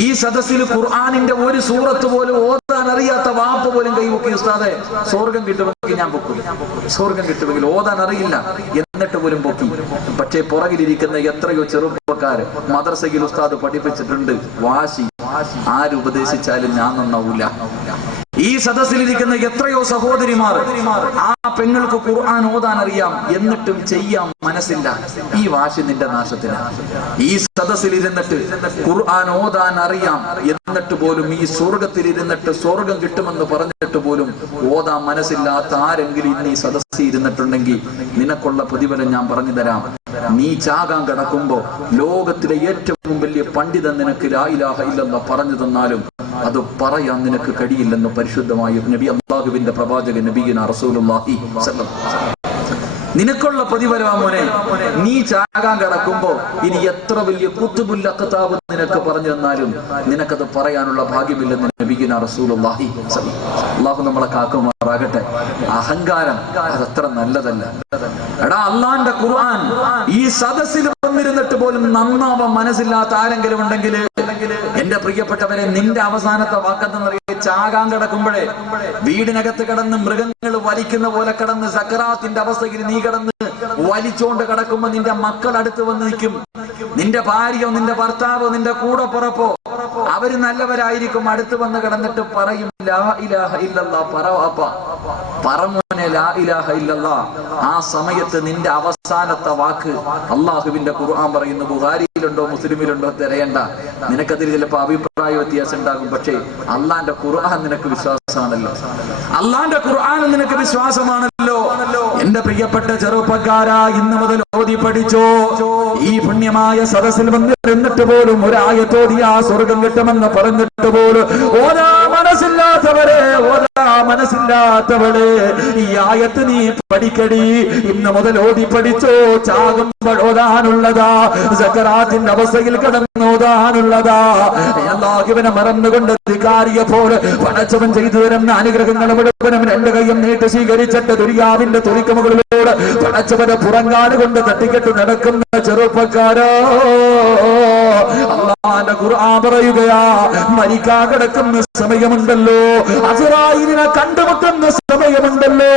ഈ സദസ്സിൽ ഖുർആനിന്റെ ഒരു സൂറത്ത് പോലും ഓതാൻ അറിയാത്ത വാപ്പ പോലും കൈവയ്ക്കും. ഉസ്താദെ സ്വർഗം കിട്ടുമെങ്കിൽ ഞാൻ പൊക്കും, സ്വർഗം കിട്ടുമെങ്കിൽ. ഓതാൻ അറിയില്ല എന്നിട്ട് പോലും പൊക്കി. പക്ഷേ പുറകിലിരിക്കുന്ന എത്രയോ ചെറുപ്പക്കാര് മദ്രസയിൽ ഉസ്താദ് പഠിപ്പിച്ചിട്ടുണ്ട്. വാശി ആരുപദേശിച്ചാലും ഞാൻ നന്നാവൂല. ഈ സദസ്സിലിരിക്കുന്ന എത്രയോ സഹോദരിമാർ, ആ പെങ്ങൾക്ക് ഖുർആൻ ഓതാൻ അറിയാം എന്നിട്ടും ചെയ്യാൻ മനസ്സില്ല. ഈ വാശി നിന്റെ നാശത്തിനാണ്. ഈ സദസ്സിലിരുന്നിട്ട് ഖുർആൻ ഓതാൻ അറിയാം എന്നിട്ട് പോലും ഈ സ്വർഗത്തിലിരുന്നിട്ട് സ്വർഗം കിട്ടുമെന്ന് പറഞ്ഞിട്ട് പോലും ഓതാൻ മനസ്സില്ലാത്ത ആരെങ്കിലും ഇന്ന് ഈ സദസ്സിൽ ഇരുന്നിട്ടുണ്ടെങ്കിൽ നിനക്കുള്ള പ്രതിഫലം ഞാൻ പറഞ്ഞു തരാം. നീ ചാകാൻ കിടക്കുമ്പോ ലോകത്തിലെ ഏറ്റവും വലിയ പണ്ഡിതൻ നിനക്ക് ലാ ഇലാഹ ഇല്ലല്ലാഹ് പറഞ്ഞു തന്നാലും അത് പറയാൻ നിനക്ക് കഴിയില്ലെന്ന് പരിശുദ്ധമായ നബി അല്ലാഹുവിന്റെ പ്രവാചകൻ നബിയുനാ റസൂലുള്ളാഹി സ്വല്ലല്ലാഹു അലൈഹി വസല്ലം. നിനക്കുള്ള പ്രതിഫലം മോനെ, നീ ചാകാൻ കിടക്കുമ്പോ ഇനി എത്ര വലിയ ഖുത്ബുൽ അഖ്താബ് നിനക്ക് പറഞ്ഞു തന്നാലും നിനക്കത് പറയാനുള്ള ഭാഗ്യമില്ലെന്ന് നബിയുനാ റസൂലുള്ളാഹി സ്വല്ലല്ലാഹു അലൈഹി വസല്ലം. അല്ലാഹു നമ്മളെ കാക്കുമാറാകട്ടെ. അഹങ്കാരം അതത്ര നല്ലതല്ല. എടാ, അള്ളാന്റെ ഖുർആൻ ഈ സദസ്സിൽ വന്നിരുന്നിട്ട് പോലും നന്നാവാൻ മനസ്സില്ലാത്ത ആരെങ്കിലും ഉണ്ടെങ്കിൽ എന്റെ പ്രിയപ്പെട്ടവരെ, നിന്റെ അവസാനത്തെ വാക്കെന്നറിയ ചാകാൻ കിടക്കുമ്പോഴേ വീടിനകത്ത് കിടന്ന് മൃഗങ്ങൾ വലിക്കുന്ന പോലെ കിടന്ന് സക്കറാത്തിന്റെ അവസ്ഥയിൽ നീ കിടന്ന് വലിച്ചോണ്ട് കിടക്കുമ്പോ നിന്റെ മക്കൾ അടുത്ത് വന്ന് നിൽക്കും. നിന്റെ ഭാര്യയോ നിന്റെ ഭർത്താവോ നിന്റെ കൂടെ പുറപ്പോ അവര് നല്ലവരായിരിക്കും. അടുത്ത് വന്ന് കിടന്നിട്ട് പറയും ലാ ഇലാഹ ഇല്ലല്ലാഹ്, പറമോനെ ലാ ഇലാഹ ഇല്ലല്ലാഹ്. ആ സമയത്ത് നിന്റെ അവസാനത്തെ വാക്ക് അള്ളാഹുവിന്റെ ഖുർആൻ പറയുന്നു. ബുഖാരിയിലുണ്ടോ മുസ്ലിമിലുണ്ടോ തിരയണ്ട. നിനക്കതിൽ ചിലപ്പോ അഭിപ്രായ വ്യത്യാസം ഉണ്ടാകും. പക്ഷേ അള്ളാന്റെ ഖുർആൻ നിനക്ക് വിശ്വാസമാണല്ലോ. അള്ളാന്റെ ഖുർആൻ നിനക്ക് വിശ്വാസമാണല്ലോ. എന്റെ പ്രിയപ്പെട്ട ചെറുപ്പക്കാരാ, ഇന്ന് മുതൽ ഓതി പഠിച്ചോ. ഈ പുണ്യമായ സദസ്സിൽ വന്നിരുന്നിട്ട് പോലും ഒരായത്തോതി ആ സ്വർഗം കിട്ടുമെന്ന് പറഞ്ഞിട്ട് പോലും ഓതാ മനസ്സില്ലാത്തവളെ ഈ ആയത്ത് നീ പഠിക്കടി. ഇന്ന് മുതൽ ഓതി പഠിച്ചോ. ചാകുമ്പോൾ ഓതാനുള്ളതാ, സക്കറാത്തിന്റെ അവസ്ഥയിൽ കിടന്നോതാനുള്ളതാ. അല്ലാഹുവിനെ മറന്നുകൊണ്ട് ധിക്കാരിയെ പോലെ പടച്ചവൻ ചെയ്തു തരുന്ന അനുഗ്രഹങ്ങൾ മുഴുവനും രണ്ട് കൈയും നീട്ടി സ്വീകരിച്ചിട്ട് ദുരിയാവിന്റെ തുറിക്കമുകളിലൂടെ പടച്ചവനെ പുറങ്കാല് കൊണ്ട് തട്ടിക്കെട്ട് നടക്കുന്ന ചെറുപ്പക്കാരോ, അല്ലാഹുവിന്റെ ഖുർആൻ പറയുകയാ, മരിക്കാൻ കിടക്കുന്ന സമയമുണ്ടല്ലോ, അസ്റായീലിനെ കണ്ടുമുട്ടുന്ന സമയമുണ്ടല്ലോ,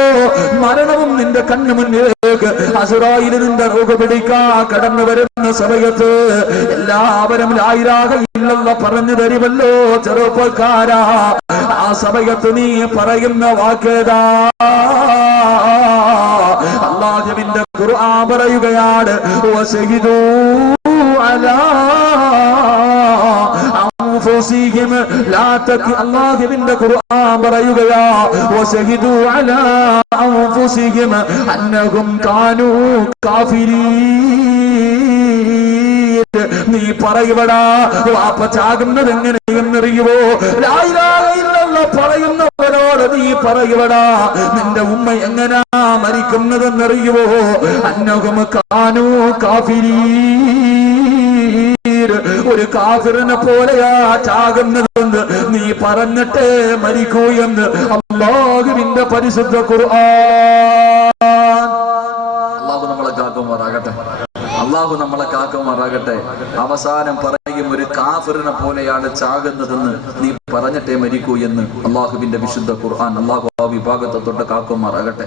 മരണവും നിന്റെ കണ്ണു മുന്നിലേക്ക് അസ്റായീൽ നിന്റെ റൂഹ് പിടിക്കാൻ കടന്നു വരുന്ന സമയത്ത് എല്ലാവരും ലാ ഇലാഹ ഇല്ലല്ലാഹ് പറഞ്ഞു തരുമല്ലോ ചെറുപ്പക്കാരാ. ആ സമയത്ത് നീ പറയുന്ന വാക്കേതാ? അല്ലാഹുവിന്റെ ഖുർആൻ പറയുകയാണ് വസഹിദൂ അലാ അൻഫുസിഹിം ലാ തകി അല്ലാഹുവിന്റെ ഖുർആൻ പറയുകയാ വസഹിദൂ അലാ അൻഫുസിഹിം അന്നഹും കാനൂ കാഫിരീൻ. നീ പറയുവടാ വാപ്പ ചാകുന്നത് എങ്ങനെയെന്നറിയുവോ? ലാ ഇലാഹ ഇല്ലല്ലാഹ് പറയുന്നവരോട് നീ പറയുവടാ നിന്റെ ഉമ്മ എങ്ങനാ മരിക്കുന്നതെന്നറിയുവോ? അന്നഹും കാനൂ കാഫിരീൻ. ഒരു കാഫിറിനെ പോലെയാ ചാകുന്നതെന്ന് നീ പറഞ്ഞിട്ടേ മരിക്കൂ എന്ന് അല്ലാഹുവിന്റെ പരിശുദ്ധ ഖുർആൻ. അല്ലാഹു നമ്മളെ കാക്കുമാറാകട്ടെ. അല്ലാഹു നമ്മളെ കാക്കുമാറാകട്ടെ. അവസാനം പറയും ഒരു കാഫിറിനെ പോലെയാണ് ചാകുന്നതെന്ന് നീ പറഞ്ഞിട്ടേ മരിക്കൂ എന്ന് അല്ലാഹുവിന്റെ വിശുദ്ധ ഖുർആൻ. അല്ലാഹു ആ വിഭാഗത്തെ തൊട്ട് കാക്കുമാറാകട്ടെ.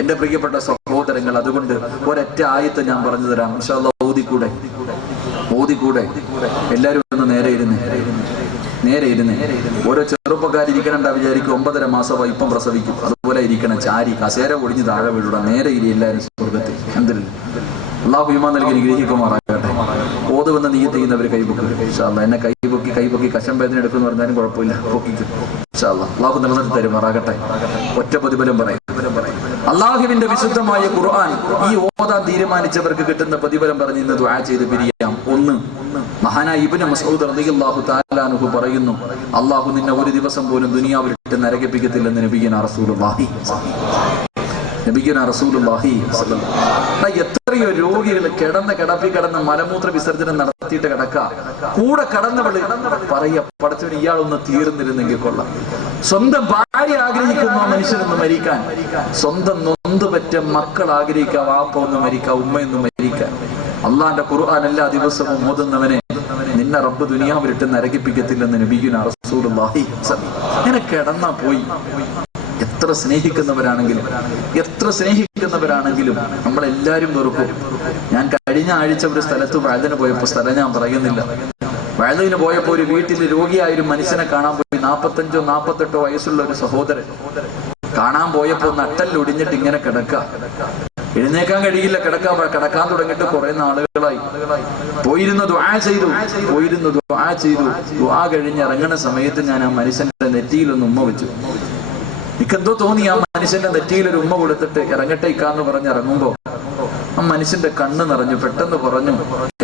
എന്റെ പ്രിയപ്പെട്ട സഹോദരങ്ങൾ, അതുകൊണ്ട് ഒരൊറ്റ ആയത്ത് ഞാൻ പറഞ്ഞു തരാം. ഇൻഷാ അല്ലാഹ് ഓതിക്കൂടെ എല്ലാവരും ഒന്ന് നേരെ ഇരുന്ന് ഓരോ ചെറുപ്പക്കാരിക്കണണ്ട വിചാരിക്കും 9.5 മാസമായി ഇപ്പം പ്രസവിക്കും. അതുപോലെ ഇരിക്കണം, ചാരി കസേര ഒടിഞ്ഞ് താഴെ വീഴുക. നേരെ ഇരി എല്ലാവരും സ്വർഗത്തിൽ. എന്തില്ല അല്ലാഹു ഈമാൻ നൽകി ഗ്രഹിക്കുമാറാകട്ടെ. ഓതുവെന്ന് നീയത്ത് ചെയ്യുന്നവർ കൈപൊക്കി. ഇൻഷാ അല്ലാഹ് എന്നെ കൈപൊക്കി കശം വേദന എടുക്കുമെന്ന് പറഞ്ഞാലും കുഴപ്പമില്ല, പൊക്കിക്കും. ഇൻഷാ അല്ലാഹ് അല്ലാഹു നിലനിർത്തി തരുമാറാകട്ടെ. ഒറ്റ പ്രതിഫലം പറയും. അല്ലാഹുവിന്റെ വിശുദ്ധമായ ഖുർആൻ ഈ ഓതാൻ തീരുമാനിച്ചവർക്ക് കിട്ടുന്ന പ്രതിഫലം പറഞ്ഞ് ഇന്ന് ദുആ ചെയ്ത് പിരിയാം. ഒന്ന്, മഹാനായ ഇബ്നു മസ്ഊദ് റളിയല്ലാഹു തആല അൻഹു പറയുന്നു, അല്ലാഹു നിന്നെ ഒരു ദിവസം പോലും ദുനിയാവിലിട്ട് നരകിപ്പിക്കത്തില്ലെന്ന് നബിയുനാ റസൂലുള്ളാഹി. എത്രയോ രോഗികൾ കിടന്ന് മലമൂത്ര വിസർജനം നടത്തിയിട്ട് കിടക്കുക. കൂടെ കടന്നവള് പറയ പടച്ചവന് ഇയാളൊന്ന് തീർന്നിരുന്നെങ്കിൽ കൊള്ളാം. സ്വന്തം ഭാര്യ ആഗ്രഹിക്കുന്ന മനുഷ്യനൊന്ന് മരിക്കാൻ, സ്വന്തം നൊന്തുപറ്റ മക്കൾ ആഗ്രഹിക്കുക, വാപ്പ ഒന്ന് മരിക്കുക, ഉമ്മയൊന്ന് മരിക്കാൻ. അള്ളാന്റെ ഖുർആൻ എല്ലാ ദിവസവും ഓതുന്നവനെ നിന്നെ റബ്ബ് ദുനിയാവിലിട്ട് നരകിപ്പിക്കത്തില്ലെന്ന് നബിയുനാ റസൂലുള്ളാഹി. ഇങ്ങനെ കിടന്നാ പോയി. എത്ര സ്നേഹിക്കുന്നവരാണെങ്കിലും നമ്മളെല്ലാരും വെറുക്കും. ഞാൻ കഴിഞ്ഞ ആഴ്ച ഒരു സ്ഥലത്ത് വഴുതിന് പോയപ്പോ, സ്ഥലം ഞാൻ പറയുന്നില്ല, വഴുതിന് പോയപ്പോ ഒരു വീട്ടിൽ രോഗിയായ ഒരു മനുഷ്യനെ കാണാൻ പോയി. 45 or 48 വയസ്സുള്ള ഒരു സഹോദരൻ കാണാൻ പോയപ്പോ നട്ടല്ലൊടിഞ്ഞിട്ട് ഇങ്ങനെ കിടക്ക. എഴുന്നേക്കാൻ കഴിയില്ല, കിടക്കാൻ തുടങ്ങിയിട്ട് കുറെ നാളുകളായി. പോയിരുന്നു ദുആ ചെയ്തു. ദുആ കഴിഞ്ഞ് ഇറങ്ങുന്ന സമയത്ത് ഞാൻ ആ മനുഷ്യന്റെ നെറ്റിയിലൊന്ന് ഉമ്മ വെച്ചു. എനിക്കെന്തോ തോന്നി ആ മനുഷ്യന്റെ നെറ്റിയിൽ ഒരു ഉമ്മ കൊടുത്തിട്ട് ഇറങ്ങട്ടെ ഇക്കാന്ന് പറഞ്ഞ് ഇറങ്ങുമ്പോ ആ മനുഷ്യന്റെ കണ്ണ് നിറഞ്ഞു. പെട്ടെന്ന് പറഞ്ഞു,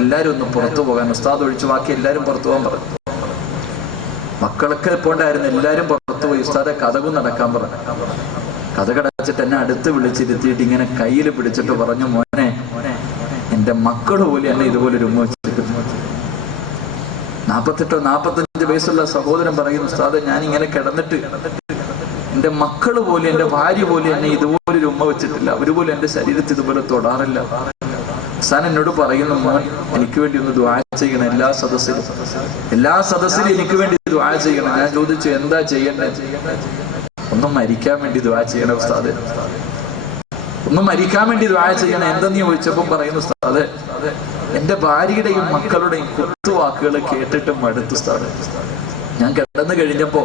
എല്ലാരും ഒന്ന് പുറത്തു പോകാൻ. ഉസ്താദ് ഒഴിച്ചു ബാക്കി എല്ലാരും പുറത്തു പോകാൻ പറഞ്ഞു. മക്കളൊക്കെ പോണ്ടായിരുന്നു, എല്ലാരും പുറത്തു പോയി. ഉസ്താദെ കഥകും നടക്കാൻ പറഞ്ഞു. കഥ കടച്ചിട്ട് എന്നെ അടുത്ത് വിളിച്ചിരുത്തിയിട്ട് ഇങ്ങനെ കയ്യിൽ പിടിച്ചിട്ട് പറഞ്ഞു, മോനെ, എന്റെ മക്കള് പോലും എന്നെ ഇതുപോലെ ഒരു ഉമ്മ വെച്ചിട്ട്. 48 or 45 വയസ്സുള്ള സഹോദരൻ പറയുന്നു, ഉസ്താദെ ഞാൻ ഇങ്ങനെ കിടന്നിട്ട് എന്റെ മക്കള് പോലും, എന്റെ ഭാര്യ പോലും എന്നെ ഇതുപോലൊരു ഉമ്മ വെച്ചിട്ടില്ല. അവര് പോലും എന്റെ ശരീരത്തിൽ ഇതുപോലെ തൊടാറില്ല. അവസാനം എന്നോട് പറയുന്നു, മോൻ എനിക്ക് വേണ്ടി ഒന്ന് ദുആ ചെയ്യണം. എല്ലാ സദസ്സിലും എനിക്ക് വേണ്ടി ദുആ ചെയ്യണം. ഞാൻ ചോദിച്ചു, എന്താ ചെയ്യണ്ടേ? ഒന്നും മരിക്കാൻ വേണ്ടി ദുആ ചെയ്യണം ഉസ്താദ്, ഒന്നും മരിക്കാൻ വേണ്ടി ദുആ ചെയ്യണം. എന്തെന്ന് ചോദിച്ചപ്പം പറയുന്നു, ഉസ്താദ് എന്റെ ഭാര്യയുടെയും മക്കളുടെയും കുത്തുവാക്കുകൾ കേട്ടിട്ട് മടുത്തു ഉസ്താദ്. ഞാൻ കിടന്നു കഴിഞ്ഞപ്പോ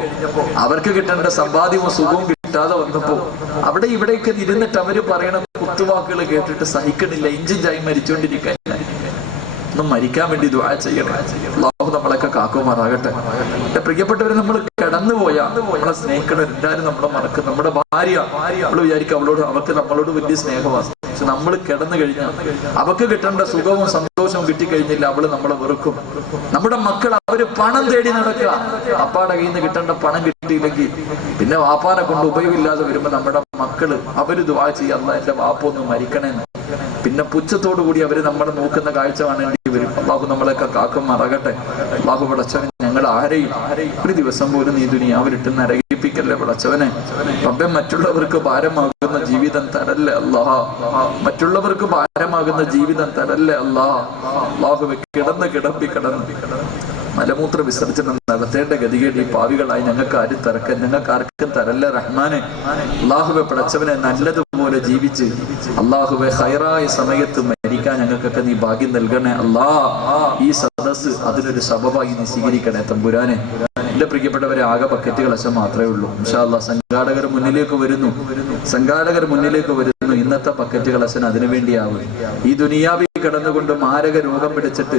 അവർക്ക് കിട്ടേണ്ട സമ്പാദ്യവും സുഖവും കിട്ടാതെ വന്നപ്പോ അവിടെ ഇവിടെയൊക്കെ ഇരുന്നിട്ട് അവര് പറയണ കുത്തുവാക്കുകൾ കേട്ടിട്ട് സഹിക്കണില്ല, ഇഞ്ചിഞ്ചായി മരിച്ചുകൊണ്ടിരിക്കാൻ. ഒന്നും മരിക്കാൻ വേണ്ടി ദുആ ചെയ്യണം. അല്ലാഹു നമ്മളൊക്കെ കാക്കുമാറാകട്ടെ. എന്റെ പ്രിയപ്പെട്ടവര്, നമ്മൾ കിടന്നുപോയാ നമ്മളെ സ്നേഹിക്കണം, എല്ലാവരും നമ്മളെ മറക്കും. നമ്മുടെ ഭാര്യ, അവള് വിചാരിക്കും അവർക്ക് നമ്മളോട് വലിയ സ്നേഹമാണ്. പക്ഷെ നമ്മൾ കിടന്നു കഴിഞ്ഞാൽ അവർക്ക് കിട്ടേണ്ട സുഖവും സന്തോഷവും കിട്ടിക്കഴിഞ്ഞില്ല, അവള് നമ്മളെ വെറുക്കും. നമ്മുടെ മക്കൾ അവര് പണം തേടി നടക്കുക. അപ്പാടെ കയ്യിൽ നിന്ന് കിട്ടേണ്ട പണം കിട്ടിയില്ലെങ്കിൽ പിന്നെ വാപ്പാനെ കൊണ്ട് ഉപയോഗമില്ലാതെ വരുമ്പോ നമ്മുടെ മക്കള് അവര് ദുആ ചെയ്യാ, അല്ലാഹ് എന്റെ വാപ്പ ഒന്ന് മരിക്കണേന്ന്. പിന്നെ പുച്ഛത്തോടു കൂടി അവര് നമ്മളെ നോക്കുന്ന കാഴ്ച കാണേണ്ടി വരും. അല്ലാഹു നമ്മളെയൊക്കെ കാക്കുമാറാകട്ടെ. അല്ലാഹു പടച്ചവനെ, ഞങ്ങൾ ആരെയും ഒരു ദിവസം പോലും നീ ദുനിയാവിലിട്ട് നരകിപ്പിക്കല്ലേ പടച്ചവനെ. റബ്ബേ, മറ്റുള്ളവർക്ക് ഭാരമാകുന്ന ജീവിതം തരല്ലേ അല്ലാഹ്, മറ്റുള്ളവർക്ക് ഭാരമാകുന്ന ജീവിതം തരല്ലേ അല്ലാഹ്. അല്ലാഹുവേ, കിടന്ന് മലമൂത്ര വിസർജനം നടത്തേണ്ട ഗതികേട് ഈ പാവികളായി ഞങ്ങൾക്ക് ആർക്കും തരല്ലേ റഹ്മാനെ. അല്ലാഹുവേ പടച്ചവനെ, നല്ലതുപോലെ ജീവിച്ച് അല്ലാഹുവേ ഖൈറായ സമയത്ത് മരിക്കാൻ ഞങ്ങൾക്കൊക്കെ നീ ഭാഗ്യം നൽകണേ അല്ലാഹ്. ഈ സദസ്സ് അതിനൊരു സബബായി നീ സ്വീകരിക്കണേ തമ്പുരാനെ. എന്റെ പ്രിയപ്പെട്ടവരെ, ആകെ ബക്കറ്റ് കളശം മാത്രമേ ഉള്ളൂ. ഇൻഷാ അല്ലാഹ് സംഘാടകർ മുന്നിലേക്ക് വരുന്നു. ഇന്നത്തെ ബക്കറ്റ് കളശൻ അതിനുവേണ്ടിയാവും. ഈ ദുനിയാവിൽ കിടന്നുകൊണ്ട് മാരക രോഗം പിടിച്ചിട്ട്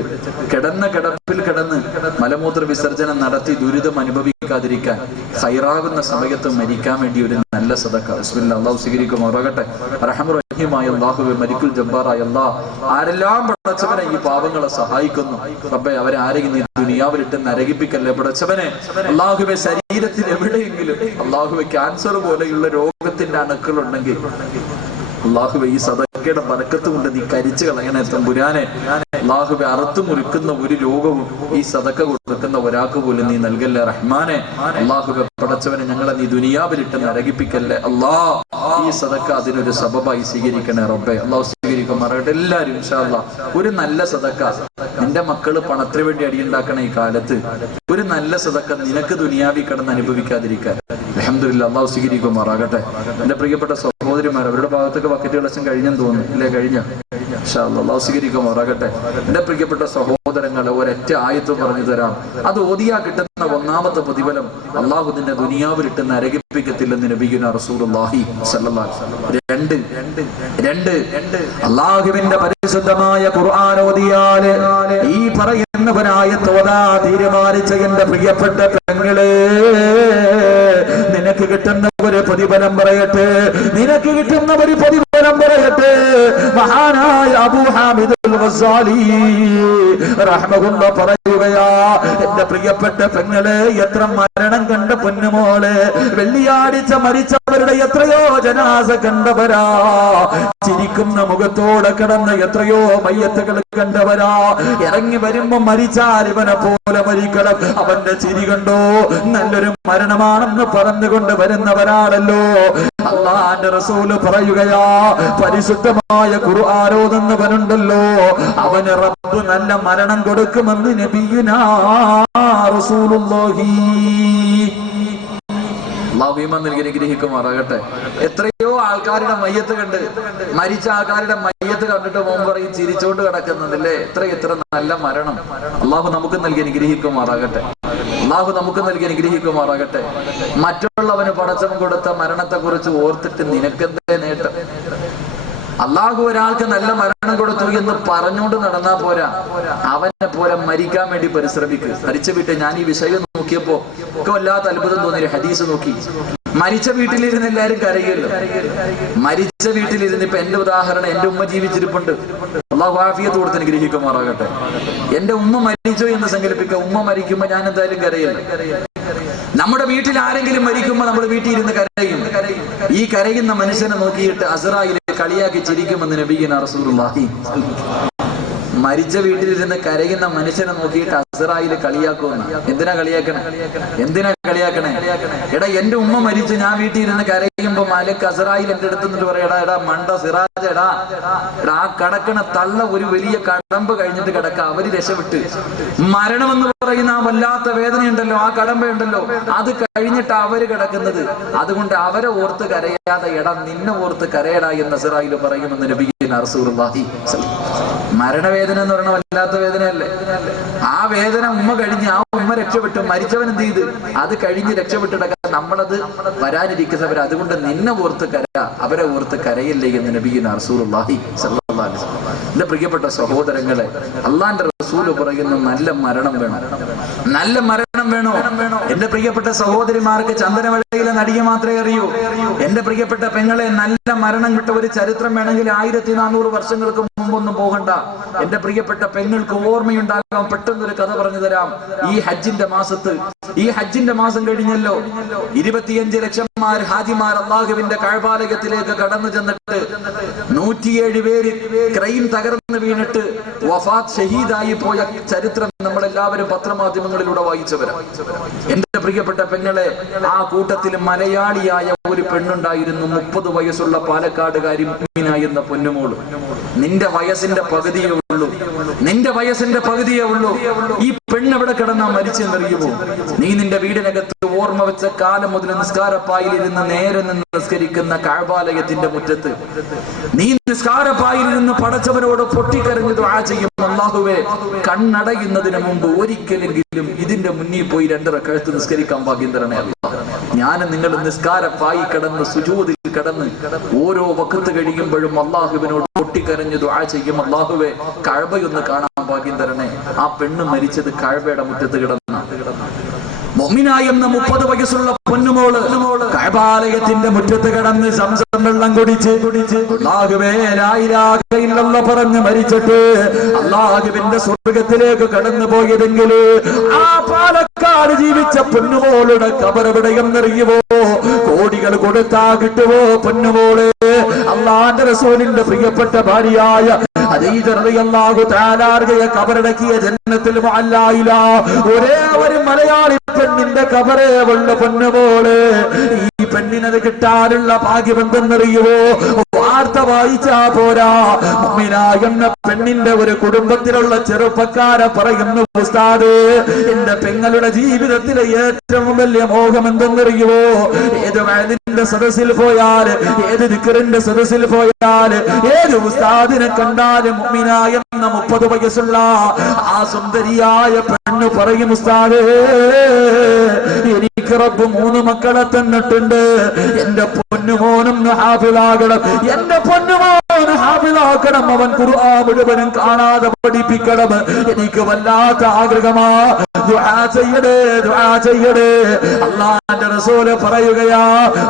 കിടപ്പിൽ കിടന്ന് മലമൂത്ര വിസർജനം നടത്തി ദുരിതം അനുഭവിക്കാതിരിക്കാൻ ഹൈറാകുന്ന സമയത്ത് മരിക്കാൻ വേണ്ടി ഒരു നല്ല സദഖ. ബിസ്മില്ലാഹ്. അല്ലാഹു സ്വീകരിക്കുമാറാകട്ടെ. റഹ്മാൻ റഹീമായ അല്ലാഹുവേ, മലിക്കുൽ ജബ്ബാറായ അല്ലാഹ്, ആരെല്ലാം പടച്ചവനെ ഈ പാവങ്ങളെ സഹായിക്കുന്നു റബ്ബേ, അവരെ ആരെങ്കിലും ഈ ദുനിയാവിലിട്ട് നരകിപ്പിക്കല്ലേ പടച്ചവനെ. അല്ലാഹുവേ, ശരീരത്തിൽ എവിടെയെങ്കിലും അല്ലാഹുവേ ക്യാൻസർ പോലെയുള്ള രോഗത്തിന്റെ അണുക്കളുണ്ടെങ്കിൽ അല്ലാഹുവേ ഈ സദഖയുടെ ബറക്കത്ത് കൊണ്ട് നീ കരിച്ചു കളയണേ തമ്പുരാനെ. അല്ലാഹുവേ, അറുത്തു മുറിക്കുന്ന ഒരു രോഗവും ഈ സദഖ കൊടുക്കുന്ന ഒരാൾക്ക് പോലും നീ നൽകല്ലേ റഹ്മാനെ. അല്ലാഹുവേ പടച്ചവനെ, ഞങ്ങളെ നീ ദുനിയാവിലിട്ട് നരകിപ്പിക്കല്ലേ അല്ലാ. ഈ സദഖ അതിനൊരു സബബായി സ്വീകരിക്കണേ റബ്ബേ. അല്ലാഹു സ്വീകരിക്കുമാറാകട്ടെ. എല്ലാവരും ഇൻഷാ അല്ലാഹ് ഒരു നല്ല സദഖ. നിന്റെ മക്കള് പണത്തിന് വേണ്ടി അടിയുണ്ടാക്കണ ഈ കാലത്ത് ഒരു നല്ല സദഖ നിനക്ക് ദുനിയാവിൽ കിടന്ന് അനുഭവിക്കാതിരിക്കാൻ അൽഹംദുലില്ലാഹ്. അല്ലാഹു സ്വീകരിക്കുമാറാകട്ടെ. എന്റെ പ്രിയപ്പെട്ട സഹോദരിമാർ, അവരുടെ ഭാഗത്തൊക്കെ ബക്കറ്റ് കളശം കഴിഞ്ഞെന്ന് തോന്നുന്നു, ഇല്ലേ? കഴിഞ്ഞ ഇൻഷാ അല്ലാഹ്. അല്ലാഹു സ്വീകരിക്കുമാറാകട്ടെ. എന്റെ പ്രിയപ്പെട്ട സഹോദരങ്ങളെ, ഒരൊറ്റ ആയത്ത് പറഞ്ഞു തരാം. അത് ഓതിയാ കിട്ടുന്ന ഒന്നാമത്തെ പ്രതിഫലം അല്ലാഹു നിന്നെ ദുനിയാവിലിട്ട് നരകിപ്പിക്കത്തില്ലെന്ന് നബിയുനാ റസൂലുള്ളാഹി സ്വല്ലല്ലാഹു അലൈഹി വസല്ലം. രണ്ട് അല്ലാഹുവിന്റെ പരിശുദ്ധമായ ഖുർആൻ ഓതിയാൽ ഈ പറയുന്നവനായ തോതാ തീരുമാനിച്ച എന്റെ പ്രിയപ്പെട്ട പെങ്ങളെ, നിനക്ക് കിട്ടുന്ന ഒരു പ്രതിഫലം പറയട്ടെ. മഹാനായ അബൂ ഹാമിദ് അൽ ഗസാലി റഹ്മഹുല്ലാഹ് പറയുകയാ, എന്റെ പ്രിയപ്പെട്ട പെങ്ങളെ, എത്ര മരണം കണ്ട പൊന്നുമോളെ, വെള്ളിയാഴ്ച മരിച്ചവരുടെ എത്രയോ ജനാസ കണ്ടവരാ, ചിരിക്കുന്ന മുഖത്തോടെ കിടന്ന എത്രയോ മയ്യത്തുകൾ കണ്ടവരാ. ഇറങ്ങി വരുമ്പോ മരിച്ചാൽ ഇവനെ പോലെ മരിക്കണം, അവന്റെ ചിരി കണ്ടോ നല്ലൊരു മരണമാണെന്ന് പറഞ്ഞുകൊണ്ട് വരുന്നവരാണല്ലോ. അല്ലാഹുവിന്റെ റസൂല് പറയുകയാ, പരിശുദ്ധമായ ഖുർആൻ ഓതുന്നവനുണ്ടല്ലോ, അവന് റബ്ബ് നല്ല മരണം കൊടുക്കുമെന്ന് നബിയുനാ റസൂലുള്ളാഹി. അല്ലാഹു ഈമാൻ നൽകി അനുഗ്രഹിക്കുമാറാകട്ടെ. എത്രയോ ആൾക്കാരുടെ മയ്യത്ത് കണ്ട്, മരിച്ച ആൾക്കാരുടെ മയ്യത്ത് കണ്ടിട്ട് മോൻ പറയും ചിരിച്ചോണ്ട് കിടക്കുന്നതല്ലേ, എത്ര നല്ല മരണം. അല്ലാഹു നമുക്ക് നൽകി അനുഗ്രഹിക്കുമാറാകട്ടെ. മറ്റുള്ളവന് പടച്ചവൻ കൊടുത്ത മരണത്തെ കുറിച്ച് ഓർത്തിട്ട് നിനക്കെന്തേ നേട്ടം? അല്ലാഹു ഒരാൾക്ക് നല്ല മരണം കൊടുത്തു എന്ന് പറഞ്ഞുകൊണ്ട് നടന്നാ പോരാ, അവനെ പോലെ മരിക്കാൻ വേണ്ടി പരിശ്രമിക്കുക. മരിച്ച വീട്ടിൽ ഞാൻ ഈ വിഷയം നോക്കിയപ്പോ ഒക്കെ വല്ലാത്ത അത്ഭുതം തോന്നിയൊരു ഹദീസ് നോക്കി. മരിച്ച വീട്ടിലിരുന്ന് എല്ലാരും കരയുമല്ലോ. മരിച്ച വീട്ടിലിരുന്ന് ഇപ്പൊ എന്റെ ഉദാഹരണം, എന്റെ ഉമ്മ ജീവിച്ചിരിപ്പുണ്ട്, അല്ലാഹു ആഫിയത്ത് കൊടുത്ത് അനുഗ്രഹിക്കുമാറാകട്ടെ. എന്റെ ഉമ്മ മരിച്ചോ എന്ന് സങ്കല്പിക്കുക. ഉമ്മ മരിക്കുമ്പോ ഞാൻ എന്തായാലും കരയല്ലോ. നമ്മുടെ വീട്ടിൽ ആരെങ്കിലും മരിക്കുമ്പോ നമ്മൾ വീട്ടിൽ ഇരുന്ന് കരയും. ഈ കരയുന്ന മനുഷ്യനെ നോക്കിയിട്ട് അസ്റായിൽ കളിയാക്കി ചിരിക്കുമെന്ന് നബിയുനാ റസൂലുള്ളാഹി. മരിച്ച വീട്ടിലിരുന്ന് കരയുന്ന മനുഷ്യനെ നോക്കിയിട്ട് അസ്റായിൽ കളിയാക്കുമെന്ന്. എന്തിനാ കളിയാക്കണേ? എടാ, എന്റെ ഉമ്മ മരിച്ചു, ഞാൻ വീട്ടിൽ ഇരുന്ന് കരയുമ്പോ മലക്ക് അസ്റായിൽ എന്റെ അടുത്ത് നിന്നിട്ട് പറയാ, എടാ മണ്ട സിറാജ്, എടാ ആ കടക്കണ തള്ള ഒരു വലിയ കടമ്പ് കഴിഞ്ഞിട്ട് കിടക്ക, അവര് രക്ഷപ്പെട്ട്. മരണമെന്ന് പറയുന്ന ആ വല്ലാത്ത വേദനയുണ്ടല്ലോ, ആ കടമ്പയുണ്ടല്ലോ, അത് കഴിഞ്ഞിട്ട് അവര് കിടക്കുന്നത്. അതുകൊണ്ട് അവരെ ഓർത്ത് കരയാതെ എടാ നിന്നെ ഓർത്ത് കരയടാ എന്ന് അസ്റായിൽ പറയുമെന്ന് നബിയുനാ റസൂലുള്ളാഹി. മരണവേദന എന്ന് പറയുന്ന വല്ലാത്ത വേദനയല്ലേ? ആ വേദന ഉമ്മ കഴിഞ്ഞ് ആ ഉമ്മ രക്ഷപ്പെട്ടു, മരിച്ചവൻ എന്ത് ചെയ്ത് അത് കഴിഞ്ഞ് രക്ഷപ്പെട്ടിടക്കാൻ നമ്മളത് വരാനിരിക്കുന്നവർ. അതുകൊണ്ട് നിന്നെ ഓർത്ത് കരയാ, അവരെ ഓർത്ത് കരയില്ലേ എന്ന് നബിയുനാ റസൂലുള്ളാഹി സ്വല്ലല്ലാഹു അലൈഹി വസല്ലം. എന്റെ പ്രിയപ്പെട്ട സഹോദരങ്ങളെ, അള്ളാന്റെ റസൂല് പറയുന്ന നല്ല മരണം വേണം. എന്റെ പ്രിയപ്പെട്ട സഹോദരിമാർക്ക് ചന്ദനവെള്ളയിലെ നടിയെ മാത്രമേ അറിയൂ. എന്റെ പ്രിയപ്പെട്ട പെങ്ങളെ, നല്ല മരണം കിട്ട ഒരു ചരിത്രം വേണമെങ്കിൽ 1400 വർഷങ്ങൾക്ക് മുമ്പൊന്നും പോകണ്ട. എന്റെ പ്രിയപ്പെട്ട പെങ്ങൾക്ക് ഓർമ്മയുണ്ടാകാം. പെട്ടെന്നൊരു കഥ പറഞ്ഞു തരാം. ഈ ഹജ്ജിന്റെ മാസം കഴിഞ്ഞല്ലോ, 25 ലക്ഷന്മാർ ഹാജിമാർ അല്ലാഹുവിന്റെ കഅബാലയത്തിലേക്ക് കടന്നു ചെന്നിട്ട് 107 പേര് ക്രൈം തകർന്നു വീണിട്ട് വഫാത്ത് ഷഹീദായി പോയ ചരിത്രം നമ്മളെല്ലാവരും പത്രമാധ്യമങ്ങളിലൂടെ വായിച്ചവരാണ്. എന്റെ പ്രിയപ്പെട്ട പെങ്ങളെ, ആ കൂട്ടത്തിൽ മലയാളിയായ ഒരു പെണ്ണുണ്ടായിരുന്നു. 30 വയസ്സുള്ള പാലക്കാടുകാരി മുഅ്മിന എന്ന പൊന്നുമോള്. നിന്റെ വയസ്സിന്റെ പകുതിയേ ഉള്ളൂ. ഈ പെണ്ണ് എവിടെ കിടന്നാ മരിച്ചെന്നറിയുമോ? നീ നിന്റെ വീടിനകത്ത് ഓർമ്മ വെച്ച കാലം മുതൽ നിസ്കാരപ്പായിലിരുന്ന് നേരെ നിന്ന് നിസ്കരിക്കുന്ന കഅബാലയത്തിന്റെ മുറ്റത്ത് നീ നിസ്കാരപ്പായിലിരുന്ന് പടച്ചവനോട് പൊട്ടിക്കരഞ്ഞു ദുആ ചെയ്യും, അല്ലാഹുവേ കണ്ണടയുന്നതിന് മുമ്പ് ഒരിക്കലെങ്കിലും ഇതിന്റെ മുന്നിൽ പോയി 2 റക്അത്ത് നിസ്കരിക്കാൻ ഭാഗ്യം തരണേ അല്ലാഹ്. ഞാൻ നിങ്ങൾ നിസ്കാരപ്പായി കിടന്ന് സുജൂദിൽ കിടന്ന് ഓരോ വഖത്ത് കഴിയുമ്പോഴും അല്ലാഹുവിനോട് പൊട്ടിക്കരഞ്ഞു ദുആ ചെയ്യും, അല്ലാഹുവേ കഅബയൊന്ന് കാണാൻ ഭാഗ്യം തരണേ. ആ പെണ്ണ് മരിച്ചത് കഅബയുടെ മുറ്റത്ത് കിടന്ന മുഅ്മിനായ 30 വയസ്സുള്ള പൊന്നുമോള് കഅബാലയത്തിന്റെ മുറ്റത്ത് കിടന്ന് സംസം വെള്ളം കുടിച്ച് അല്ലാഹുവേ ലാ ഇലാഹ ഇല്ലല്ലാഹ് പറഞ്ഞ് മരിച്ചിട്ട് അല്ലാഹുവിന്റെ സ്വർഗ്ഗത്തിലേക്ക് കടന്നു പോയതെങ്കിൽ ആ പാലക്കാട് ജീവിച്ച പൊന്നുമോളുടെ ഖബർ എവിടെയെന്നറിയുമോ? കോടികൾ കൊടുത്താ കിട്ടുമോ പൊന്നുമോള്? അല്ലാഹുവിന്റെ റസൂലിന്റെ പ്രിയപ്പെട്ട ഭാര്യയായ ഖദീജ റളിയല്ലാഹു തആല അൻഹയെ ഖബറടക്കിയ ജന്നത്തുൽ മുഅല്ലയില ഒരേ ഒരു മലയാളി പെണ്ണിന്റെ ഖബറേ ഉള്ള പൊന്നുമോള്. ഈ പെണ്ണിനത് കിട്ടാനുള്ള ഭാഗ്യം എന്തെന്നറിയുമോ? വാർത്ത വായിച്ചാ പോരാ, മുഅ്മിനായ എന്ന പെണ്ണിന്റെ ഒരു കുടുംബത്തിലുള്ള ചെറുപ്പക്കാരെ പറയുന്നു, ഉസ്താദ് എന്റെ പെങ്ങളുടെ ജീവിതത്തിലെ ഏറ്റവും വലിയ മോഹം എന്തെന്നറിയുമോ? ഏത് വഅദിന്റെ സദസ്സിൽ പോയാൽ, ഏത് ദിക്റിന്റെ സദസ്സിൽ പോയാൽ, ഏത് ഉസ്താദിനെ കണ്ടാലും മുഅ്മിനായ എന്ന 30 വയസ്സുള്ള ആ സുന്ദരിയായ പെണ്ണ് പറയും, ഉസ്താദേ എനിക്ക് റബ്ബ് 3 മക്കളെ തന്നിട്ടുണ്ട്, എന്റെ പൊന്നുമോനും ഹാഫിളാകണം, എന്റെ പൊന്നുമോൻ ഹാഫിളാക്കണം, അവൻ ഖുർആൻ മുഴുവനും കാണാതെ പഠിപ്പിക്കണം. എനിക്ക് വല്ലാത്ത ആഗ്രഹമാ, ദുആ ചെയ്യടേ, ദുആ ചെയ്യടേ. അല്ലാഹുവിന്റെ റസൂൽ പറയുകയാ,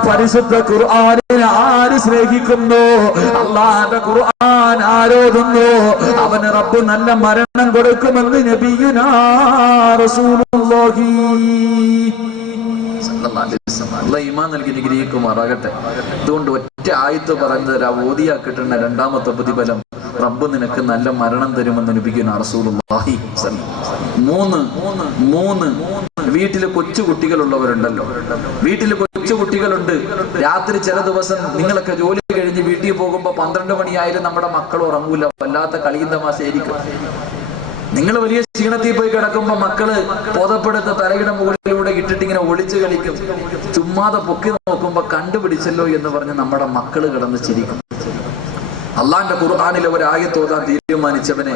പരിശുദ്ധ ഖുർആനിനെ ആര് സ്നേഹിക്കുന്നു, അല്ലാഹുവിന്റെ ഖുർആൻ ആരോധുന്നു, അവന് റബ്ബ് നല്ല മരണം കൊടുക്കുമെന്ന് നബിയുനാ റസൂലുള്ളാഹി ഈമാൻ നൽകി നിഗ്രഹിക്കുമാറാകട്ടെ. അതുകൊണ്ട് ഒറ്റ ആയത്ത് പറഞ്ഞത് ഓതിയാ കിട്ടുന്ന 2ാമത്തെ പ്രതിഫലം, റബ്ബ് നിനക്ക് നല്ല മരണം തരുമെന്ന് നബിയുനാ റസൂലുള്ളാഹി. 3 വീട്ടില് കൊച്ചുകുട്ടികളുള്ളവരുണ്ടല്ലോ, വീട്ടില് കൊച്ചുകുട്ടികളുണ്ട്. രാത്രി ചില ദിവസം നിങ്ങളൊക്കെ ജോലി കഴിഞ്ഞ് വീട്ടിൽ പോകുമ്പോ 12 മണിയായാലും നമ്മുടെ മക്കൾ ഉറങ്ങൂല, വല്ലാത്ത കളിയും തമാശയായിരിക്കും. നിങ്ങൾ വലിയ ക്ഷീണത്തിൽ പോയി കിടക്കുമ്പോ മക്കള് പുതപ്പെടുത്ത് തലയുടെ മുകളിലൂടെ ഇട്ടിട്ട് ഇങ്ങനെ ഒളിച്ചു കളിക്കും. ചുമ്മാതെ പൊക്കി നോക്കുമ്പോ കണ്ടുപിടിച്ചല്ലോ എന്ന് പറഞ്ഞ് നമ്മുടെ മക്കള് കിടന്ന് ചിരിക്കും. അള്ളാന്റെ ഖുർആനിലെ ഒരു ആയത്ത് ഓതാൻ തീരുമാനിച്ചവനെ,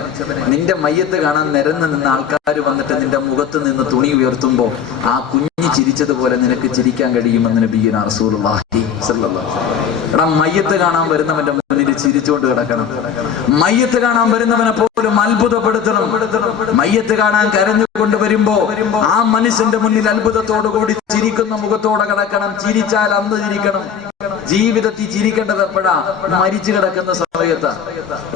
നിന്റെ മയ്യത്ത് കാണാൻ നിരന്ന് നിന്ന ആൾക്കാർ വന്നിട്ട് നിന്റെ മുഖത്ത് നിന്ന് തുണി ഉയർത്തുമ്പോ ആ കുഞ്ഞ് ചിരിച്ചതുപോലെ നിനക്ക് ചിരിക്കാൻ കഴിയുമെന്ന് നബിയുനാ റസൂലുള്ളാഹി സ്വല്ലല്ലാഹു അലൈഹി വസല്ലം. എടാ, മയ്യത്ത് കാണാൻ വരുന്നവന്റെ മുന്നിൽ ചിരിച്ചുകൊണ്ട് കിടക്കണം. മയ്യത്ത് കാണാൻ വരുന്നവനെ പോലും അത്ഭുതപ്പെടുത്തണം. മയ്യത്ത് കാണാൻ കരഞ്ഞുകൊണ്ട് വരുമ്പോ ആ മനുഷ്യന്റെ മുന്നിൽ അത്ഭുതത്തോടു കൂടി ചിരിക്കുന്ന മുഖത്തോടെ കിടക്കണം. ചിരിച്ചാൽ അന്ന് ചിരിക്കണം. ജീവിതത്തിൽ ചിരിക്കേണ്ടത് എപ്പോഴാ? മരിച്ചു കിടക്കുന്ന സമയത്താ.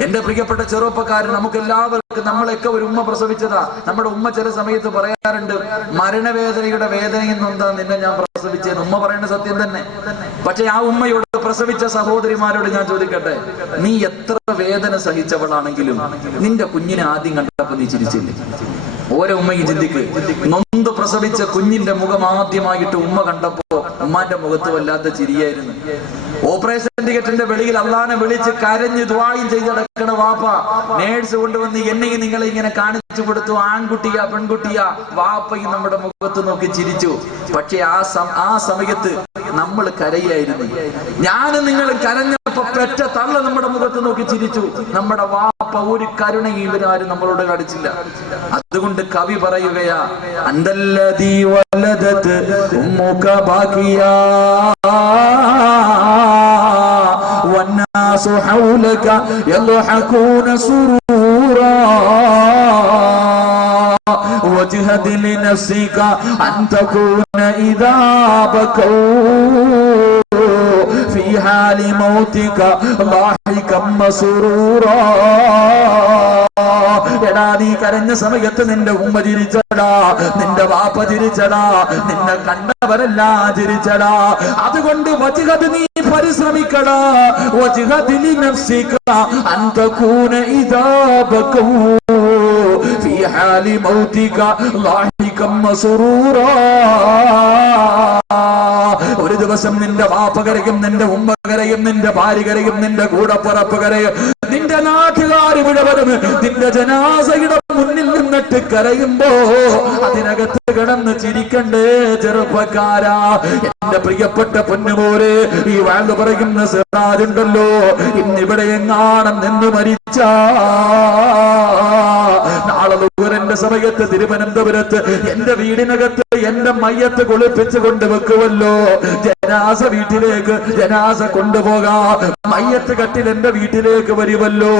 എന്റെ പ്രിയപ്പെട്ട ചെറുപ്പക്കാരൻ, നമുക്ക് എല്ലാവർക്കും, നമ്മളൊക്കെ ഒരു ഉമ്മ പ്രസവിച്ചതാ. നമ്മുടെ ഉമ്മ ചില സമയത്ത് പറയാറുണ്ട്, മരണവേദനയുടെ വേദനയിൽ നിന്നെന്താ നിന്നെ ഞാൻ പ്രസവിച്ചത്. ഉമ്മ പറയുന്ന സത്യം തന്നെ. പക്ഷെ ആ ഉമ്മയോട് പ്രസവിച്ച സഹോദരിമാരോട് ഞാൻ ചോദിക്കട്ടെ, നീ എത്ര വേദന സഹിച്ചവളാണെങ്കിലും നിന്റെ കുഞ്ഞിനെ ആദ്യം കണ്ടപ്പോ നീ ചിരിച്ചില്ലേ? ഓരോ ഉമ്മയും ചിന്തിക്ക്. നൊന്ത് പ്രസവിച്ച കുഞ്ഞിന്റെ മുഖം ആദ്യമായിട്ട് ഉമ്മ കണ്ടപ്പോ ഉമ്മാന്റെ മുഖത്ത് വല്ലാത്ത ചിരിയായിരുന്നു. ഓപ്പറേഷൻ തിയേറ്ററിന്റെ വെളിയിൽ അള്ളാനെ വിളിച്ച് കരഞ്ഞ് ദുആയും ചെയ്തടക്കണ വാപ്പ നേഴ്സ് കൊണ്ടുവന്ന് എന്നെയും നിങ്ങളെ ഇങ്ങനെ കാണിച്ചു കൊടുത്തു. ആൺകുട്ടിയാ പെൺകുട്ടിയാ, വാപ്പയും നമ്മുടെ മുഖത്ത് നോക്കി ചിരിച്ചു. പക്ഷെ ആ സമയത്ത് നമ്മൾ കരയായിരുന്നു. ഞാനും നിങ്ങൾ കരഞ്ഞപ്പോ പെറ്റ തള്ള നമ്മുടെ മുഖത്ത് നോക്കി ചിരിച്ചു. നമ്മുടെ വാപ്പ ഒരു കരുണയും ഇവരാരും നമ്മളോട് കാണിച്ചില്ല. അതുകൊണ്ട് കവി പറയുകയാ, അന്തല്ലദീ വലദത് ഉമ്മുക ബാകിയാ വന്നാസു ഹൗലക യദ്ഹകൂന സുറൂറാ വജ്ഹദ് ലിനഫ്സിക അൻ തകൂന ഇദാ ബകൗ ഫീ ഹാലി മൗതിക ളാഹികം മസ്റൂറാ. എടാ, നീ കരഞ്ഞ സമയത്ത് നിന്റെ ഉമ്മ ചിരിച്ചടാ, നിന്റെ വാപ്പ ചിരിച്ചടാ, നിന്നെ കണ്ടവരെല്ലാം ചിരിച്ചടാ. അതുകൊണ്ട് വജ്ഹദ്, നീ പരിശ്രമിക്കടാ. വജ്ഹദ് ലിനഫ്സിക അൻ തകൂന ഇദാ ബകൗ ഫീ ഹാലി മൗതിക ളാഹികം മസ്റൂറാ. ഒരു ദിവസം നിന്റെ വാപ്പ കരയും, നിന്റെ ഉമ്മ കരയും, നിന്റെ ഭാര്യ കരയും, നിന്റെ കൂടപ്പുറപ്പ് കരയും, നിന്റെ നാട്ടുകാർ മുഴുവനും നിന്റെ ജനാസയുടെ മുന്നിൽ നിന്നിട്ട് കരയുമ്പോ അതിനകത്ത് കിടന്ന് ചിരിക്കണ്ടേ ചെറുപ്പക്കാരാ? എന്റെ പ്രിയപ്പെട്ട പൊന്നുമോരെ, ഈ വാഴ്ന്നു പറയുന്ന സിറാജുണ്ടല്ലോ, ഇന്നിവിടെ എങ്ങാണം നിന്ന് മരിച്ച നാളെ ദൂരന്റെ സമയത്ത് തിരുവനന്തപുരത്ത് എന്റെ വീടിനകത്ത് എന്റെ മയ്യത്ത് കുളിപ്പിച്ച് കൊണ്ടുവെക്കുമല്ലോ. ജനാസ വീട്ടിലേക്ക് ജനാസ കൊണ്ടുപോകാ, മയ്യത്ത് കട്ടിൽ എന്റെ വീട്ടിലേക്ക് വരുമല്ലോ.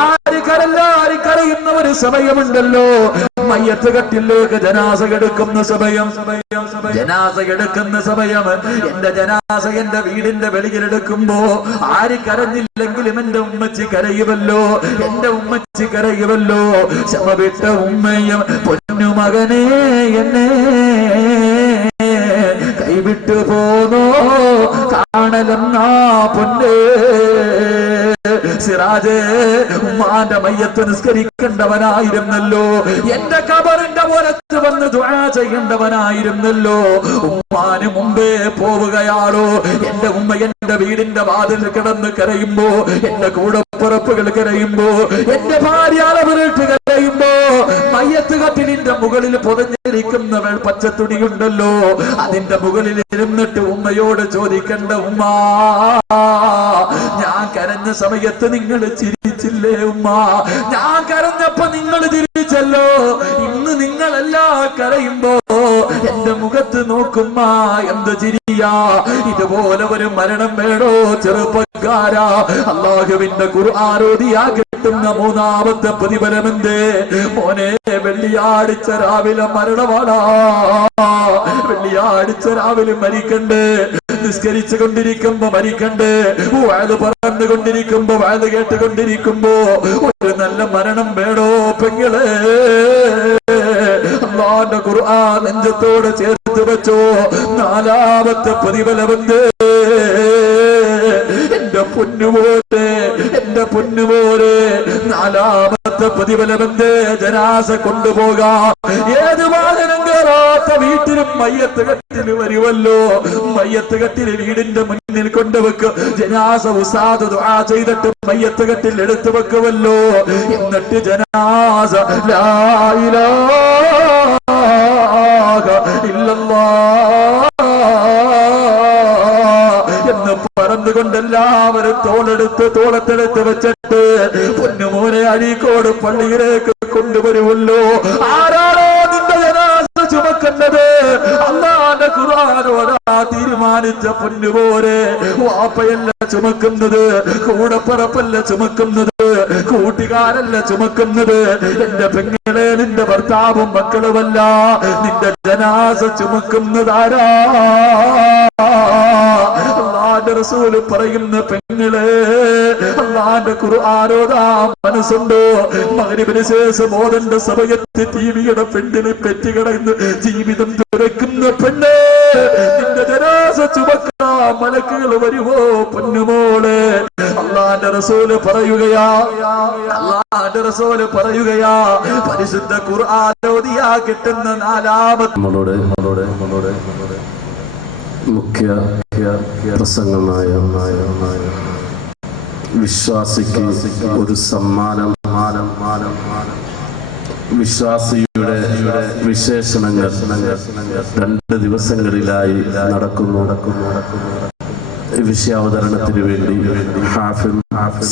ആരും കരയുന്ന ഒരു സമയമുണ്ടല്ലോ, മയ്യത്ത് കട്ടിലേക്ക് ജനാസ എടുക്കുന്ന സമയം. ജനാസ എടുക്കുന്ന സമയം എന്റെ ജനാസ എന്റെ വീടിന്റെ വെളിയിലെടുക്കുമ്പോ ആര് കരഞ്ഞില്ലെങ്കിലും എന്റെ ഉമ്മച്ചി കരയുമല്ലോ, എന്റെ ഉമ്മച്ചി കരയുമല്ലോ. ശമ വിട്ട ഉമ്മയും പൊന്നുമകനെ എന്നെ കൈവിട്ടു പോന്നോ കാണലെന്നാ പൊന്നേ. സിറാജേ, ഉമ്മാന്റെ മയ്യത്ത് നിസ്കരിക്കേണ്ടവനായിരുന്നല്ലോ, എന്റെ ഖബറിന്റെ പുറത്ത് വന്ന് ദുആ ചെയ്യേണ്ടവനായിരുന്നല്ലോ. ഉമ്മാന് മുമ്പേ പോവുകയാണോ? എന്റെ ഉമ്മ എന്റെ വീടിന്റെ വാതിൽ കിടന്ന് കരയുമ്പോ, എന്റെ കൂടപ്പുറപ്പുകൾ കരയുമ്പോ, എന്റെ ഭാര്യ അളവിട്ട് കരയുമ്പോ, മയ്യത്ത് കട്ടിലിന്റെ മുകളിൽ പൊതഞ്ഞിരിക്കുന്ന പച്ചത്തുണിയുണ്ടല്ലോ, അതിന്റെ മുകളിൽ ഇരുന്നിട്ട് ഉമ്മയോട് ചോദിക്കണ്ട, ഉമ്മ ഞാൻ കരഞ്ഞ സമയത്ത് നിങ്ങൾ ചിരിച്ചില്ലേ ഉമ്മ? ഞാൻ കരഞ്ഞപ്പോ നിങ്ങൾ ചിരിച്ചല്ലോ. ഇന്ന് നിങ്ങളെല്ലാം കരയുമ്പോ എന്റെ മുഖത്ത് നോക്കുമ്മ എന്ത് ചിരിയാ? ഇതുപോലെ ഒരു മരണം വേണോ ചെറുപ്പക്കാരാ? അല്ലാഹുവിന്റെ ഖുർആനോദിയാ കിട്ടുന്ന മൂന്നാമത്തെ പ്രതിഫലമെന്തേ മോനെ? വെള്ളിയാഴ്ച രാവിലെ മരണമാടാ, വെള്ളിയാഴ്ച രാവിലെ മരിക്കണ്ടേ, നിസ്കരിച്ചു കൊണ്ടിരിക്കുമ്പോ മരിക്കണ്ടേ, വാഴ് പറഞ്ഞുകൊണ്ടിരിക്കുമ്പോ വാഴ് കേട്ടുകൊണ്ടിരിക്കുമ്പോ ഒരു നല്ല മരണം വേണോ പെങ്ങളെ? അല്ലാഹുവിന്റെ ഖുർആൻ നെഞ്ചത്തോട് ചേർത്ത് വെച്ചോ. നാലാമത്തെ പ്രതിഫലമെന്തേ? എന്റെ പൊന്നുപോലെ, എന്റെ പൊന്നുപോലെ, നാലാമത്തെ പ്രതിഫലമെന്തേ? ജനാസ കൊണ്ടുപോകാം. ഏത് വാഹനം കയറാത്ത വീട്ടിലും മയ്യത്ത് കട്ടിൽ വരുമല്ലോ. മയ്യത്ത് കട്ടിൽ വീടിന്റെ മുന്നിൽ കൊണ്ടുവെക്കും. ജനാസ ഉസ്താദ് ദുആ ചെയ്തിട്ട് മയ്യത്ത് കട്ടിൽ എടുത്തു വെക്കുമല്ലോ. എന്നിട്ട് ജനാസ ലാ ഇലാഹ ഇല്ലല്ലാഹ് എന്ന് പറഞ്ഞുകൊണ്ട് എല്ലാവരും തോളത്തെടുത്ത് വെച്ചിട്ട് പൊന്നുമോനെ അഴീക്കോട് പള്ളിയിലേക്ക് കൊണ്ടുവരുമല്ലോ. ആരാണോ നിന്റെ ജനാസ ചുമക്കുന്നത്? അല്ലാഹുവിന്റെ ഖുർആനോടാ തീരുമാനിച്ച പൊന്നുമോനെ. വാപ്പയല്ല ചുമക്കുന്നത്, കൂടപ്പറപ്പല്ല ചുമക്കുന്നത്, കൂട്ടുകാരല്ല ചുമക്കുന്നത്. എന്റെ പെങ്ങളെ, നിന്റെ ഭർത്താവും മക്കളുമല്ല, നിന്റെ ജനാസ ചുമക്കുന്നതാരാ? അല്ലാഹുവിന്റെ റസൂൽ പറയുന്ന പെങ്ങളെ, അല്ലാഹുവിന്റെ ഖുർആനോദാ മനസ്സുണ്ടോ? മഗ്രിബിന് ശേഷം ഓതന്റെ സമയത്ത് ടിവിയുടെ പെണ്ണിനെ പെറ്റുകിടന്ന് ജീവിതം തുറക്കുന്ന പെണ്ണ്, നിന്റെ ജനാസ ചുമക്കാൻ മലക്കുകൾ വരുമോ പൊന്നുമോളെ? അല്ലാഹുവിന്റെ റസൂല് പറയുകയാ, അല്ലാഹുവിന്റെ റസൂല് പറയുകയാ, പരിശുദ്ധ ഖുർആനോദിയാ കിട്ടുന്ന നാലാമത്തെ മുഖ്യ പ്രസംഗമായ വിശ്വാസിക്ക് ഒരു സമ്മാനം. വിശ്വാസിയുടെ വിശേഷണങ്ങൾ 2 ദിവസങ്ങളിലായി നടക്കുന്നു. വിഷയാവതരണത്തിന് വേണ്ടി ഹാഫിദ്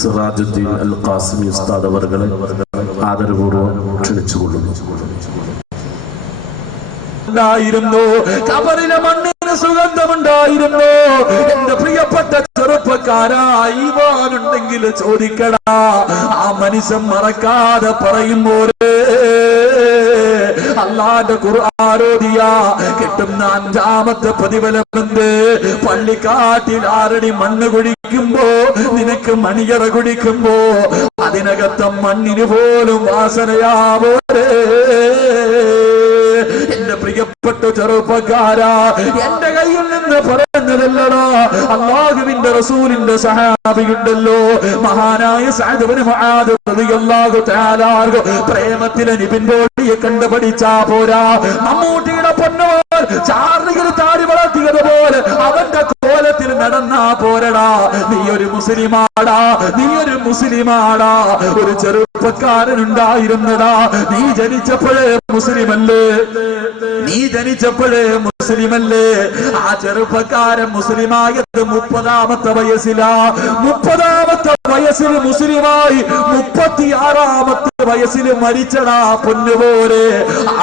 സിറാജുദ്ദീൻ അൽ ഖാസിമി ഉസ്താദ് അവർകളെ ആദരപൂർവ്വം ക്ഷണിച്ചുകൊള്ളുന്നു. കബറിലെ മണ്ണിന് സുഗന്ധമുണ്ടായിരുന്നു. എന്റെ പ്രിയപ്പെട്ട ചെറുപ്പക്കാരാ, ഈമാനുണ്ടെങ്കിൽ ചോദിക്കടാ. ആ മനുഷ്യൻ മറക്കാതെ പറയുമ്പോഴേ അല്ലാഹുവിന്റെ ഖുർആനോദിയാ കിട്ടുന്ന 5ാമത്തെ പ്രതിഫലമെന്ത്? പള്ളിക്കാട്ടിൽ 6 അടി മണ്ണ് കുഴിക്കുമ്പോ നിനക്ക് മണിയറ കുടിക്കുമ്പോ അതിനകത്തെ മണ്ണിന് പോലും വാസനയാവോരേ. എന്റെ പ്രിയപ്പെട്ട ചെറുപ്പക്കാരാ, എന്റെ കയ്യിൽ നിന്ന് പറയുന്നതല്ലടാ. അല്ലാഹുവിന്റെ റസൂലിന്റെ സഹാബിയുണ്ടല്ലോ, മഹാനായ സഅദ് ഇബ്നു മുആദ് റളിയല്ലാഹു തആല അൻഹു. പ്രേമത്തിലെ നിബിൻ പോളിയെ കണ്ടു പഠിച്ചാ പോരാ. മമ്മൂട്ടിയുടെ പൊന്നോൾ ചാർലിയിൽ താടി വളർത്തിയതുപോലെ അവന്റെ കോലത്തിൽ നടന്നാ പോരടാ. നീ ഒരു മുസ്ലിമാടാ, നീ ഒരു മുസ്ലിമാടാ. ഒരു ചെറുപ്പ ചെറുപ്പക്കാരനുണ്ടായിരുന്നതാ. നീ ജനിച്ചപ്പോഴേ മുസ്ലിമല്ലേ, നീ ജനിച്ചപ്പോഴേ മുസ്ലിമല്ലേ. ആ ചെറുപ്പക്കാരൻ മുസ്ലിമായത് 30ാമത്തെ വയസ്സിലാ. 30ാമത്തെ വയസ്സിൽ മുസ്ലിമായി 36ാമത്തെ വയസ്സിൽ മരിച്ചടാ പൊന്നുപോലെ.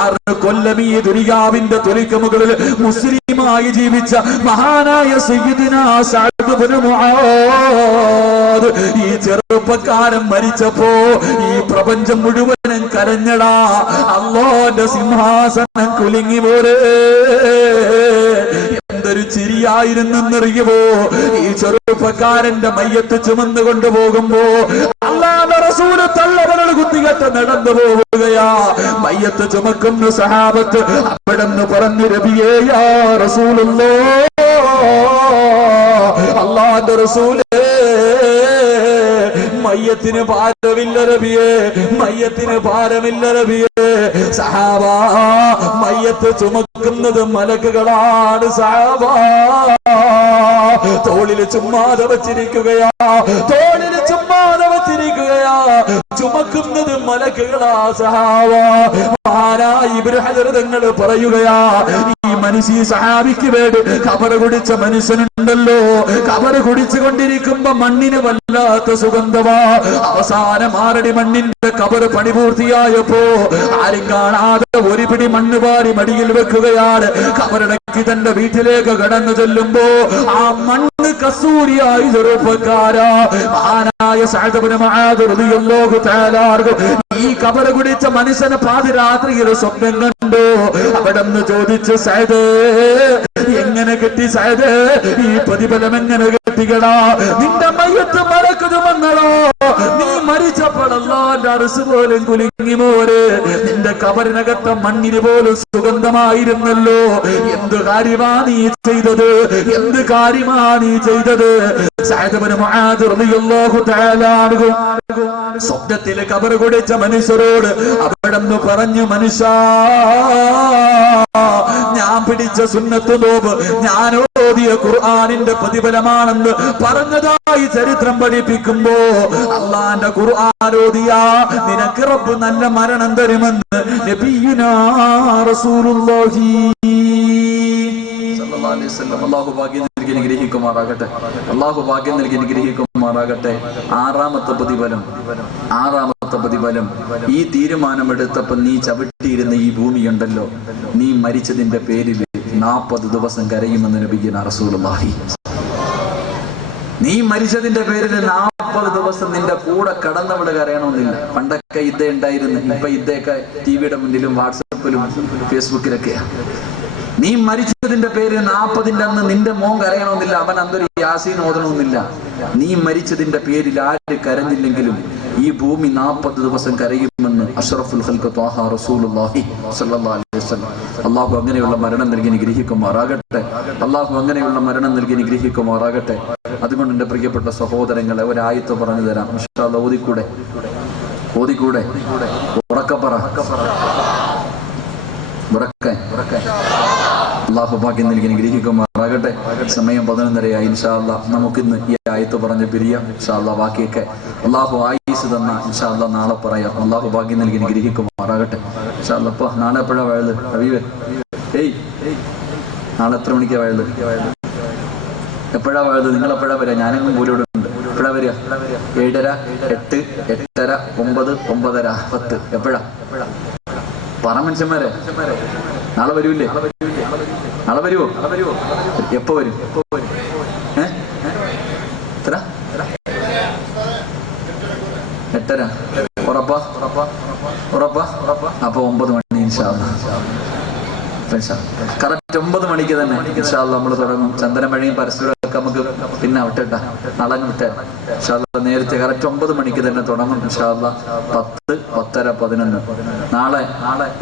6 കൊല്ലം ഈ ദുനിയാവിന്റെ തൊലിക്ക് മുകളിൽ മുസ്ലിമായി ജീവിച്ച മഹാനായ സയ്യിദുനാ സഅദ് ഇബ്നു മുആദ് ഈ ചെറുപ്പക്കാരൻ മരിച്ചപ്പോ ഈ പ്രപഞ്ചം മുഴുവനും കരഞ്ഞടാ. അല്ലാഹുവിന്റെ സിംഹാസനം കുലുങ്ങി പോലെ. എന്തൊരു ചിരിയായിരുന്നെന്നറിയുമോ ഈ ചെറുപ്പക്കാരന്റെ മയ്യത്ത് ചുമന്നു കൊണ്ടുപോകുമ്പോ. അല്ലാഹുവിന്റെ റസൂൽ തള്ളവരൽ കുത്തികെട്ട് നടന്നു പോവുകയാ. മയ്യത്ത് ചുമക്കുന്ന സഹാബത്ത് അവിടെന്ന് പറഞ്ഞു, നബിയേ യാ റസൂലുള്ളാഹ്, അല്ലാഹുവിന്റെ റസൂലേ, മയ്യത്തിന് ഭാരമില്ല നബിയേ, മയ്യത്തിന് ഭാരമില്ല നബിയേ. സഹാബാ, മയ്യത്ത് ചുമക്കുന്നത് മലക്കുകളാണ് സഹാബാ. തോളിൽ ചുമ്മാതെ വച്ചിരിക്കുകയാ, തോളിൽ ചുമ്മാതെ വച്ചിരിക്കുകയാ. ചുമക്കുന്നത് മലക്കുകളാ സഹാബാ. മഹാനായ ഇബ്നു ഹജർ തങ്ങൾ പറയുകയാ, ഈ മനുഷ്യ സഹാബിക്ക് വേണ്ടി ഖബർ കുടിച്ച മനുഷ്യനുണ്ടല്ലോ, ഖബർ കുടിച്ചുകൊണ്ടിരിക്കുമ്പോ മണ്ണിന് വല്ലാത്ത സുഗന്ധമാ. അവസാനം 6 മണ്ണിന്റെ ഖബർ പണി പൂർത്തിയായപ്പോ ആരും കാണാതെ ഒരു പിടി മണ്ണ് വാരി മടിയിൽ വെക്കുകയാണ്. ഖബറടക്കി തന്റെ വീട്ടിലേക്ക് കടന്നു ചെല്ലുമ്പോ ആ മണ്ണ് കസൂരിയായി ചെറുപ്പക്കാരാ. മഹാനായ സഅദ് ഇബ്നു മുആദ് റളിയല്ലാഹു തആല ഈ ഖബർ കുടിച്ച മനുഷ്യനെ പാതിരാത്രിയിൽ സ്വപ്നം കണ്ടു. അവിടെന്ന് ചോദിച്ചു, സഅദ് എങ്ങനെ കിട്ടി സഅദ്, ഈ പ്രതിഫലം എങ്ങനെ കിട്ടിയടാ? നിന്റെ മയ്യത്ത് മലക്കുമെന്നോ, നീ മരിച്ചപ്പോൾ അല്ലാഹുവിന്റെ അർശ് പോലും കുലുങ്ങി മോരെ. നിന്റെ ഖബറിനകത്തെ മണ്ണിന് പോലും സുഗന്ധമായിരുന്നല്ലോ. എന്ത് കാര്യമാ നീ ചെയ്തത്, എന്ത് കാര്യമാ നീ ചെയ്തത്? സഅദ് ഇബ്നു മുആദ് റളിയല്ലാഹു തആല അൻഹു സ്വപ്നത്തിൽ ഖബർ കുടിച്ച മനുഷ്യരോട് അവിടെന്ന് പറഞ്ഞു, മനുഷ്യ, ഞാൻ പിടിച്ച സുന്നത്ത് നോമ്പ്, ഞാൻ ഓതിയ ഖുർആനിന്റെ പ്രതിഫലമാണെന്ന് പറഞ്ഞതായി ചരിത്രം പഠിപ്പിക്കുമ്പോ അല്ലാഹുവിന്റെ ഖുർആൻ ഓതിയാ നിനക്ക് റബ്ബ് നല്ല മരണം തരുമെന്ന് നബിയുനാ റസൂലുള്ളാഹി സല്ലല്ലാഹു അലൈഹി വസല്ലം. അല്ലാഹു ഭാഗ്യം നൽകി അനുഗ്രഹിക്കുമാറാകട്ടെ, അല്ലാഹു ഭാഗ്യം നൽകി അനുഗ്രഹിക്കുമാറാകട്ടെ. 6ാമത്തെ പ്രതിഫലം, 6ാമത്തെ പ്രതിഫലം, ഈ തീരുമാനമെടുത്തപ്പോൾ നീ ചവിട്ടിയിരുന്ന ഈ ഭൂമിയുണ്ടല്ലോ, നീ മരിച്ചതിന്റെ പേരിൽ 40 ദിവസം കരയുമെന്ന് നബിയുനാ റസൂലുള്ളാഹി. നീ മരിച്ചതിന്റെ പേരിൽ 40 ദിവസം നിന്റെ കൂടെ കടന്നവിടെ കരയണമെന്നില്ല. പണ്ടൊക്കെ ഇദ്ദ ഉണ്ടായിരുന്നു, ഇപ്പൊ ഇദ്ദയൊക്കെ ടിവിയുടെ മുന്നിലും വാട്സപ്പിലും ഫേസ്ബുക്കിലൊക്കെയാ. നീ മരിച്ചതിന്റെ പേര് 40ന്റെ അന്ന് നിന്റെ മോൻ കരയണമെന്നില്ല, അവൻ അന്നൊരു യാസീൻ ഓതണമെന്നില്ല. നീ മരിച്ചതിന്റെ പേരിൽ ആര് കരഞ്ഞില്ലെങ്കിലും ഈ ഭൂമി 40 ദിവസം കരയുമെന്ന് അഷ്റഫുൽ ഖൽഖ് ത്വാഹ റസൂലുള്ളാഹി സ്വല്ലല്ലാഹു അലൈഹി വസല്ലം. അല്ലാഹു അങ്ങനെയുള്ള മരണം നൽകി അനുഗ്രഹിക്കുമാറാകട്ടെ, അല്ലാഹു അങ്ങനെയുള്ള മരണം നൽകി അനുഗ്രഹിക്കുമാറാകട്ടെ. അതുകൊണ്ട് എന്റെ പ്രിയപ്പെട്ട സഹോദരങ്ങളെ, ഒരായത്ത് പറഞ്ഞു തരാം. ഇൻഷാ അല്ലാഹ് ഓതിക്കൂടെ, ഓതിക്കൂടെ, ഉറക്കപ്പറ, അല്ലാഹു ഭാഗ്യം നൽകി അനുഗ്രഹിക്കുമാറാകട്ടെ. സമയം 11:30 ഇൻഷാ അല്ലാഹ് നമുക്കിന്ന് ഈ ആയത്ത് പറഞ്ഞ് പിരിയാം. ഇൻഷാ അല്ലാഹ് ബാക്കിയൊക്കെ അല്ലാഹു ആയുസ് തന്ന ഇൻഷാ അല്ലാഹ് നാളെ പറയാം. അല്ലാഹു ഭാഗ്യം നൽകി അനുഗ്രഹിക്കുമാറാകട്ടെ. ഇൻഷാ അല്ലാഹ്. അപ്പൊ നാളെ എപ്പോഴാ വയല് ഹബീബേ? നാളെ എത്ര മണിക്കാ വയല്? എപ്പോഴാ വയല്? നിങ്ങൾ എപ്പോഴാ വരിക? ഞാനെങ്ങും പോലും ഉണ്ട്. എപ്പോഴാ വരിക? 7:30, 8, 8:30, 9, 9:30, 10. എപ്പോഴാ പറ മനുഷ്യന്മാരെ? നാളെ വരൂല്ലേ? നാളെ വരുവോ? എപ്പോ വരും? എത്ര? 8:30. ഉറപ്പാ? അപ്പൊ 9 മണി ഇൻഷാ അല്ലാഹ്. കറക്റ്റ് 9 മണിക്ക് തന്നെ ഇൻഷാ അല്ലാഹ് നമ്മൾ തുടങ്ങും. ചന്ദനമഴയും പരസ്പരമൊക്കെ നമുക്ക് പിന്നെ വിട്ടേട്ടാ, നാളെ വിട്ടേ. ഇൻഷാ അല്ലാഹ് നേരത്തെ കറക്റ്റ് 9 മണിക്ക് തന്നെ തുടങ്ങും ഇൻഷാ അല്ലാഹ്. 10, 10:30, 11. നാളെ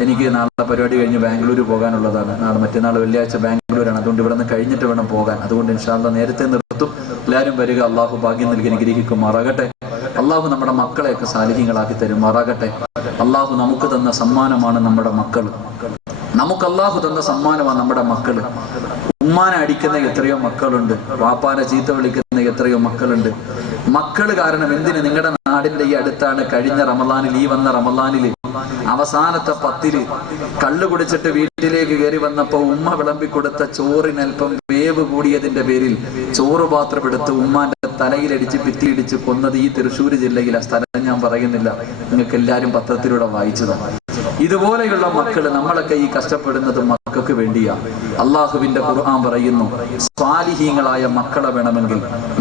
എനിക്ക് പരിപാടി കഴിഞ്ഞ് ബാംഗ്ലൂർ പോകാനുള്ളതാണ്. മറ്റന്നാൾ വെള്ളിയാഴ്ച ബാംഗ്ലൂരാണ്. അതുകൊണ്ട് ഇവിടെ നിന്ന് കഴിഞ്ഞിട്ട് വേണം പോകാൻ. അതുകൊണ്ട് ഇൻഷാ അല്ലാഹ് നേരത്തെ നിർത്തും. എല്ലാവരും വരിക. അല്ലാഹു ഭാഗ്യം നൽകി അനുഗ്രഹിക്കുമാറാകട്ടെ. അല്ലാഹു നമ്മുടെ മക്കളെയൊക്കെ സാലിഹ്യങ്ങളാക്കി തരുമാറാകട്ടെ. അല്ലാഹു നമുക്ക് തന്ന സമ്മാനമാണ് നമ്മുടെ മക്കൾ. നമുക്ക് അല്ലാഹു തന്ന സമ്മാനമാണ് നമ്മുടെ മക്കള്. ഉമ്മാനെ അടിക്കുന്ന എത്രയോ മക്കളുണ്ട്, വാപ്പാനെ ചീത്ത വിളിക്കുന്ന എത്രയോ മക്കളുണ്ട്. മക്കള് കാരണം എന്തിന് നിങ്ങളുടെ നാടിന്റെ ഈ അടുത്താണ് കഴിഞ്ഞ റമദാനിൽ, ഈ വന്ന റമദാനില് അവസാനത്തെ 10 കള്ളു കുടിച്ചിട്ട് വീട്ടിലേക്ക് കയറി വന്നപ്പോ ഉമ്മ വിളമ്പിക്കൊടുത്ത ചോറിനൽപ്പം വേവ് കൂടിയതിന്റെ പേരിൽ ചോറ് പാത്രം എടുത്ത് ഉമ്മാന്റെ തലയിലടിച്ച് ഭിത്തിയിടിച്ച് കൊന്നത് ഈ തൃശ്ശൂർ ജില്ലയിലെ സ്ഥലം ഞാൻ പറയുന്നില്ല, നിങ്ങൾക്ക് എല്ലാരും പത്രത്തിലൂടെ വായിച്ചതാണ്. ഇതുപോലെയുള്ള മക്കള്, നമ്മളൊക്കെ ഈ കഷ്ടപ്പെടുന്നത് മക്കൾക്ക് വേണ്ടിയാ. അള്ളാഹുവിന്റെ ഖുർആൻ പറയുന്നു, സ്വാലിഹീങ്ങളായ മക്കളെ വേണമെങ്കിൽ,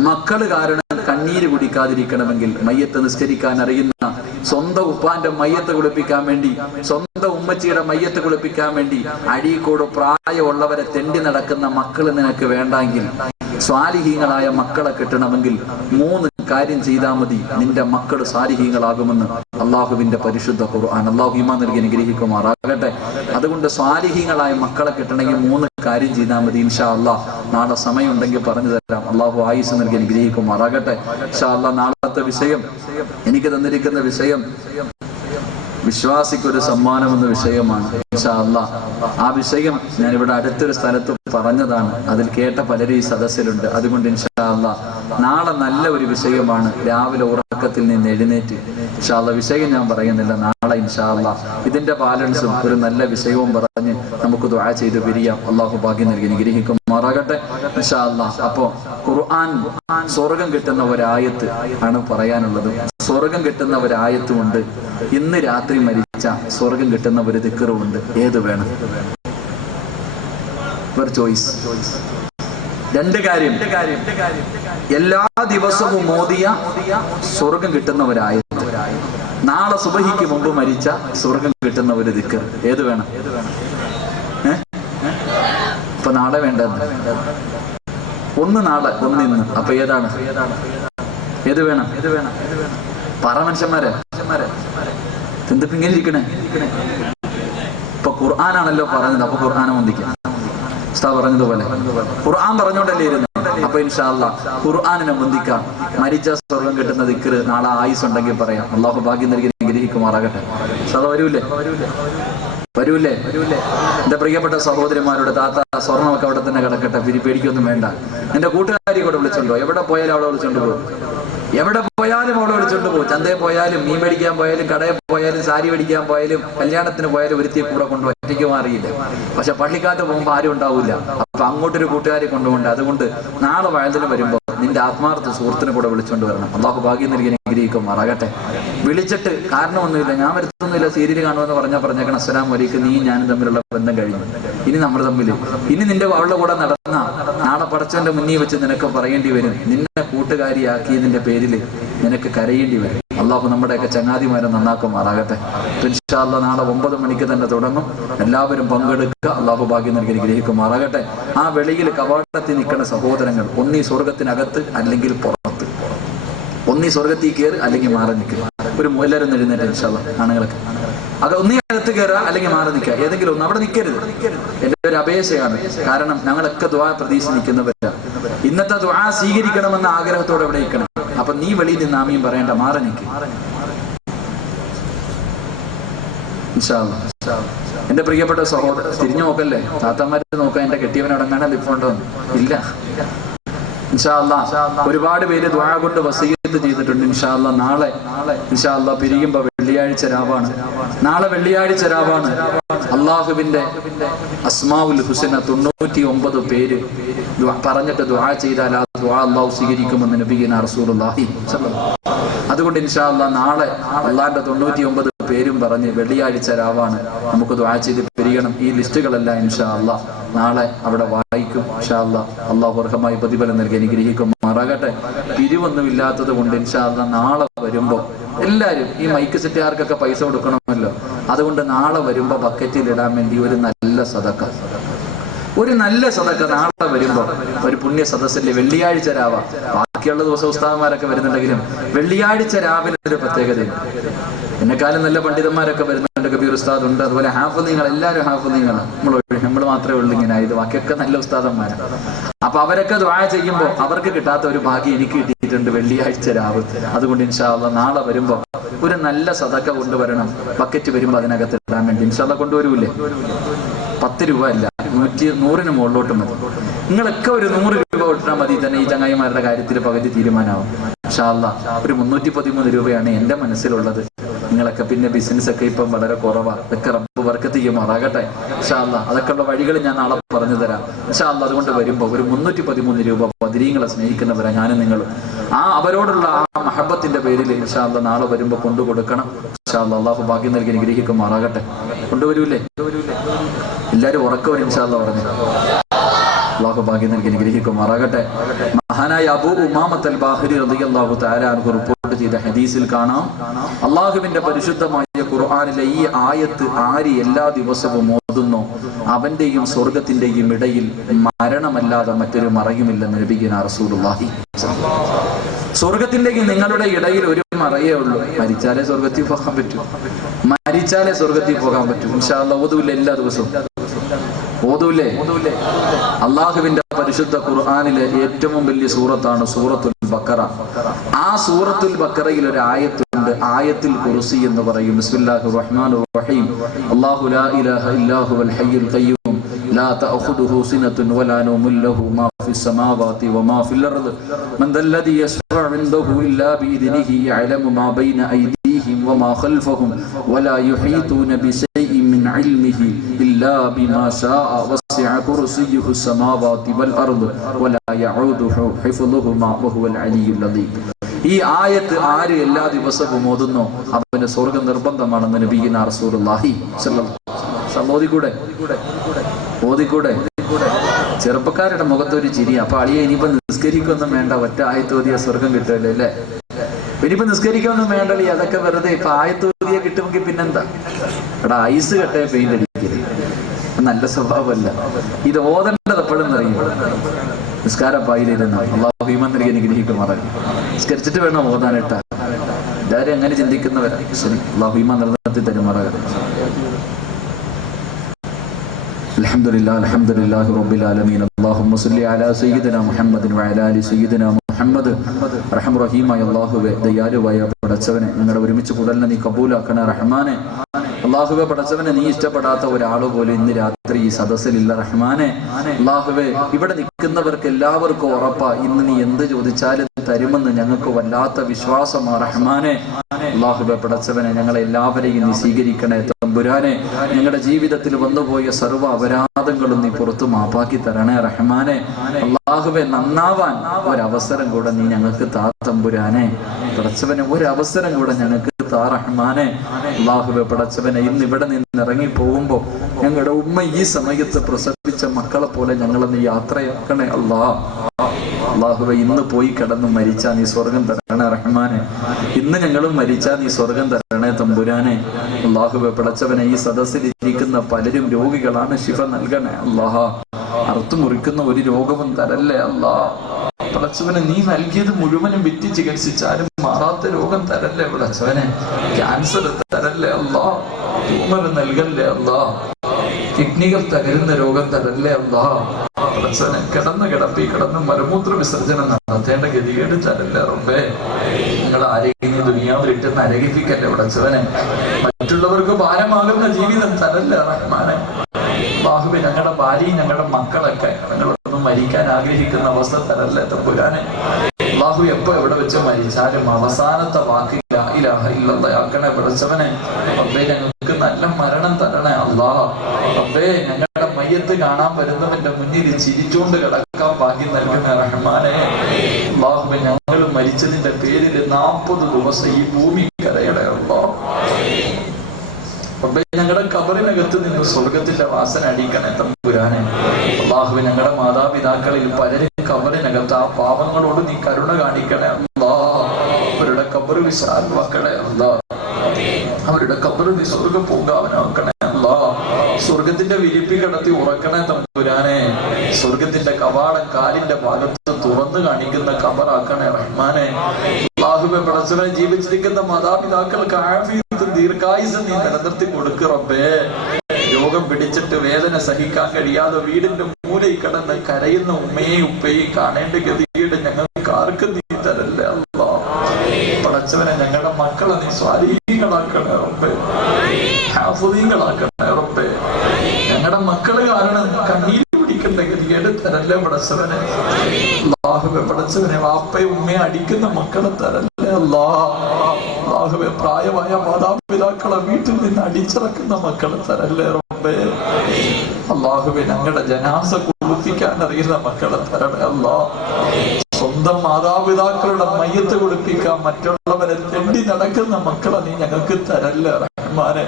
മക്കള് കാരണം കണ്ണീര് കുടിക്കാതിരിക്കണമെങ്കിൽ, മയ്യത്ത് നിസ്കരിക്കാൻ അറിയുന്ന, സ്വന്തം ഉപ്പാന്റെ മയ്യത്ത് കുളിപ്പിക്കാൻ വേണ്ടി, സ്വന്തം ഉമ്മച്ചിയുടെ മയ്യത്ത് കുളിപ്പിക്കാൻ വേണ്ടി അഴീക്കോട് പ്രായമുള്ളവരെ തെണ്ടി നടക്കുന്ന മക്കള് നിനക്ക് വേണ്ടെങ്കിൽ, സ്വാലിഹീങ്ങളായ മക്കളെ കിട്ടണമെങ്കിൽ 3 കാര്യം ചെയ്താൽ മതി, നിന്റെ മക്കൾ സ്വാലിഹീങ്ങളാകുമെന്ന് അള്ളാഹുവിന്റെ പരിശുദ്ധ ഖുർആൻ. അള്ളാഹു ഈമാൻ നൽകി അനുഗ്രഹിക്കുമാറാകട്ടെ. അതുകൊണ്ട് സ്വാലിഹീങ്ങളായ മക്കളെ കിട്ടണമെങ്കിൽ 3 കാര്യം ചെയ്താൽ മതി. ഇൻഷാ അള്ളാഹ് നാളെ സമയമുണ്ടെങ്കിൽ പറഞ്ഞു തരാം. അള്ളാഹു ആയുസ് നൽകി അനുഗ്രഹിക്കുമാറാകട്ടെ. ഇൻഷാ അള്ളാഹ് നാളത്തെ വിഷയം, എനിക്ക് തന്നിരിക്കുന്ന വിഷയം വിശ്വാസിക്കൊരു സമ്മാനം എന്ന വിഷയമാണ്. ഇൻഷാ അല്ലാഹ് ആ വിഷയം ഞാൻ ഇവിടെ അടുത്തൊരു സ്ഥലത്ത് പറഞ്ഞതാണ്, അതിൽ കേട്ട പലരും ഈ സദസ്സിലുണ്ട്. അതുകൊണ്ട് ഇൻഷാ അല്ലാഹ് നാളെ നല്ല ഒരു വിഷയമാണ്. രാവിലെ ഉറക്കത്തിൽ നിന്ന് എഴുന്നേറ്റ് ഇൻഷാ അല്ലാഹ് വിഷയം ഞാൻ പറയുന്നില്ല, നാളെ ഇൻഷാ അല്ലാഹ് ഇതിന്റെ ബാലൻസും ഒരു നല്ല വിഷയവും പറഞ്ഞ് നമുക്ക് ദുആ ചെയ്ത് പിരിയാം. അള്ളാഹു ഭാഗ്യം നൽകി അനുഗ്രഹിക്കുമാറാകട്ടെ. ഇൻഷാ അല്ലാഹ് അപ്പോ ഖുർആൻ സ്വർഗം കിട്ടുന്ന ഒരായത്ത് ആണ് പറയാനുള്ളത്. സ്വർഗം കിട്ടുന്ന ഒരായത്തുമുണ്ട്, ഇന്ന് രാത്രി മരിച്ച സ്വർഗം കിട്ടുന്ന ഒരു ദിക്റുമുണ്ട്. ഏത് വേണം? ചോയ്സ്. 2 കാര്യം. എല്ലാ ദിവസവും മോദിയ സ്വർഗം കിട്ടുന്ന ഒരായത്ത്, നാളെ സുബഹിക്ക് മുമ്പ് മരിച്ച സ്വർഗം കിട്ടുന്ന ഒരു ദിക്ർ. ഏത് വേണം? ഇപ്പൊ നാളെ വേണ്ടത് ഒന്ന്, നാളെ ഒന്ന്, ഇന്ന്. അപ്പൊ ഏതാണ്? ഏത് വേണം? പറ മനുഷ്യന്മാരെ, എന്തിപ്പോ ഇങ്ങനെ ഇരിക്കണേ? ഇപ്പൊ ഖുർആനാണല്ലോ പറഞ്ഞത്, അപ്പൊ ഖുർആനെ വന്ദിക്കാം. ഉസ്താദ് പറഞ്ഞതുപോലെ ഖുർആൻ പറഞ്ഞോണ്ടല്ലേ ഇരുന്നു. അപ്പൊ ഇൻഷാ അല്ലാഹ് ഖുർആനിനെ വന്ദിക്കാം. മരിച്ച സ്വർഗം കിട്ടുന്ന ദിക്ർ നാളെ ആയുസ് ഉണ്ടെങ്കിൽ പറയാം. അള്ളാഹു ഭാഗ്യം നൽകി അനുഗ്രഹിക്കുമാറാകട്ടെ. ഉസ്താദ് വരൂല്ലേ? എന്റെ പ്രിയപ്പെട്ട സഹോദരിമാരുടെ താത്ത സ്വർണ്ണമൊക്കെ അവിടെ തന്നെ കിടക്കട്ടെ, പേടിക്കൊന്നും വേണ്ട. എന്റെ കൂട്ടുകാരി കൂടെ വിളിച്ചോണ്ടോ, എവിടെ പോയാലും അവിടെ വിളിച്ചോണ്ട് പോകും. എവിടെ പോയാലും അവളെ വിളിച്ചോണ്ട് പോകും. ചന്തയിൽ പോയാലും, മീൻ മേടിക്കാൻ പോയാലും, കടയിൽ പോയാലും, സാരി മേടിക്കാൻ പോയാലും, കല്യാണത്തിന് പോയാലും ഒരുത്തിയെ കൂടെ കൊണ്ടുപോയി ഒറ്റയ്ക്ക് മാറിയില്ല. പക്ഷെ പള്ളിക്കാട്ട് പോകുമ്പോൾ ആരും ഉണ്ടാവില്ല. അപ്പൊ അങ്ങോട്ടൊരു കൂട്ടുകാരെ കൊണ്ടുപോകണ്ട. അതുകൊണ്ട് നാളെ വയലിന് വരുമ്പോ നിന്റെ ആത്മാർത്ഥ സുഹൃത്തിനെ കൂടെ വിളിച്ചോണ്ട് വരണം. അള്ളാഹു ഭാഗ്യം നൽകി അനുഗ്രഹിക്കുമാറാകട്ടെ. വിളിച്ചിട്ട് കാരണമൊന്നുമില്ല, ഞാൻ വരുത്തൊന്നുമില്ല, സീരിയൽ കാണുമെന്ന് പറഞ്ഞേക്കണം, അസ്സലാമു അലൈക്കും, നീ ഞാനും തമ്മിലുള്ള ബന്ധം കഴിഞ്ഞു, ഇനി നമ്മൾ തമ്മിൽ ഇനി നിന്റെ അവളുടെ കൂടെ നടന്ന നാളെ പടച്ചവന്റെ മുന്നിൽ വെച്ച് നിനക്ക് പറയേണ്ടി വരും. നിന്നെ കൂട്ടുകാരിയാക്കിയതിന്റെ പേരിൽ നിനക്ക് കരയേണ്ടി വരും. അള്ളാഹു നമ്മുടെയൊക്കെ ചങ്ങാതിമാരെ നന്നാക്കുമാറാകട്ടെ. ഇൻഷാ അല്ലാഹ് നാളെ 9 മണിക്ക് തന്നെ തുടങ്ങും. എല്ലാവരും പങ്കെടുക്കുക. അള്ളാഹു ഭാഗ്യം നൽകി അനുഗ്രഹിക്കുമാറാകട്ടെ. ആ വെളിയിൽ കവാടത്തിൽ നിൽക്കുന്ന സഹോദരങ്ങൾ ഒന്നീ സ്വർഗത്തിനകത്ത് അല്ലെങ്കിൽ പുറത്ത്, ഒന്നീ സ്വർഗത്തിൽ കയറി അല്ലെങ്കിൽ മാറി നിൽക്കുക. ഒരു എല്ലാവരും എഴുന്നേറ്റ് ഇൻഷാ അല്ലാഹ് ആണുങ്ങളൊക്കെ അത് ഒന്നീ അകത്ത് കയറുക അല്ലെങ്കിൽ മാറി നിൽക്കുക, ഏതെങ്കിലും ഒന്ന്. അവിടെ നിൽക്കരുത്. എന്റെ ഒരു അപേക്ഷയാണ്. കാരണം ഞങ്ങളൊക്കെ ദുആ പ്രതീക്ഷ നിൽക്കുന്നവരാ. ഇന്നത്തെ ദുആ സ്വീകരിക്കണമെന്ന ആഗ്രഹത്തോടെ ഇവിടെ നിൽക്കണം. അപ്പൊ നീ വെളിയിൽ നിന്ന് ആമീൻ പറയേണ്ട, മാറി നിൽക്കുക. ഇൻഷാ അല്ലാഹ് എന്റെ പ്രിയപ്പെട്ട സഹോദരൻ തിരിഞ്ഞു നോക്കല്ലേ, താത്തമാര് നോക്കാൻ. എന്റെ കെട്ടിയവനടങ്ങാണ്ട് ഇപ്പോണ്ടോ? ഇല്ല. ഇൻഷാ അല്ലാഹ് ഒരുപാട് പേര് ദുആ കൊണ്ട് വസിയത്ത് ചെയ്തിട്ടുണ്ട്. ഇൻഷാ അല്ലാഹ് നാളെ ഇൻഷാ അല്ലാഹ് പിരിയുമ്പോ വെള്ളിയാഴ്ച രാവാണ്. നാളെ വെള്ളിയാഴ്ച രാവാണ്. അള്ളാഹുവിന്റെ അസ്മാഉൽ ഹുസ്ന 99 പേര് പറഞ്ഞിട്ട് ദുആ ചെയ്താൽ ആ ദുആ അല്ലാഹു സ്വീകരിക്കുമെന്ന് നബിയുനാ റസൂലുള്ളാഹി സ്വല്ലല്ലാഹു അലൈഹി വസല്ലം. അതുകൊണ്ട് ഇൻഷാ അല്ലാഹ് നാളെ അള്ളാഹിന്റെ 99 പേരും പറഞ്ഞ് വെള്ളിയാഴ്ച രാവാണ്, നമുക്ക് ദുആ ചെയ്ത് പിരിയണം. ഈ ലിസ്റ്റുകളെല്ലാം ഇൻഷാ അല്ലാഹ് നാളെ അവിടെ വായിക്കും. ഇൻഷാ അല്ലാഹ് അല്ലാഹു അർഹമായി പ്രതിഫലം നൽകി അനുഗ്രഹിക്കുമാറാകട്ടെ. പിരിവൊന്നുമില്ലാത്തത് കൊണ്ട് ഇൻഷാ അല്ലാഹ് നാളെ വരുമ്പോ എല്ലാരും, ഈ മൈക്ക് സെറ്റുകാർക്കൊക്കെ പൈസ കൊടുക്കണമല്ലോ, അതുകൊണ്ട് നാളെ വരുമ്പോ ബക്കറ്റിൽ ഇടാൻ വേണ്ടി ഒരു നല്ല സദക്ക നാളെ വരുമ്പോ ഒരു പുണ്യ സദസ്സിലെ വെള്ളിയാഴ്ച രാവാ. ബാക്കിയുള്ള ദിവസം ഉസ്താദന്മാരൊക്കെ വരുന്നുണ്ടെങ്കിലും വെള്ളിയാഴ്ച രാവിലെ ഒരു പ്രത്യേകതയുണ്ട്. എന്നെക്കാളും നല്ല പണ്ഡിതന്മാരൊക്കെ വരുന്നുണ്ട്. കബീർ ഉസ്താദ് ഉണ്ട്, അതുപോലെ ഹാഫിളീങ്ങൾ, എല്ലാവരും ഹാഫിളീങ്ങളാണ്. നമ്മൾ മാത്രമേ ഉള്ളൂ ഇങ്ങനെ ആയത്, ബാക്കിയൊക്കെ നല്ല ഉസ്താദന്മാരാണ്. അപ്പൊ അവരൊക്കെ ദുആ ചെയ്യുമ്പോൾ അവർക്ക് കിട്ടാത്ത ഒരു ഭാഗ്യം എനിക്ക് കിട്ടിയിട്ടുണ്ട് വെള്ളിയാഴ്ച രാവ്. അതുകൊണ്ട് ഇൻഷാ അല്ലാഹ് നാളെ വരുമ്പോ ഒരു നല്ല സദക്ക കൊണ്ടുവരണം. ബക്കറ്റ് വരുമ്പോ അതിനകത്ത് ഇടാൻ വേണ്ടി ഇൻഷാ അല്ലാഹ് കൊണ്ടുവരൂലേ? 10 രൂപ അല്ല, 100 മുകളിലോട്ട് മതി. നിങ്ങളൊക്കെ ഒരു 100 രൂപ വിട്ടാൽ മതി തന്നെ ഈ ചങ്ങായിമാരുടെ കാര്യത്തിൽ പകുതി തീരുമാനമാവും. ഇൻഷാ അല്ലാഹ് ഒരു 313 രൂപയാണ് എൻ്റെ മനസ്സിലുള്ളത്. നിങ്ങളൊക്കെ പിന്നെ ബിസിനസ് ഒക്കെ ഇപ്പം വളരെ കുറവാണ്. അതൊക്കെ റബ്ബ് ബർക്കത്ത് ചെയ്യുമാറാകട്ടെ ഇൻഷാ അല്ലാഹ്. അതൊക്കെയുള്ള വഴികൾ ഞാൻ നാളെ പറഞ്ഞു തരാം ഇൻഷാ അല്ലാഹ്. അതുകൊണ്ട് വരുമ്പോൾ ഒരു 313 രൂപ ബദരീങ്ങളെ സ്നേഹിക്കുന്നവരാ ഞാനും നിങ്ങളും. അവരോടുള്ള ആ മഹബത്തിന്റെ പേരിൽ ഇൻഷാ അല്ലാഹ് നാളെ വരുമ്പോൾ കൊണ്ടു കൊടുക്കണം ഇൻഷാ അല്ലാഹ്. അല്ലാഹു ഭാഗ്യം നൽകി അനുഗ്രഹിക്കുമാറാകട്ടെ. കൊണ്ടുവരൂലേ? എല്ലാവരും ഉറക്കവരും ഇൻഷാ അല്ലാഹ് പറഞ്ഞു. അല്ലാഹു ഭാഗ്യം നൽകി അനുഗ്രഹിക്കുമാറാകട്ടെ. മഹാനായ അബൂ ഉമാമത്ത് അൽ ബാഹിരി റളിയല്ലാഹു തആല അൻഹു റിപ്പോർട്ട് ചെയ്ത ഹദീസിൽ കാണാം, അല്ലാഹുവിന്റെ പരിശുദ്ധമായ ഖുർആനിലെ ഈ ആയത്ത് ആര് എല്ലാ ദിവസവും ഓതുന്നോ അവന്റെയും സ്വർഗത്തിന്റെയും ഇടയിൽ മരണമല്ലാതെ മറ്റൊരു മറയുമില്ലെന്ന് നബിയുനാ റസൂലുള്ളാഹി. സ്വർഗത്തിന്റെയും നിങ്ങളുടെ ഇടയിൽ ഒരു മറയേ ഉള്ളൂ. മരിച്ചാലേ സ്വർഗത്തിൽ പോകാൻ പറ്റൂ. മരിച്ചാലേ സ്വർഗത്തിൽ പോകാൻ പറ്റൂ. ഇൻഷാ അല്ലാഹ് ഓതൂല്ലേ? എല്ലാ ദിവസവും ഓതൂല്ലേ? അള്ളാഹുവിന്റെ പരിശുദ്ധ ഖുർആനിലെ ഏറ്റവും വലിയ സൂറത്താണ് സൂറത്തുൽ ബഖറ. ആ സൂറത്തുൽ ബഖറയിൽ ഒരു ആയത്തുണ്ട്, ആയത്തുൽ കുർസി എന്ന് പറയും. ബിസ്മില്ലാഹിർ റഹ്മാനിർ റഹീം. അല്ലാഹു ലാ ഇലാഹ ഇല്ലാ ഹുവൽ ഹയ്യുൽ ഖയ്യൂം ലാ തഅഖുദുഹു സിനത്തുൻ വലാ നൗമുൻ ലഹു മാ ഫിസ് സമാവാതി വമാ ഫിൽ അർദ് മൻ ദല്ലദി യശ്ഫഉ ഇൻദഹു ഇല്ലാ ബിഇദ്നിഹി യഅലമു മാ ബൈന അയ്ദീഹിം വമാ ഖൽഫഹും വലാ യുഹീതൂന ബിശൈഇൻ മിൻ ഇൽമിഹി ഇല്ലാ ബിമാ ശാഅ വസിഅ കുർസിയ്യുഹു സമാവാതി വൽ അർദ് വലാ യഊദുഹു ഹിഫ്ളുഹുമാ വഹുവൽ അലിയ്യുൽ അദീം. ഈ ആയത്ത് ആര് എല്ലാ ദിവസവും ഓതുന്നോ അവന് സ്വർഗ്ഗം നിർബന്ധമാണെന്ന് നബിയുനാ റസൂലുള്ളാഹി സ്വല്ലല്ലാഹു അലൈഹി വസല്ലം. ഓതിക്കൂടെ? ചെറുപ്പക്കാരുടെ മുഖത്തൊരു ചിരി. അപ്പൊ അളിയെ ഇനിയിപ്പോ നിസ്കരിക്കൊന്നും വേണ്ട, ഒറ്റ ആയത്തോതിയ സ്വർഗം കിട്ടുമല്ലോ അല്ലേ? ഇനിയിപ്പോ നിസ്കരിക്കൊന്നും വേണ്ടല്ലേ, അതൊക്കെ വെറുതെ. ഇപ്പൊ ആയത്തോതിയ കിട്ടുമെങ്കിൽ പിന്നെന്താ? എടാ ഐസ് കെട്ടേ പെയിന്റ് അടിക്കരുത്, നല്ല സ്വഭാവമല്ല. ഇത് ഓതേണ്ടത് എപ്പോഴും അറിയും. നിസ്കാരപ്പായിലിരുന്ന അല്ലാഹു ഈമാൻ നൽകി അനുഗ്രഹിക്കുമാറാകട്ടെ. നിസ്കരിച്ചിട്ട് വേണം ഓതാനിട്ടാ. എല്ലാവരും അങ്ങനെ ചിന്തിക്കുന്നവരാ. ശരി, അല്ലാഹു ഈമാൻ നിലനിർത്തി തരുമാറാകട്ടെ. അൽഹംദുലില്ലാഹി അൽഹംദുലില്ലാഹി റബ്ബിൽ ആലമീൻ. അല്ലാഹുമ്മ സ്വല്ലി അലാ സയ്യിദിനാ മുഹമ്മദിൻ വഅലാ ആലി സയ്യിദിനാ മുഹമ്മദ്. റഹ്മാൻ റഹീമായ അല്ലാഹുവേ, ദയാലുവായ പടച്ചവനെ, ഞങ്ങളുടെ ഒരുമിച്ച് കൂടലിനെ നീ കബൂലാക്കണേ റഹ്മാനെ. അല്ലാഹുവേ പടച്ചവനെ, നീ ഇഷ്ടപ്പെടാത്ത ഒരാൾ പോലും ഇന്ന് രാത്രി ഈ സദസ്സിലില്ല റഹ്മാനെ. അല്ലാഹുവേ, ഇവിടെ നിൽക്കുന്നവർക്ക് എല്ലാവർക്കും ഉറപ്പാ ഇന്ന് നീ എന്ത് ചോദിച്ചാലും തരുമെന്ന് ഞങ്ങൾക്ക് വല്ലാത്ത വിശ്വാസമാ റഹ്മാനെ. അല്ലാഹുവേ പടച്ചവനെ, ഞങ്ങളെ എല്ലാവരെയും നീ സ്വീകരിക്കണേ തമ്പുരാനെ. ഞങ്ങളുടെ ജീവിതത്തിൽ വന്നുപോയ സർവ്വ അപരാധങ്ങളും നീ പുറത്തു മാപ്പാക്കി തരണേ റഹ്മാനെ. അല്ലാഹുവേ, നന്നാവാൻ ഒരവസരം കൂടെ നീ ഞങ്ങൾക്ക് താ തമ്പുരാനെ. പടച്ചവനെ, ഒരവസരം കൂടെ ഞങ്ങൾക്ക് താ റഹ്മാനെ. അല്ലാഹുവേ പടച്ചവനെ, ഇന്ന് ഇവിടെ നിന്ന് ഇറങ്ങി പോകുമ്പോ ഞങ്ങളുടെ ഉമ്മ ഈ സമയത്ത് പ്രസവിച്ച മക്കളെ പോലെ ഞങ്ങളെ നീ യാത്രയാക്കണേ അല്ലാഹുവേ. ഇന്ന് പോയി കിടന്ന് മരിച്ചാ നീ സ്വർഗം തരണേ റഹ്മാനെ. ഇന്ന് ഞങ്ങളും മരിച്ചാ നീ സ്വർഗം തരണേ തമ്പുരാനെ. അല്ലാഹുവേ പടച്ചവനെ, ഈ സദസ്സിൽ ഇരിക്കുന്ന പലരും രോഗികളാണ്, ശിഫ നൽകണേ അല്ലാഹ്. അറുത്തു മുറിക്കുന്ന ഒരു രോഗവും തരല്ലേ അല്ലാഹ്. പടച്ചവനെ, നീ നൽകിയത് മുഴുവനും വിറ്റ് ചികിത്സിച്ചാലും മാറാത്ത രോഗം തരല്ലേ പടച്ചവനെ. ക്യാൻസർ തരല്ലേ അല്ലാഹ്. ട്യൂമർ നൽകല്ലേ അല്ലാഹ്. കിഡ്നികൾ തകരുന്ന രോഗം തരല്ലേ അല്ലാഹ്. പടച്ചവനെ, കിടന്ന് മലമൂത്ര വിസർജനം നടത്തേണ്ട ഗതികേട് തരല്ലേ റബ്ബേ. നിങ്ങൾ ആരെയും ദുനിയാവിലിട്ട് നരകിപ്പിക്കല്ലേ പടച്ചവനെ. മറ്റുള്ളവർക്ക് ഭാരമാകുന്ന ജീവിതം തരല്ലേ റഹ്മാനെ. അല്ലാഹുവേ, ഞങ്ങളുടെ ഭാര്യയും ഞങ്ങളുടെ മക്കളൊക്കെ ഞങ്ങളൊന്നും മരിക്കാൻ ആഗ്രഹിക്കുന്ന അവസ്ഥ തരല്ലേ തമ്പുരാനെ. അല്ലാഹു എപ്പോ എവിടെ വെച്ച് മരിച്ചാലും അവസാനത്തെ വാക്ക് ലാ ഇലാഹ ഇല്ലല്ലാഹ് ആക്കണേ പടച്ചവനെ. റബ്ബേ, ഞങ്ങൾക്ക് നല്ല മരണം തരണേ അല്ലാഹ്. റബ്ബേ, ഞങ്ങളുടെ മയ്യത്ത് കാണാൻ വരുന്നവന്റെ മുന്നിൽ ചിരിച്ചുകൊണ്ട് കിടക്കാൻ ഭാഗ്യം നൽകുന്ന റഹ്മാനെ. അല്ലാഹുവേ, ഞങ്ങൾ മരിച്ചതിന്റെ പേരിൽ 40 ദിവസം ഈ ഭൂമി കരയണേ അല്ലാഹ്. റബ്ബേ, ഞങ്ങളുടെ ഖബറിനകത്ത് നിന്ന് സ്വർഗത്തിന്റെ വാസന അടിക്കണേ തമ്പുരാനെ. അല്ലാഹുവേ, ഞങ്ങളുടെ മാതാപിതാക്കളിൽ പലരും ഖബറിനകത്ത് ആ പാവങ്ങളോട് നീ കരുണ കാണിക്കണേ അല്ലാഹ്. അവരുടെ ഖബർ വിശാലമാക്കണേ അല്ലാഹ്. അവരുടെ ഖബർ നീ സ്വർഗ പൂങ്കാവനാക്കണേ അല്ലാഹ്. സ്വർഗത്തിന്റെ വിരിപ്പി കിടത്തി ഉറക്കണേ തമ്പുരാനെ. സ്വർഗത്തിന്റെ കവാടം കാലിന്റെ ഭാഗത്ത് തുറന്നു കാണിക്കുന്ന ഖബറാക്കണേ റഹ്മാനെ. അല്ലാഹുവേ പടച്ചവനെ, ജീവിച്ചിരിക്കുന്ന മാതാപിതാക്കൾക്ക് ആഫിയത്തും ദീർഘായുസ്സും നീ നിലനിർത്തി കൊടുക്ക് റബ്ബേ. രോഗം പിടിച്ചിട്ട് വേദന സഹിക്കാൻ കഴിയാതെ വീടിന്റെ മൂലയിൽ കിടന്ന് കരയുന്ന ഉമ്മയെയും ഉപ്പയെയും കാണേണ്ട ഗതികേട് ഞങ്ങൾക്ക് ആർക്കും നീ തരല്ലേ അല്ലാഹ്. പടച്ചവനെ, ഞങ്ങളുടെ മക്കളെ നീ സ്വാലിഹീങ്ങളാക്കണേ റബ്ബേ, ഹാഫിളീങ്ങളാക്കണേ റബ്ബേ. ഞങ്ങളുടെ മക്കള് കാരണം കണ്ണീര് പിടിക്കേണ്ട ഗതികേട് തരല്ലേ തരല്ലേ പടച്ചവനെ. അല്ലാഹുവേ പടച്ചവനെ, വാപ്പയും ഉമ്മയെ അടിക്കുന്ന മക്കളെ തരല്ലേ അല്ലാഹുവേ. പ്രായമായ മാതാപിതാക്കളെ വീട്ടിൽ നിന്ന് അടിച്ചിറക്കുന്ന മക്കളെ തരല്ലേ റബ്ബേ. അല്ലാഹുവേ, ഞങ്ങളുടെ ജനാസ കുളിപ്പിക്കാൻ അറിയുന്ന മക്കളെ തരണേ അല്ലാ. സ്വന്തം മാതാപിതാക്കളുടെ മയ്യത്ത് കുളിപ്പിക്കാൻ മറ്റുള്ളവരെ തെണ്ടി നടക്കുന്ന മക്കളെ നീ ഞങ്ങൾക്ക് തരല്ലേ റഹ്മാനെ.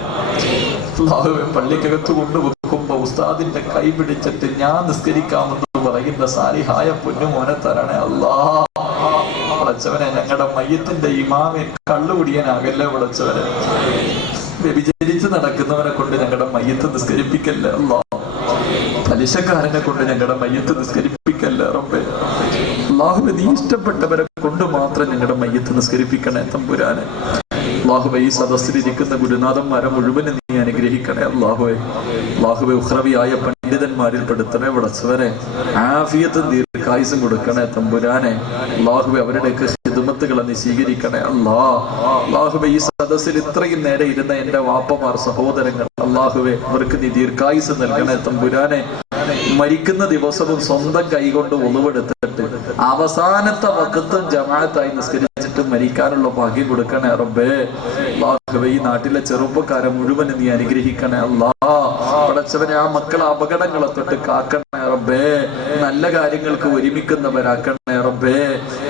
അല്ലാഹുവേ, പള്ളിക്കകത്ത് കൊണ്ടുവെക്കുമ്പോ ഉസ്താദിന്റെ കൈ പിടിച്ചിട്ട് ഞാൻ നിസ്കരിക്കാമെന്ന് പറയുന്ന സാലിഹായ പൊന്നുമോനെ തരണേ അല്ലാ. പടച്ചവനെ, ഞങ്ങളുടെ മയ്യത്തിന്റെ ഇമാമെ കള്ളുകുടിയനാകല്ലേ പടച്ചവനെ. വ്യഭിചരിച്ച് നടക്കുന്നവരെ കൊണ്ട് ഞങ്ങളുടെ മയ്യത്ത് നിസ്കരിപ്പിക്കല്ലേ അല്ലാ. പലിശക്കാരനെ കൊണ്ട് ഞങ്ങളുടെ മയ്യത്ത് നിസ്കരിപ്പിക്കല്ലേ റബ്ബേ. അല്ലാഹുവേ, നീ ഇഷ്ടപ്പെട്ടവരെ കൊണ്ട് മാത്രം ഞങ്ങളുടെ മയ്യത്ത് നിസ്കരിപ്പിക്കണേ തമ്പുരാനെ. അല്ലാഹുവേ, ഈ സദസ്സിലിരിക്കുന്ന ഗുരുനാഥന്മാരെ മുഴുവനും നീ അനുഗ്രഹിക്കണേ അല്ലാഹുവേ. അല്ലാഹുവേ, ഉഖ്റവിയായ പണ്ഡിതന്മാരിൽ പെടുത്തണേ പടച്ചവനെ. ആഫിയത്തും ദീർഘായുസ്സും കൊടുക്കണേ തമ്പുരാനെ. അല്ലാഹുവേ, അവരുടെയൊക്കെ ഖിദ്മത്തുകളെ നീ സ്വീകരിക്കണേ അല്ലാഹുവേ. ഈ സദസ്സിൽ ഇത്രയും നേരെ ഇരുന്ന എന്റെ വാപ്പമാർ, സഹോദരങ്ങൾ, അല്ലാഹുവേ, അവർക്ക് നീ ദീർഘായുസ്സ് നൽകണേ തമ്പുരാനെ. മരിക്കുന്ന ദിവസവും സ്വന്തം കൈകൊണ്ട് ഒളിവെടുത്തിട്ട് അവസാനത്തെ വഖത്തും ജമാഅത്തായി നിസ്കരിച്ചിട്ട് മരിക്കാനുള്ള ഭാഗ്യം കൊടുക്കണേ റബ്ബേ. അല്ലാഹുവേ, ഈ നാട്ടിലെ ചെറുപ്പക്കാരെ മുഴുവൻ നീ അനുഗ്രഹിക്കണേ അല്ലാ. പടച്ചവനെ, ആ മക്കളെ അപകടങ്ങളെ തൊട്ട് കാക്കണേ റബ്ബേ. നല്ല കാര്യങ്ങൾക്ക് ഒരുമിക്കുന്നവരാക്കണേ റബ്ബേ.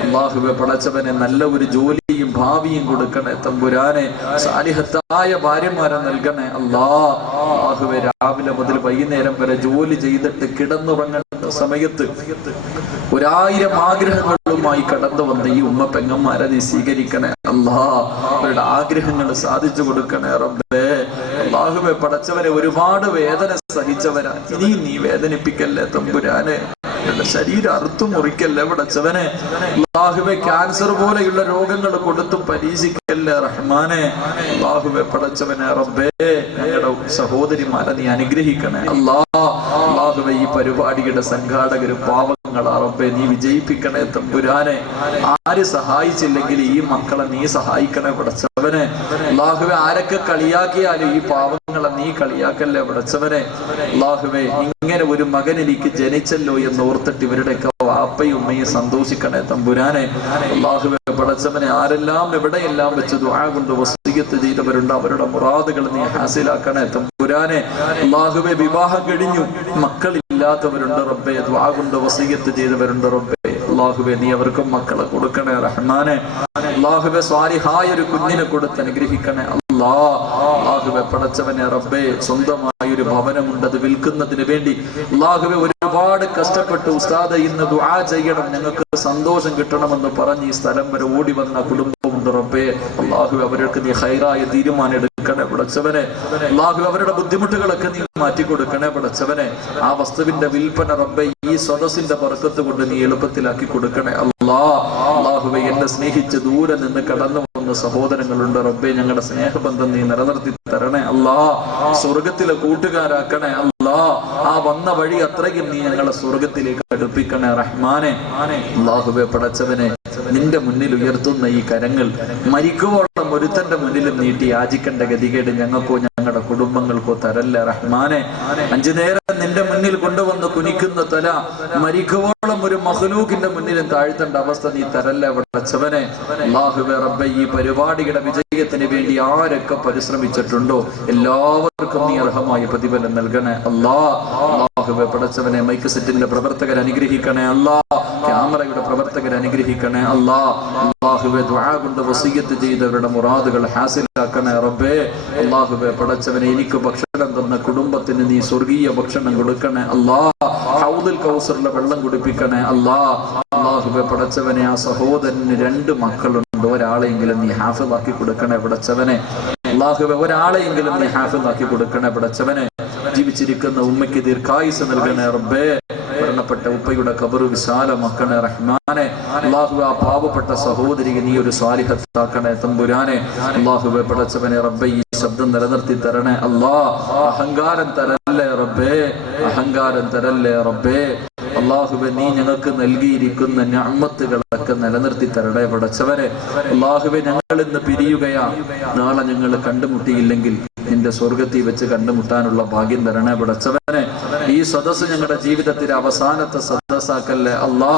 അല്ലാഹുവേ, പടച്ചവനെ, നല്ല ഒരു ജോലിയും ഭാവിയും കൊടുക്കണേ തമ്പുരാനെ. സാലിഹത്തായ ഭാര്യമാരെ നൽകണേ അല്ലാഹുവേ. രാവിലെ മുതൽ വൈകുന്നേരം വരെ ജോലി ചെയ്തിട്ട് കിടന്നുറങ്ങുന്ന സമയത്ത് 1000 ആഗ്രഹങ്ങളുമായി കടന്നു വന്ന ഈ ഉമ്മ പെങ്ങന്മാരെ നീ സ്വീകരിക്കണേ അല്ലാ. അവരുടെ ആഗ്രഹങ്ങൾ സാധിച്ചു കൊടുക്കണേ റബ്ബേ. അല്ലാഹുവേ, പടച്ചവരെ, ഒരുപാട് വേദന സഹിച്ചവരാ, ഇനിയും നീ വേദനിപ്പിക്കല്ലേ തമ്പുരാനെ. ശരീരം അറുത്തു മുറിക്കല്ലേ പടച്ചവനെ. അല്ലാഹുവേ, ക്യാൻസർ പോലെയുള്ള രോഗങ്ങൾ കൊടുത്തു പരീക്ഷിക്കല്ലേ റഹ്മാനെ. അല്ലാഹുവേ, പടച്ചവനെ റബ്ബേ, ഞങ്ങളുടെ സഹോദരിമാരെ നീ അനുഗ്രഹിക്കണേ അല്ലാഹുവേ. ഈ പരിപാടിയുടെ സംഘാടകര് പാവങ്ങളാ റബ്ബേ, നീ വിജയിപ്പിക്കണേ തമ്പുരാനെ. ആര് സഹായിച്ചില്ലെങ്കിൽ ഈ മക്കളെ നീ സഹായിക്കണേ പടച്ചവനെ. അല്ലാഹുവേ, ആരൊക്കെ കളിയാക്കിയാലും ഈ പാവങ്ങളെ നീ കളിയാക്കല്ലേ പടച്ചവനെ. അല്ലാഹുവേ, ഇങ്ങനെ ഒരു മകൻ എനിക്ക് ജനിച്ചല്ലോ എന്ന് ഓർത്തിട്ട് ഇവരുടെയൊക്കെ വാപ്പയും ഉമ്മയും സന്തോഷിക്കണേ തമ്പുരാനെ. അല്ലാഹുവേ, പടച്ചവനെ, ആരെല്ലാം എവിടെയെല്ലാം വെച്ച് ദുആ കൊണ്ട് വസിയ്യത്ത് ചെയ്തവരുണ്ട്, അവരുടെ മുറാദുകൾ നീ ഹാസിലാക്കണേ തമ്പുരാനെ. അല്ലാഹുവേ, വിവാഹം കഴിഞ്ഞു മക്കളില്ലാത്തവരുണ്ട് റബ്ബേ, ദുആ കൊണ്ട് വസിയ്യത്ത് ചെയ്തവരുണ്ട് റബ്ബേ. അല്ലാഹുവേ, നീ അവർക്കും മക്കളെ കൊടുക്കണേ റഹ്മാനെ. അല്ലാഹുവേ, സ്വാലിഹായ ഒരു കുഞ്ഞിനെ കൊടുത്ത് അനുഗ്രഹിക്കണേ അല്ലാഹുവേ. പടച്ചവനെ റബ്ബേ, സ്വന്തമായ ഒരു ഭവനമുണ്ട്, അത് വിൽക്കുന്നതിന് വേണ്ടി അല്ലാഹുവേ ഒരുപാട് കഷ്ടപ്പെട്ട് ഉസ്താദ് ഇന്ന് ദുആ ചെയ്യണം, ഞങ്ങൾക്ക് സന്തോഷം കിട്ടണമെന്ന് പറഞ്ഞ് ഈ സ്ഥലം വരെ ഓടി വന്ന കുടുംബമുണ്ട് റബ്ബേ. അല്ലാഹുവേ, അവർക്ക് നീ ഹൈറായ തീരുമാനം എടുക്കണേ പടച്ചവനെ. അല്ലാഹുവേ, അവരുടെ ബുദ്ധിമുട്ടുകളൊക്കെ നീ മാറ്റി കൊടുക്കണേ പടച്ചവനെ. ആ വസ്തുവിന്റെ വിൽപ്പന റബ്ബേ ഈ സദസ്സിന്റെ ബർക്കത്ത് കൊണ്ട് നീ എളുപ്പത്തിലാക്കി കൊടുക്കണേ അല്ലാഹുവേ. എന്നെ സ്നേഹിച്ച് ദൂരെ നിന്ന് കടന്നു വന്ന സഹോദരങ്ങളുണ്ട് റബ്ബേ, ഞങ്ങളുടെ സ്നേഹബന്ധം നീ നിലനിർത്തി തരണേ അല്ലാ. സ്വർഗത്തിലെ കൂട്ടുകാരാക്കണേ അല്ലാ. ആ വന്ന വഴി അത്രയും നീ ഞങ്ങളെ സ്വർഗത്തിലേക്ക് അടുപ്പിക്കണേ റഹ്മാനെ. അല്ലാഹുവേ, പടച്ചവനെ, നിന്റെ മുന്നിൽ ഉയർത്തുന്ന ഈ കരങ്ങൾ മരിക്കുവോളം ഒരുത്തന്റെ മുന്നിലും നീട്ടി യാചിക്കേണ്ട ഗതികേട് ഞങ്ങൾക്കോ ഞങ്ങളുടെ കുടുംബങ്ങൾക്കോ തരല്ലേ റഹ്മാനെ. 5 നേരം നിന്റെ മുന്നിൽ കൊണ്ടുവന്ന് കുനിക്കുന്ന തല മരിക്കുവോളം ഒരു മഖ്ലൂക്കിന്റെ മുന്നിലും താഴ്ത്തേണ്ട അവസ്ഥ നീ തരല്ലേ പടച്ചവനെ. അല്ലാഹുവേ റബ്ബേ, ഈ പരിപാടിയുടെ വിജയത്തിന് വേണ്ടി ആരൊക്കെ പരിശ്രമിച്ചിട്ടുണ്ടോ എല്ലാവർക്കും നീ അർഹമായ പ്രതിഫലം നൽകണേ അല്ലാഹുവേ. പടച്ചവനെ, മൈക്ക് സെറ്റിന്റെ പ്രവർത്തകർ അനുഗ്രഹിക്കണേ അല്ലാ. ക്യാമറയുടെ പ്രവർത്തകർ അനുഗ്രഹിക്കണേ അല്ലാഹുവേ. ദുആ കൊണ്ട് വസിയ്യത്ത് ചെയ്തവരുടെ മുറാദുകൾ ഹാസിലാക്കണേ റബ്ബേ. അല്ലാഹുവേ, പടച്ചവനെ, എനിക്ക് ഭക്ഷണം തന്ന കുടുംബത്തിന് നീ സ്വർഗീയ ഭക്ഷണം കൊടുക്കണേ അല്ലാ. ഹൗദുൽ കൗസറിലെ വെള്ളം കുടിപ്പിക്കണേ അല്ലാഹുവേ. പടച്ചവനെ, ആ സഹോദരന് 2 മക്കളുണ്ട്, ഒരാളെങ്കിലും നീ ഹാഫിളാക്കി കൊടുക്കണേ പടച്ചവനെ. അല്ലാഹുവേ, ഒരാളെങ്കിലും നീ ഹാഫിളാക്കി കൊടുക്കണേ പടച്ചവനെ. ജീവിച്ചിരിക്കുന്ന ഉമ്മയ്ക്ക് ദീർഘായുസ്സ് നൽകണേ റബ്ബേ. മരണപ്പെട്ട ഉപ്പയുടെ ഖബർ വിശാലമാക്കണേ റഹ്മാനെ. അല്ലാഹുവേ, ആ പാവപ്പെട്ട സഹോദരിയെ നീ ഒരു സ്വാലിഹത്താക്കണേ തമ്പുരാനെ. അല്ലാഹുവേ, പടച്ചവനെ റബ്ബേ, ഈ ശബ്ദം നിലനിർത്തി തരണേ അല്ലാ. അഹങ്കാരം തരല്ലേ റബ്ബേ, അഹങ്കാരം തരല്ലേ റബ്ബേ. അല്ലാഹുവേ, നീ ഞങ്ങൾക്ക് നൽകിയിരിക്കുന്ന നിഅമത്തുകളൊക്കെ നിലനിർത്തി തരണേ പടച്ചവനെ. അല്ലാഹുവേ, ഞങ്ങൾ ഇന്ന് പിരിയുകയാ, നാളെ ഞങ്ങൾ കണ്ടുമുട്ടിയില്ലെങ്കിൽ നിന്റെ സ്വർഗത്തിൽ വെച്ച് കണ്ടുമുട്ടാനുള്ള ഭാഗ്യം തരണേ പടച്ചവനെ. ഈ സദസ്സ് ഞങ്ങളുടെ ജീവിതത്തിലെ അവസാനത്തെ സദസ്സാക്കല്ലേ അല്ലാ.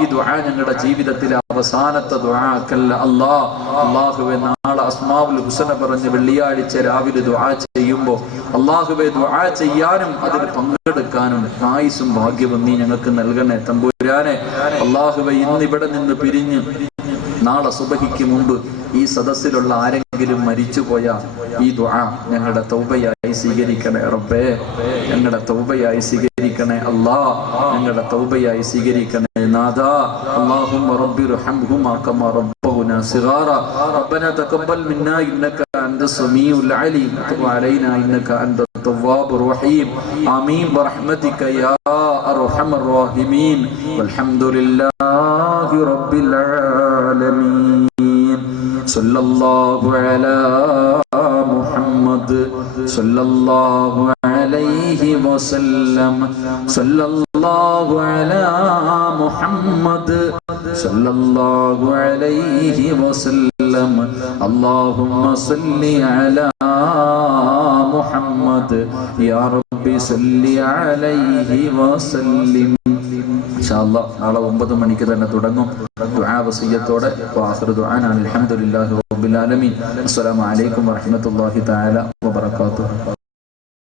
ഈ ദുആ ഞങ്ങളുടെ ജീവിതത്തിലെ അവസാനത്തെ ദുആ ആക്കല്ലേ അല്ലാ. അല്ലാഹുവേ, നാളെ അസ്മാഉൽ ഹുസ്ന പറഞ്ഞ് വെള്ളിയാഴ്ച രാവിലെ ദുആ ചെയ്യുമ്പോൾ അല്ലാഹുവേ, ദുആ ചെയ്യാനും അതിൽ പങ്കെടുക്കാനും ആയുസ്സും ഭാഗ്യവും നീ ഞങ്ങൾക്ക് നൽകണേ തമ്പുരാനെ. അല്ലാഹുവേ, ഇന്ന് ഇവിടെ നിന്ന് പിരിഞ്ഞ് നാളെ സുബഹിക്ക് മുമ്പ് ഈ സദസ്സിലുള്ള ആരെങ്കിലും മരിച്ചുപോയ ഈ ദുആ ഞങ്ങളുടെ തൗബയായി സ്വീകരിക്കണേ റബ്ബേ. ഞങ്ങളുടെ തൗബയായി സ്വീകരിക്കണേ അല്ലാ. ഞങ്ങളുടെ തൗബയായി സ്വീകരിക്കണേ നാദാ. അല്ലാഹുമ്മ റബ്ബിർഹംഹുമാ കമാ റബ്ബൗനാ സിഗാറാ. റബ്ബനാ തഖബ്ബൽ മിന്നാ ഇന്നക അൻതസ് സമീഉൽ അലീം വതുബ് അലൈനാ ഇന്നക അൻതത് തവ്വാബുർ റഹീം. ആമീൻ ബിറഹ്മതിക യാ അർഹമർ റഹീമീൻ. വൽഹംദുലില്ലാഹി റബ്ബിൽ ആലമീൻ. സല്ലല്ലാഹു അലാ മുഹമ്മദ് സല്ലല്ലാഹു അലൈഹി വസല്ലം. സല്ലല്ലാഹു അലാ മുഹമ്മദ് സല്ലല്ലാഹു അലൈഹി വസല്ലം. അല്ലാഹുമ്മ സല്ലി അലാ മുഹമ്മദ് യാ റബ്ബി സല്ലി അലൈഹി വസല്ലം. ഇൻഷാ അല്ലാഹ് നാളെ 9 മണിക്ക് തന്നെ തുടങ്ങും ദുആ വസിയത്തോടെ. ആഖിറു ദുആനാ അൽഹംദുലില്ലാഹി റബ്ബിൽ ആലമീൻ. അസ്സലാമു അലൈക്കും വറഹ്മത്തുള്ളാഹി തആല വബറകാതുഹു.